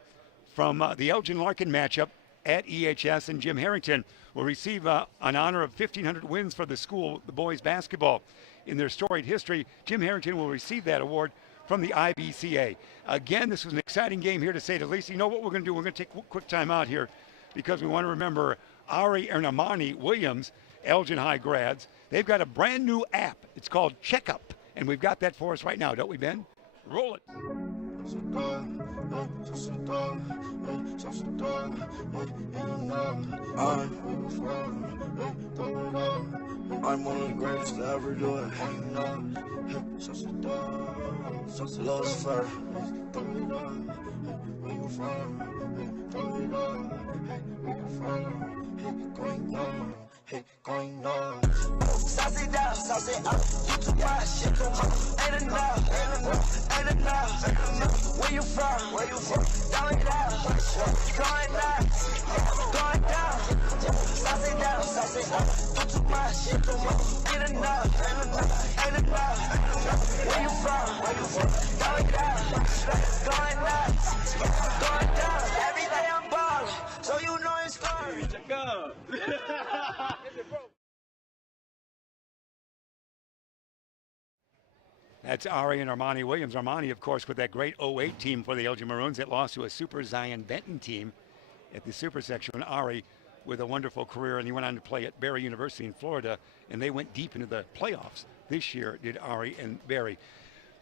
from the Elgin-Larkin matchup at EHS, and Jim Harrington will receive an honor of 1,500 wins for the school, the boys basketball. In their storied history, Jim Harrington will receive that award from the IBCA. Again, this was an exciting game here, to say the least. You know what we're going to do? We're going to take a quick time out here because we want to remember Ari and Amani Williams, Elgin High grads. They've got a brand new app. It's called Checkup, and we've got that for us right now, don't we, Ben? Roll it. I'm one of the greatest to ever do it. Lost fire. Going on. Sauce it down, sauce it up. You too much, shit too much. Ain't enough. Where you from? Down it out. Going down. Sauce it down, sauce it up. You too much, shit too much. Ain't enough. Where you from? Down it out. Going down. Every day I'm ballin', so you know it's going. Check up. That's Ari and Armani Williams. Armani, of course, with that great 08 team for the Elgin Maroons that lost to a Super Zion Benton team at the Super Section. And Ari with a wonderful career, and he went on to play at Barry University in Florida, and they went deep into the playoffs this year, did Ari and Barry.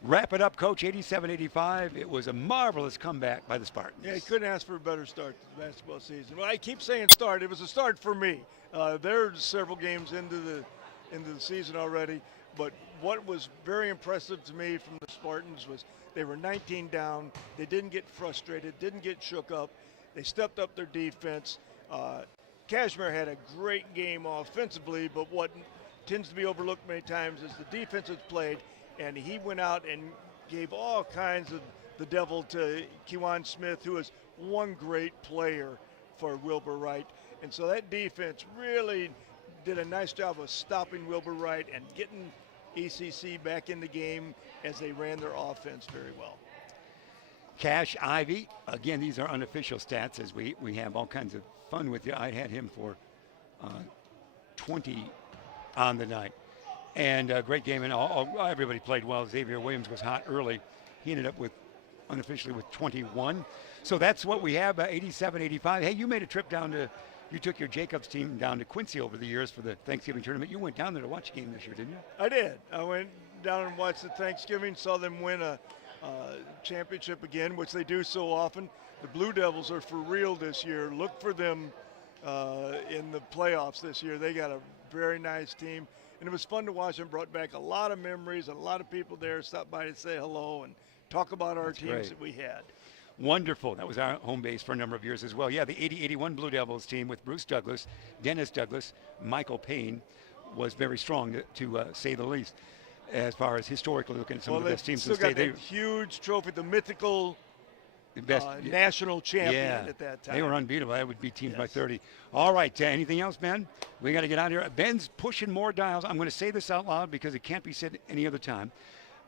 Wrap it up, Coach, 87-85. It was a marvelous comeback by the Spartans. Yeah, you couldn't ask for a better start to the basketball season. Well, I keep saying start. It was a start for me. There's several games into the season already, but what was very impressive to me from the Spartans was they were 19 down. They didn't get frustrated, didn't get shook up. They stepped up their defense. Kashmir had a great game offensively, but what tends to be overlooked many times is the defense has played, and he went out and gave all kinds of the devil to Kewan Smith, who is one great player for Wilbur Wright. And so that defense really did a nice job of stopping Wilbur Wright and getting ECC back in the game as they ran their offense very well. Cash Ivy, again, these are unofficial stats as we have all kinds of fun with you. I had him for 20 on the night. And a great game, and everybody played well. Xavier Williams was hot early. He ended up with, unofficially, with 21. So that's what we have, 87-85. Hey, you made a trip down to, you took your Jacobs team down to Quincy over the years for the Thanksgiving tournament. You went down there to watch a game this year, didn't you? I did. I went down and watched the Thanksgiving, saw them win a championship again, which they do so often. The Blue Devils are for real this year. Look for them in the playoffs this year. They got a very nice team. And it was fun to watch them. Brought back a lot of memories, and a lot of people there stopped by to say hello and talk about our teams that we had. Wonderful. That was our home base for a number of years as well. Yeah, the 80-81 Blue Devils team with Bruce Douglas, Dennis Douglas, Michael Payne was very strong, to say the least, as far as historically looking at some of the best teams in the state. They huge trophy, the mythical best national champion at that time. They were unbeatable. That would be teams by 30. All right, anything else, Ben? We got to get out of here. Ben's pushing more dials. I'm going to say this out loud because it can't be said any other time.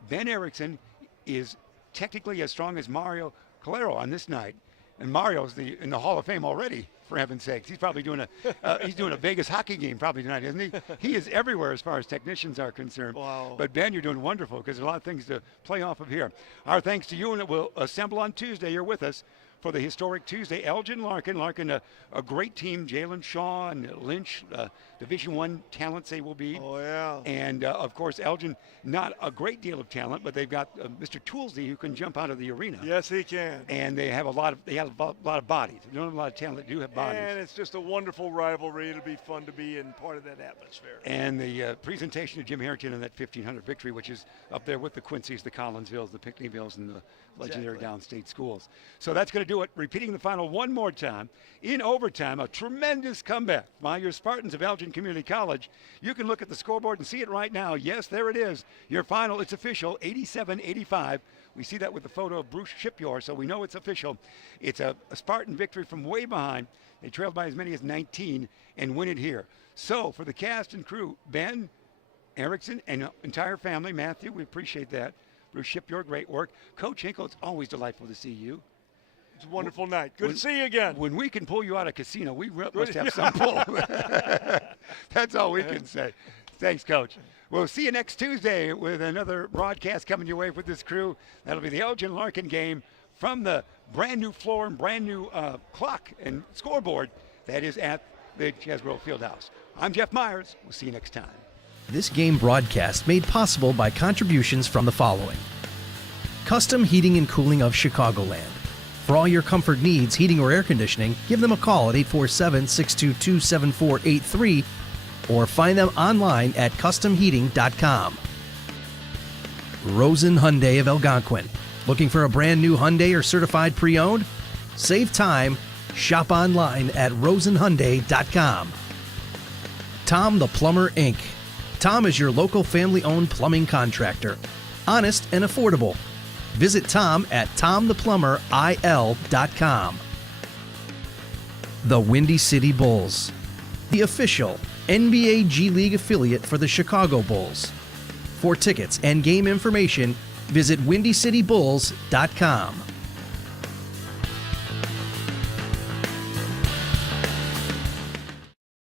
Ben Erickson is technically as strong as Mario Calero on this night, and Mario's in the Hall of Fame already. For heaven's sakes, he's probably doing a Vegas hockey game probably tonight, isn't he? He is everywhere as far as technicians are concerned. Wow. But Ben, you're doing wonderful because there's a lot of things to play off of here. Our thanks to you, and we'll assemble on Tuesday. You're with us for the historic Tuesday. Elgin, Larkin, a great team. Jalen Shaw and Lynch, Division I talents they will be. Oh, yeah. And, of course, Elgin, not a great deal of talent, but they've got Mr. Toolsy who can jump out of the arena. Yes, he can. And they have a lot of bodies. They don't have a lot of talent. They do have bodies. And it's just a wonderful rivalry. It'll be fun to be in part of that atmosphere. And the presentation of Jim Harrington in that 1,500 victory, which is up there with the Quincy's, the Collinsvilles, the Pinckneyvilles, and the legendary downstate schools. So that's going to do it. Repeating the final one more time. In overtime, a tremendous comeback by your Spartans of Elgin Community College. You can look at the scoreboard and see it right now. Yes, there it is. Your final, it's official, 87-85. We see that with the photo of Bruce Shipyard, so we know it's official. It's a Spartan victory from way behind. They trailed by as many as 19 and win it here. So for the cast and crew, Ben Erickson and entire family, Matthew, we appreciate that. Bruce Shipyard, great work. Coach Hinkle, it's always delightful to see you. It's a wonderful night. Good to see you again. When we can pull you out of casino, we must have some pull. That's all we can say. Thanks, Coach. We'll see you next Tuesday with another broadcast coming your way with this crew. That'll be the Elgin Larkin game from the brand new floor and brand new clock and scoreboard that is at the Chesbrough Fieldhouse. I'm Jeff Myers. We'll see you next time. This game broadcast made possible by contributions from the following: Custom Heating and Cooling of Chicagoland. For all your comfort needs, heating or air conditioning, give them a call at 847-622-7483 or find them online at customheating.com. Rosen Hyundai of Algonquin. Looking for a brand new Hyundai or certified pre-owned? Save time. Shop online at rosenhyundai.com. Tom the Plumber, Inc. Tom is your local family-owned plumbing contractor. Honest and affordable. Visit Tom at tomtheplumberil.com. The Windy City Bulls, the official NBA G League affiliate for the Chicago Bulls. For tickets and game information, visit windycitybulls.com.